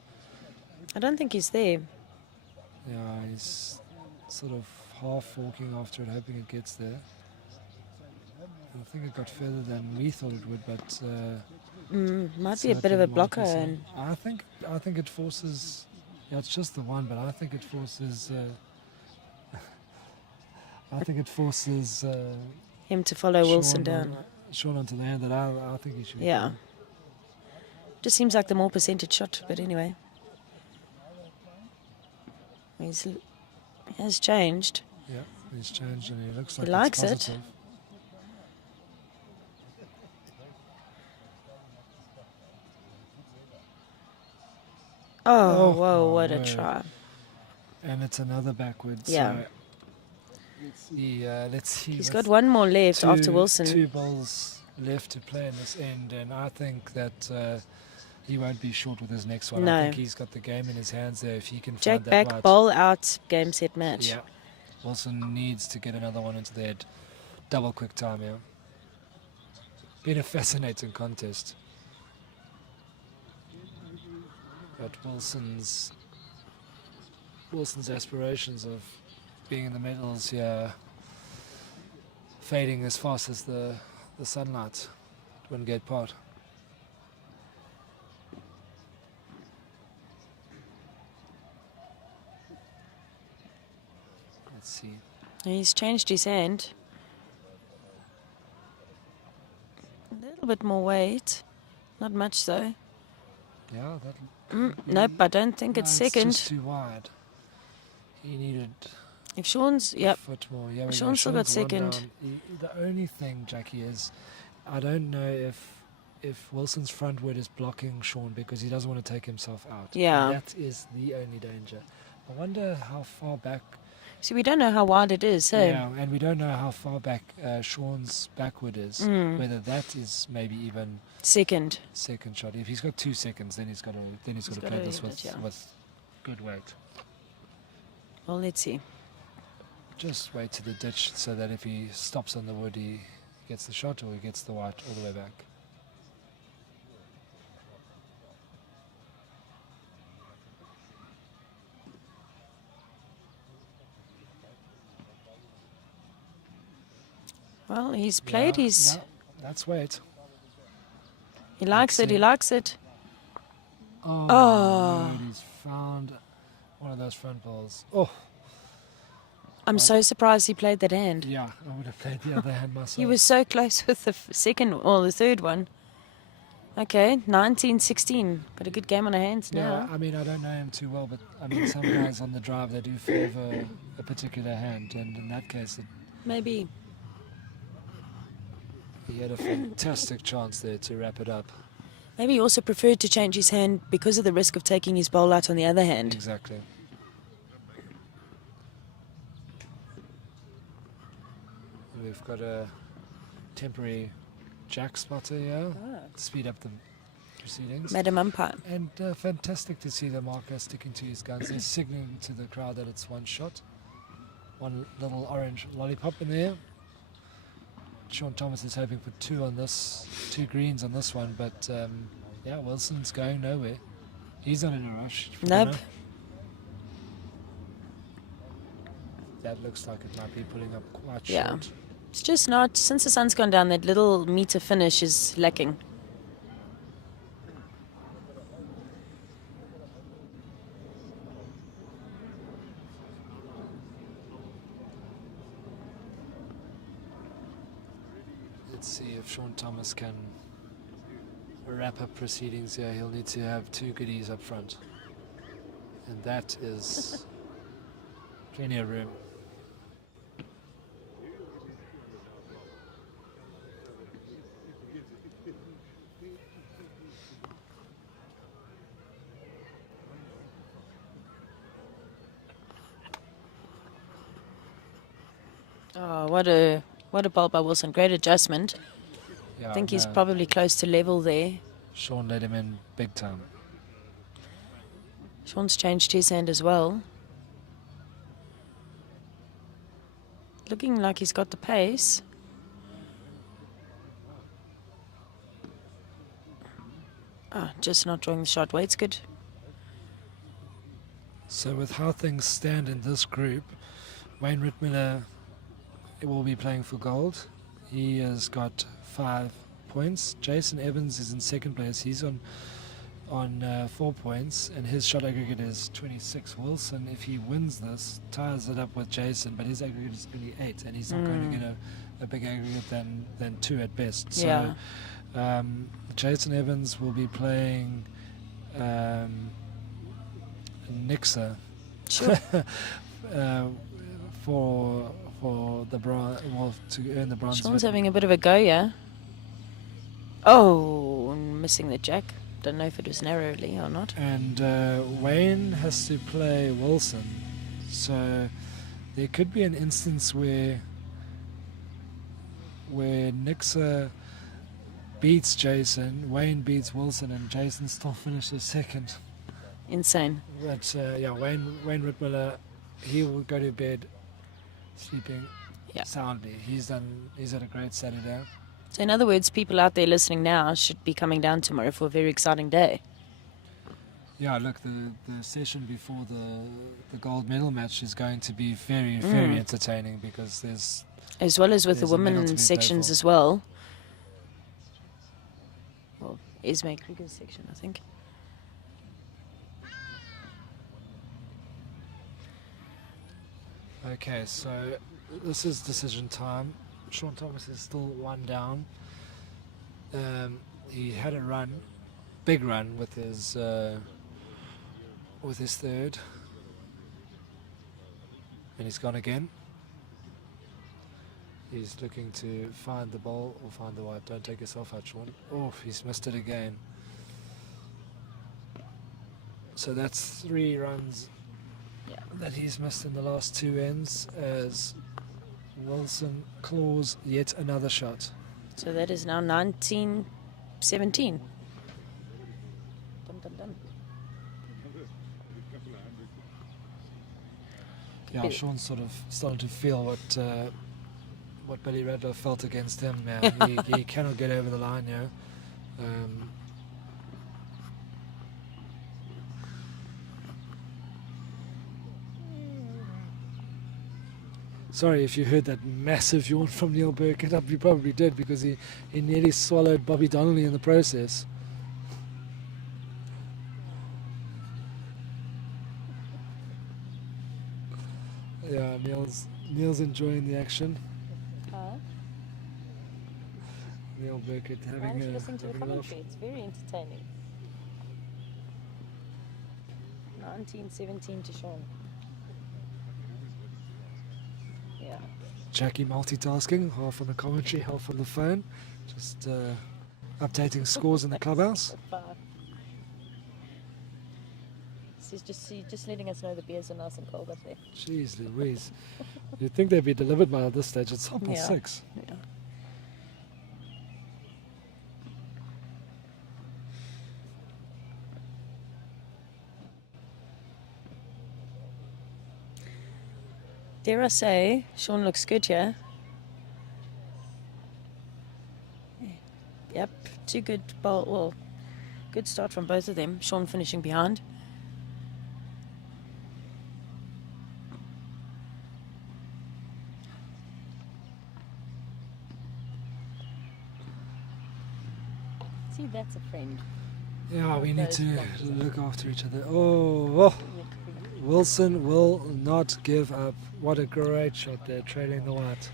I don't think he's there. Yeah, he's sort of half walking after it, hoping it gets there. I think it got further than we thought it would, but Might be a bit of a blocker. And I think it forces. Yeah, it's just the one, but I think it forces. Him to follow Wilson down. Sean onto the hand that I think he should. Yeah. Just seems like the more percentage shot, but anyway. He has changed. Yeah, he's changed and he looks like He likes it's it. positive. Oh, Oh, whoa, my what a word. try. And it's another backwards. Yeah. So let's see. He's with got one more left after Wilson. 2 balls left to play in this end, and I think that he won't be short with his next one. No. I think he's got the game in his hands there. If he can Jack find that back, right. bowl out, game, set, match. Yeah. Wilson needs to get another one into the head. Double quick time, yeah. Been a fascinating contest. But Wilson's aspirations of being in the medals here fading as fast as the sunlight at Wingate Pot. Let's see. He's changed his hand. A little bit more weight. Not much though. Yeah, that. Nope, I don't think it's no, second. It's just too wide. He needed If Sean's, yep. a foot more. Yeah, Sean's still got Sean's one second. down. The only thing, Jackie, is I don't know if Wilson's front wood is blocking Sean because he doesn't want to take himself out. Yeah. That is the only danger. I wonder how far back. See, we don't know how wide it is, so Yeah, and we don't know how far back Sean's backward is. Whether that is maybe even second. second shot. If he's got 2 seconds, then he's got to He's play gotta this hit it, yeah. with good weight. Well, let's see. Just wait to the ditch so that if he stops on the wood, he gets the shot or he gets the white all the way back. Well, he's played Yeah, his... yeah, that's weight. He likes Let's it, he see. likes it. Oh, Oh. my word, he's found one of those front balls. Oh, I'm so surprised he played that hand. yeah, I would have played the other hand myself. He was so close with the second or the third one. Okay, 19-16. Got a good game on our hands Yeah, now. I mean, I don't know him too well, but I mean, some guys on the drive, they do favour a particular hand, and in that case, Maybe. he had a fantastic chance there to wrap it up. Maybe he also preferred to change his hand because of the risk of taking his bowl out on the other hand. Exactly. We've got a temporary jack spotter here to speed up the proceedings. Madam Umpire. And fantastic to see the marker sticking to his guns. They're signaling to the crowd that it's one shot. One little orange lollipop in there. Sean Thomas is hoping for 2 on this, 2 greens on this one, but yeah, Wilson's going nowhere. He's not in a rush. for Nope. dinner. That looks like it might be pulling up quite Yeah. short. It's just not, since the sun's gone down, that little meter finish is lacking. Let's see if Sean Thomas can wrap up proceedings here. He'll need to have 2 goodies up front. And that is plenty of room. Oh, what a ball by Wilson. Great adjustment. Yeah, I think he's no, probably close to level there. Sean let him in big time. Sean's changed his hand as well. Looking like he's got the pace. Just not drawing the shot. Wait's good. So with how things stand in this group, Wayne Rittmiller will be playing for gold. He has got 5 points. Jason Evans is in second place. He's on 4 points, and his shot aggregate is 26. Wilson, if he wins this, ties it up with Jason, but his aggregate is 28, and he's not going to get a big aggregate than 2 at best. So Jason Evans will be playing Nixa Sure. for the to earn the bronze. Sean's having a bit of a go, yeah. Oh, missing the jack. Don't know if it was narrowly or not. And Wayne has to play Wilson, so there could be an instance where Nixa beats Jason, Wayne beats Wilson, and Jason still finishes second. Insane. But Wayne Rittmiller, he will go to bed sleeping soundly. He's had a great Saturday. So in other words, people out there listening now should be coming down tomorrow for a very exciting day. Yeah, look, the session before the gold medal match is going to be very, very entertaining, because there's... As well as with the there's a medal to be women's played sections for. as well. Well, Esme Krieger's section, I think. Okay, so this is decision time. Sean Thomas is still 1 down. He had a big run with his third, and he's gone again. He's looking to find the ball or find the white. Don't take yourself out, Sean. Oh, he's missed it again. So that's 3 runs that he's missed in the last 2 ends, as Wilson claws yet another shot. So that is now 19-17. Dun, dun, dun. Yeah, Sean's sort of starting to feel what Billy Radler felt against him now. He cannot get over the line now. Sorry if you heard that massive yawn from Neal Burkett up. You probably did, because he nearly swallowed Bobby Donnelly in the process. Yeah, Neal's enjoying the action. Neal Burkett having a listening to the having a laugh. commentary. It's very entertaining. 19-17 to Sean. Yeah. Jackie multitasking, half on the commentary, half on the phone, just updating scores in the clubhouse. She's just letting us know the beers are nice and cold up there. Jeez Louise. You'd think they'd be delivered by this stage. It's 6:30. Yeah. Dare I say, Sean looks good here. Yep, 2 good bowl. Well, good start from both of them. Sean finishing behind. See, that's a friend. Yeah, we need to look after each other. Oh, Wilson will not give up. What a great shot there, trailing the white.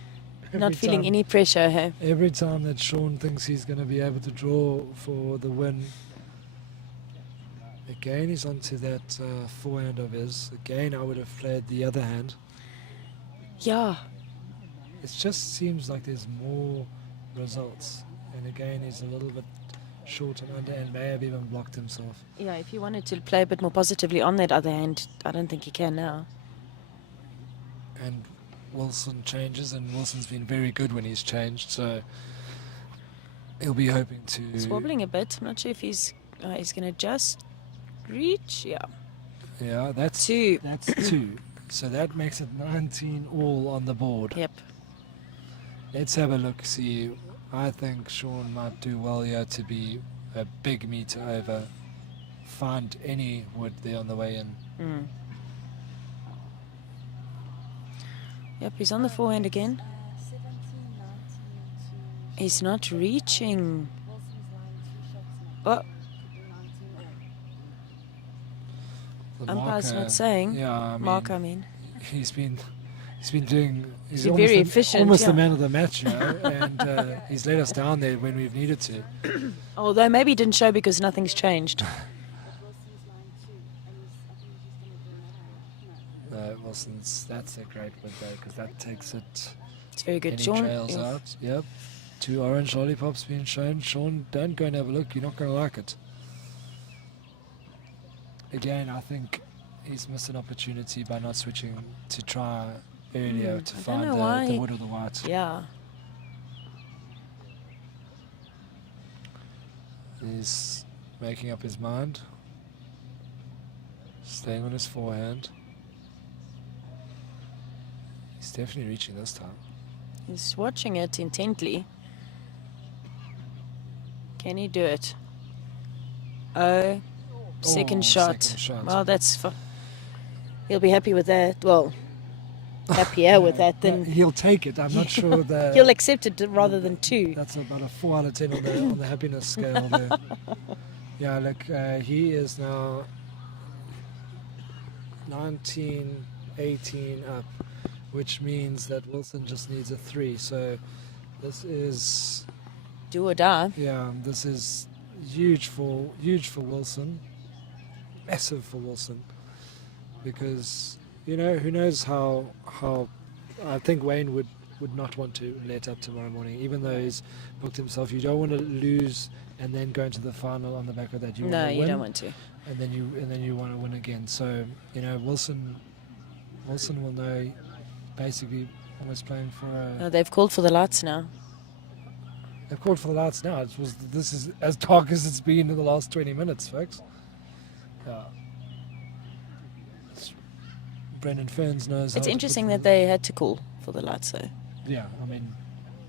Not feeling time- any pressure, hey? Every time that Sean thinks he's going to be able to draw for the win, again he's onto that forehand of his. Again, I would have played the other hand. Yeah. It just seems like there's more results. And again, he's a little bit short and under and may have even blocked himself. Yeah, if he wanted to play a bit more positively on that other hand, I don't think he can now. And Wilson changes, and Wilson's been very good when he's changed, so he'll be hoping to... He's wobbling a bit. I'm not sure if he's going to just reach. Yeah. Yeah, that's 2. That's 2. So that makes it 19 all on the board. Yep. Let's have a look, see. I think Sean might do well here to be a big meter over. Find any wood there on the way in. Mm. Yep, he's on the forehand again. 17, 19 to He's not reaching. Wilson's line 2 shots Oh. now. To do 19 all. The Umpire's marker- not saying. Yeah, I mean, Mark, I mean. he's been doing. He's been almost very the- efficient, almost the yeah. man of the match, you know, and he's let us down there when we've needed to. Although maybe he didn't show because nothing's changed. But Wilson's line 2, and I think he's going to do another. No. Wilson's, that's a great wood though, because that takes it. It's very good. Any Sean, trails yeah. out. Yep. 2 orange lollipops being shown. Sean, don't go and have a look. You're not going to like it. Again, I think he's missed an opportunity by not switching to try earlier to I don't find know why the he- wood or the white. Yeah. He's making up his mind. Staying on his forehand. He's definitely reaching this time. He's watching it intently. Can he do it? Oh, second Oh, shot. second shot. Well, he'll be happy with that. Well, happier with that Yeah, than he'll take it. I'm not sure that he'll accept it rather than 2. that's about a 4 out of 10 on the happiness scale there. Yeah, look, he is now 19, 18 up, which means that Wilson just needs a 3. So this is, Do or die. yeah, this is huge for Wilson, massive for Wilson, because you know who knows how I think Wayne would not want to let up tomorrow morning, even though he's booked himself. You don't want to lose and then go into the final on the back of that. You No, want to you win, don't want to. and then you want to win again. So you know Wilson will know, basically almost playing for a. No, they've called for the lights now. They've called for the lights now. This is as dark as it's been in the last 20 minutes, folks. Yeah. Brendan Ferns knows. how It's to interesting put that they had to call for the lights, though. Yeah, I mean,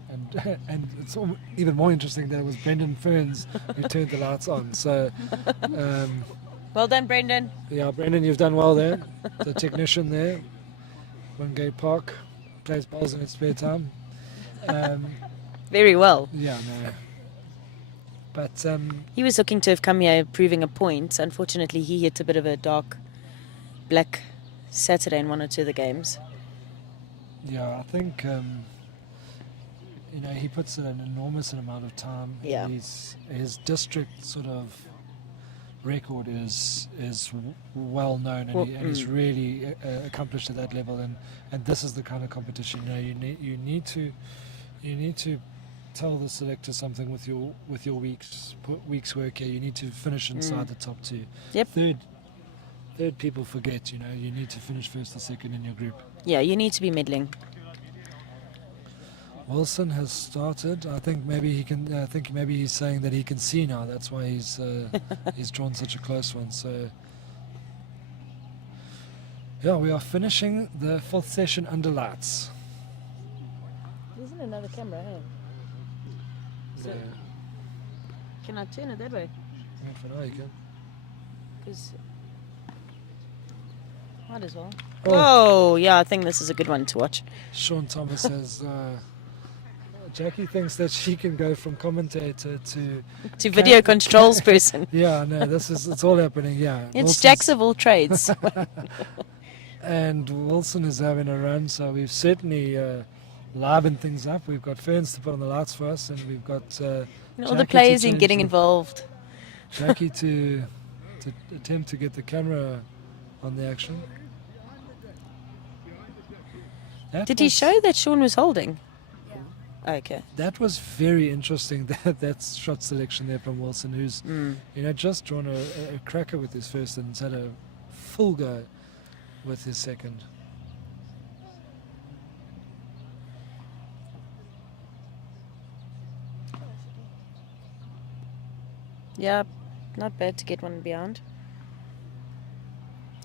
and it's even more interesting that it was Brendan Ferns who turned the lights on. So, Well done, Brendan. yeah, Brendan, you've done well there. The technician there, Wingate Park, plays bowls in his spare time. Very well. Yeah, no. But He was looking to have come here proving a point. Unfortunately, he hit a bit of a dark black Saturday in 1 or 2 of the games. yeah, I think you know he puts in an enormous amount of time. Yeah. His district sort of record is well known, and, and he's really accomplished at that level. And this is the kind of competition, you know, you need to tell the selector something with your week's work here. You need to finish inside the top 2. Yep. Third people forget, you know, you need to finish first or second in your group. Yeah, you need to be middling. Wilson has started. I think maybe he can. I think maybe he's saying that he can see now. That's why he's he's drawn such a close one. So yeah, we are finishing the 4th session under lights. There isn't another camera, hey? So, can I turn it that way? Yeah, for now you can. Because might as well. Oh. Oh, yeah, I think this is a good one to watch. Sean Thomas says Jackie thinks that she can go from commentator to To video controls person. yeah. No, it's all happening. Yeah, It's Wilson's- jacks of all trades. and Wilson is having a run. So we've certainly liven things up. We've got Ferns to put on the lights for us, and we've got all Jackie the to players in change getting the- involved. Jackie to attempt to get the camera on the action. That Did he was- show that Sean was holding? Yeah. Okay. That was very interesting. That shot selection there from Wilson, who's just drawn a cracker with his first and has had a full go with his second. Yeah, not bad to get one behind.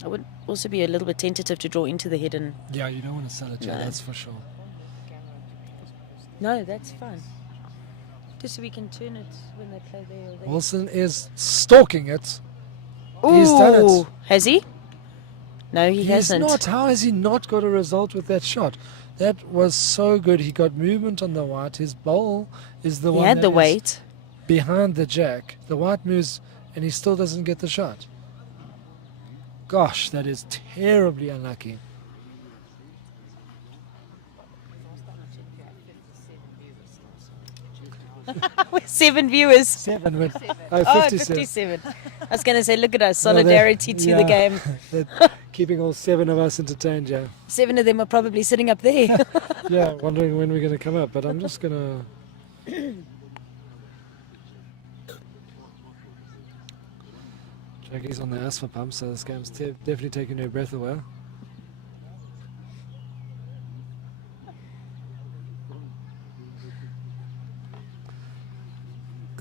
I would also be a little bit tentative to draw into the head and... Yeah, you don't want to sell it, No. that's for sure. No, that's fine. Just so we can turn it when they play there or there. Wilson is stalking it. He's done it. Ooh, has he? No, he He's hasn't. not. How has he not got a result with that shot? That was so good. He got movement on the white. His bowl is the He one had that the is weight. behind the jack. The white moves and he still doesn't get the shot. Gosh, that is terribly unlucky. With 7 viewers. 7 with Oh, 57. 57. I was going to say, look at us, solidarity to the yeah. game. They're keeping all 7 of us entertained, yeah. 7 of them are probably sitting up there. Yeah, wondering when we're going to come up, but I'm just going to... Jackie's on the asthma pump, so this game's definitely taking her breath away.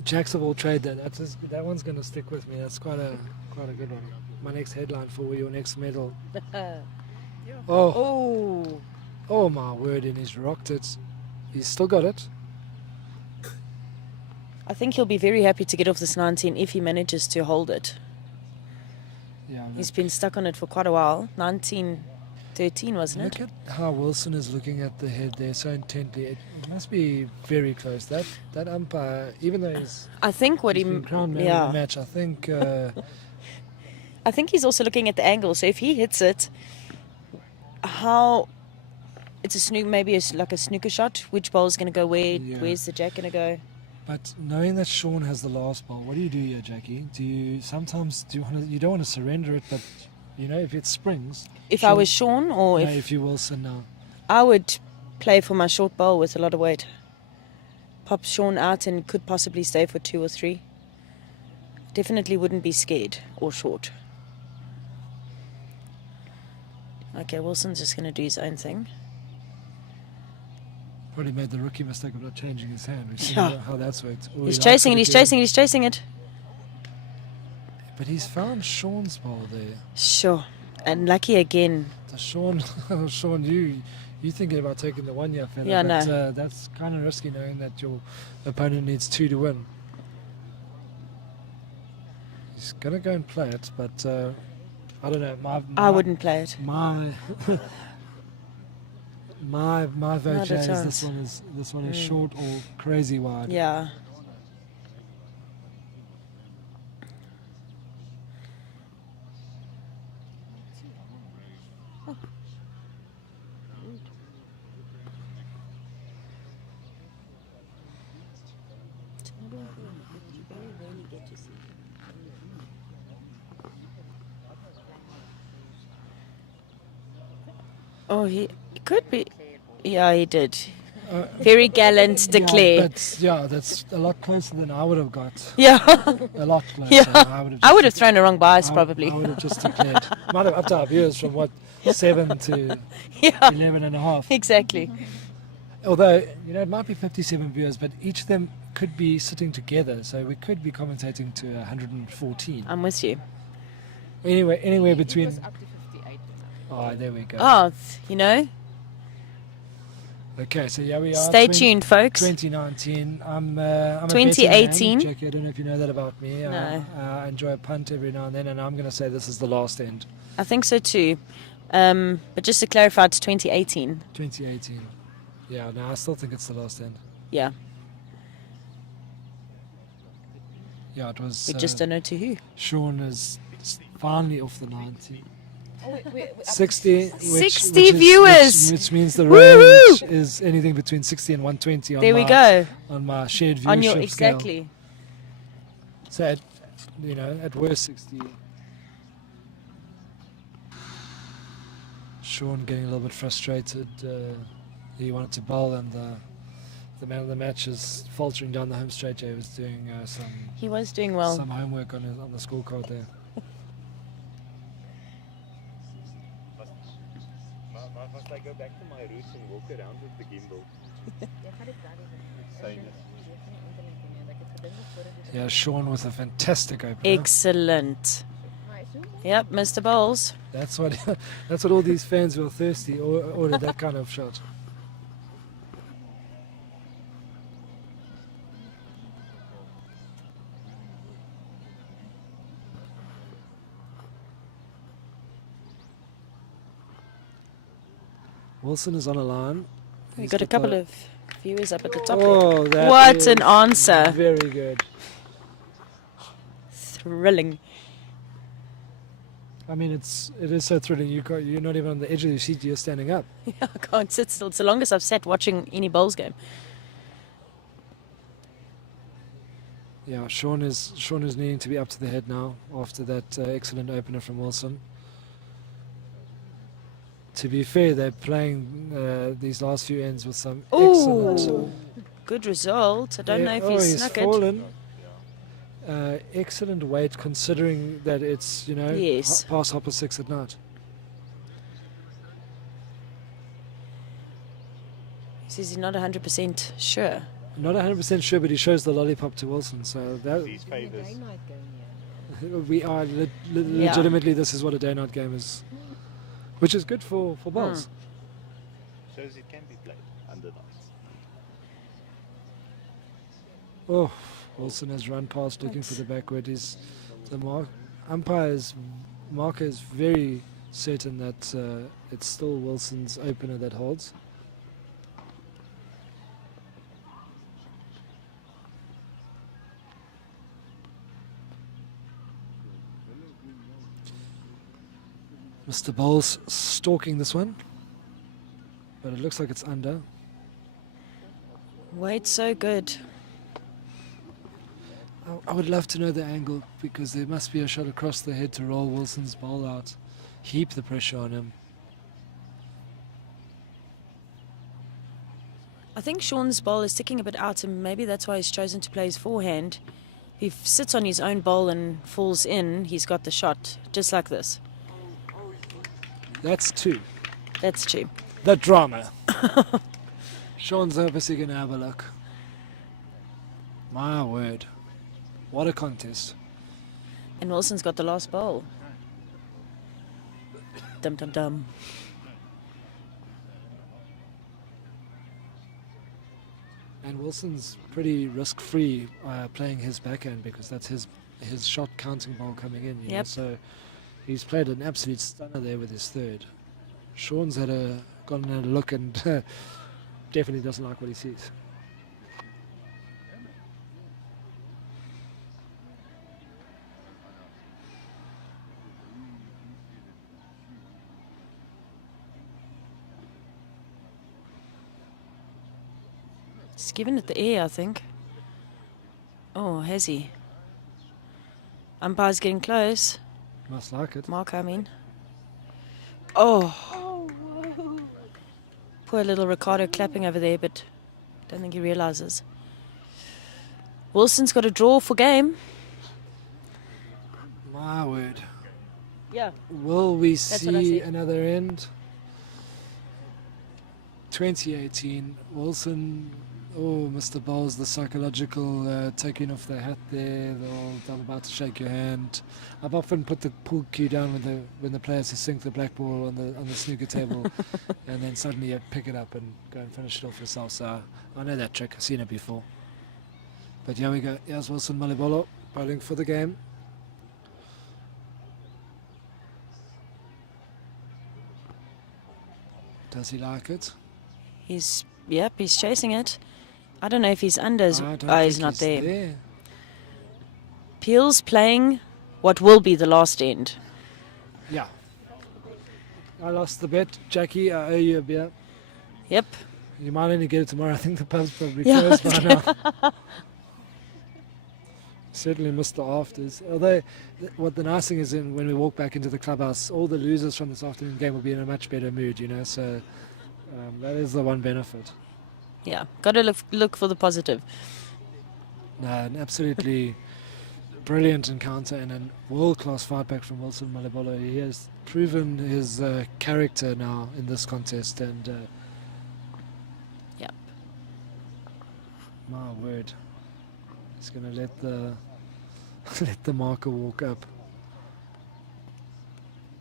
Jacks of all trade, that one's going to stick with me. That's quite a good one. My next headline for your next medal. Oh, Oh, my word! And he's rocked it. He's still got it. I think he'll be very happy to get off this 19 if he manages to hold it. Yeah. He's been stuck on it for quite a while. 19-13, wasn't Look it? at how Wilson is looking at the head there so intently. It must be very close. That umpire, even though I think what he's he... been crowned man of Yeah. the match, I think I think he's also looking at the angle. So if he hits it, how... It's a snook, maybe it's like a snooker shot. Which bowl's going to go where? Yeah. Where's the jack going to go? But knowing that Sean has the last ball, what do you do here, Jackie? You don't want to surrender it, but if it springs. If I was Sean or No, if... if you Wilson now. I would play for my short bowl with a lot of weight. Pop Sean out and could possibly stay for 2 or 3. Definitely wouldn't be scared or short. Okay, Wilson's just going to do his own thing. Probably made the rookie mistake of not changing his hand. We've seen Yeah. how that's worked. Or He's he likes chasing it, it he's again. chasing it, he's chasing it. But he's found Sean's ball there. Sure. And lucky again. So Sean, you thinking about taking the 1 year fella? Yeah, but, no. That's kind of risky knowing that your opponent needs 2 to win. He's gonna go and play it, but I don't know. I wouldn't play it. My vote Not a here is chance. this one is short or crazy wide. Yeah. Oh, he could be. Yeah, he did. Very gallant declare. That's a lot closer than I would have got. Yeah. A lot closer. Yeah. I would have thrown a wrong bias I probably. would have just declared. Might have upped our viewers from 7 to Yeah, 11 and a half. exactly. Although, it might be 57 viewers, but each of them could be sitting together, so we could be commentating to 114. I'm with you. Anywhere between. Up to 58. Oh, there we go. Oh, Okay, so yeah, we are. stay tuned, folks. 2019. I'm a betting 2018. man. Jackie, I don't know if you know that about me. No. I enjoy a punt every now and then, and I'm going to say this is the last end. I think so too. But just to clarify, it's 2018. 2018. Yeah, no, I still think it's the last end. Yeah, Yeah, it was. we just don't know to who. Sean is finally off the 90. Wait, 60. 60 viewers. Which means the Woohoo! range is anything between 60 and 120 on There we my, go. on my shared viewership On your scale. exactly. So at, at worst 60. Sean getting a little bit frustrated. He wanted to bowl, and the man of the match is faltering down the home straight. He was doing He was doing well. some homework on the scorecard there. Must I go back to my roots and walk around with the gimbal? Yeah, Sean with a fantastic opener. Excellent. Yep, Mr. Bowles. That's what that's what all these fans who are thirsty ordered that kind of shot. Wilson is on a line. We've He's got a got couple of viewers up at the top Oh, there. that What an is answer. Very good. Thrilling. I mean, it is so thrilling. You're not even on the edge of your seat. You're standing up. I can't sit still. It's the longest I've sat watching any bowls game. Yeah, Sean is needing to be up to the head now after that excellent opener from Wilson. To be fair, they're playing these last few ends with some excellent. Ooh, good result. I don't know if he's snuck it. fallen. Excellent weight considering that it's Yes. past 6:30 at night. He says he's not 100% sure. Not 100% sure, but he shows the lollipop to Wilson. So that These favours. we are legitimately. This is what a day-night game is, which is good for bowls. Shows it can be played under nights. Oh, Wilson has run past looking for the backward. Umpire's marker is very certain that it's still Wilson's opener that holds. Mr. Bowles stalking this one, but it looks like it's under. Wait, so good. I would love to know the angle because there must be a shot across the head to roll Wilson's bowl out, heap the pressure on him. I think Sean's bowl is sticking a bit out, and maybe that's why he's chosen to play his forehand. If he sits on his own bowl and falls in, he's got the shot, just like this. That's two. That's cheap. The drama. Sean's obviously going to have a look. My word. What a contest. And Wilson's got the last bowl. Dum dum dum. And Wilson's pretty risk-free playing his backhand because that's his shot counting ball coming in. You know? Yep. So he's played an absolute stunner there with his third. Sean's gone and had a look and definitely doesn't like what he sees. He's given it the air, I think. Oh, has he? Umpire's getting close. Must like it. Mark, I mean. Oh. Poor little Ricardo clapping over there, but don't think he realises. Wilson's got a draw for game. My word. Yeah. Will we That's what I see said. another end? 2018, Wilson. Oh, Mr. Bowles, the psychological taking off the hat there. They're about to shake your hand. I've often put the pool cue down when the players sink the black ball on the snooker table, and then suddenly you pick it up and go and finish it off yourself. So I know that trick. I've seen it before. But here we go. Here's Wilson Malibolo bowling for the game. Does he like it? He's chasing it. I don't know if he's under. I don't He's think not there. there. Peel's playing what will be the last end. Yeah. I lost the bet. Jackie, I owe you a beer. Yep. You might only get it tomorrow. I think the pub's probably Yeah, closed by now. Certainly missed the afters. Although, what the nice thing is, when we walk back into the clubhouse, all the losers from this afternoon game will be in a much better mood, you know. So that is the one benefit. Yeah. Got to look for the positive. No, an absolutely brilliant encounter and a world-class fight back from Wilson Malebolo. He has proven his character now in this contest, and Yep. my word, he's going to let the let the marker walk up.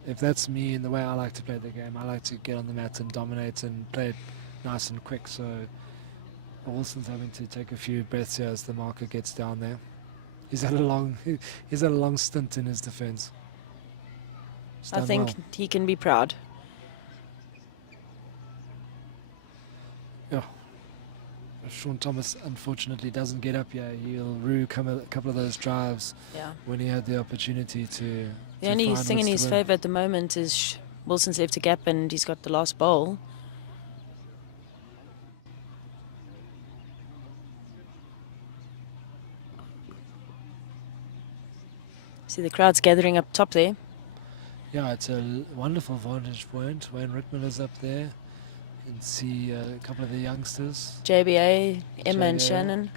If that's me and the way I like to play the game, I like to get on the mat and dominate and play it nice and quick. So Wilson's having to take a few breaths here as the marker gets down there. He's had a long stint in his defence. I think he can be proud. Yeah. If Sean Thomas unfortunately doesn't get up here, he'll rue a couple of those drives Yeah. when he had the opportunity to. The only find thing in what's his to win. favour at the moment is Wilson's left a gap and he's got the last bowl. See the crowd's gathering up top there. Yeah, it's a wonderful vantage point. Wayne Rickmiller's up there. And see a couple of the youngsters. JBA, Emma and JBA. Shannon.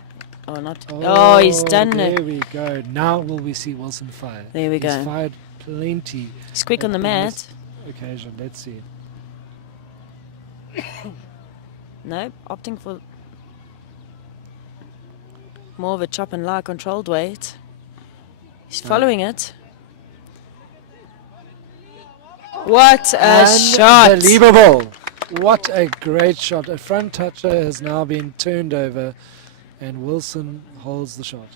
Oh, not. Oh, he's done There it. we go. Now will we see Wilson fire. There we He's go. fired plenty. He's quick on the in mat. this occasion. Let's see. No, opting for more of a chop and lie controlled weight. He's following it. What a shot! Unbelievable. What a great shot. A front toucher has now been turned over and Wilson holds the shot.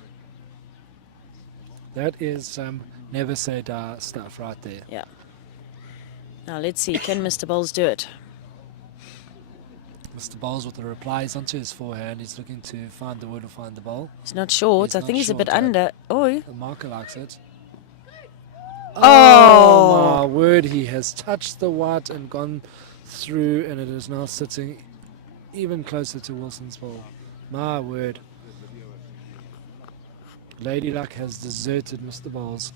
That is some never say die stuff right there. Yeah. Now let's see, can Mr. Bowles do it? Mr. Bowles with the replies onto his forehand. He's looking to find the wood or find the ball. He's not short. He's I not think he's a bit short, under. Oh, The marker likes it. Oh. My word, he has touched the white and gone through, and it is now sitting even closer to Wilson's ball. My word. Lady Luck has deserted Mr. Bowles.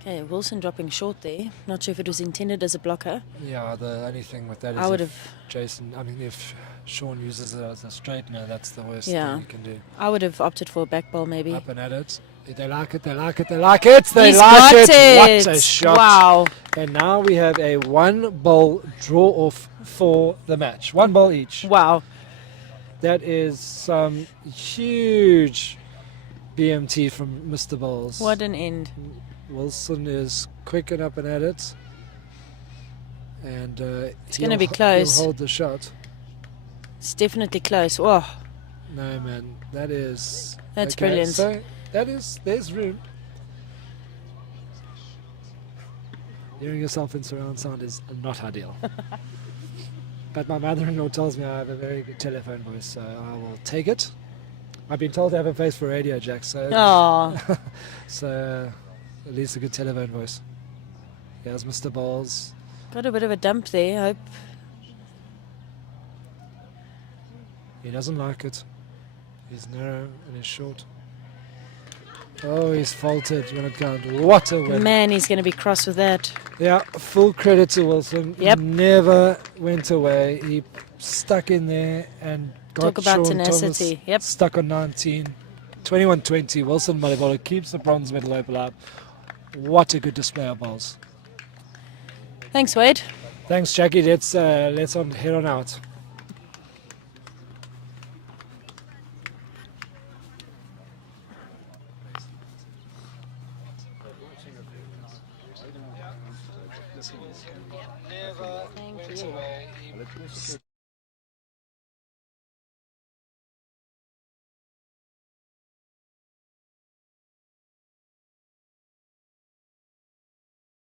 okay. Wilson dropping short there. Not sure if it was intended as a blocker. Yeah, the only thing with that is I would if have. if Sean uses it as a straightener, that's the worst Yeah. thing you can do. I would have opted for a back ball maybe. Up and at it. They like it, they like it, they like it, they He's like got it. What a shot. Wow. And now we have a 1-ball draw off for the match. 1 ball each. Wow. That is some huge BMT from Mr. Bowles. What an end. Wilson is quick and up and at it. And It's gonna be close. He'll hold the shot. It's definitely close. Oh, No, man, that is... That's okay, brilliant. So, there's room. Hearing yourself in surround sound is not ideal. But my mother-in-law tells me I have a very good telephone voice, so I will take it. I've been told to have a face for Radio Jack, so oh. so at least a good telephone voice. Here's Mr. Bowles. Got a bit of a dump there. I hope. He doesn't like it. He's narrow and he's short. Oh, he's faulted when it counted. What a win. Man, he's going to be cross with that. Yeah, full credit to Wilson. Yep. Never went away. He stuck in there and got Talk about Sean tenacity. Thomas Yep. stuck on 19. 21-20. Wilson Malebolo keeps the bronze medal alive. What a good display of balls. Thanks, Wade. Thanks, Jackie. Let's head on out. Thank you.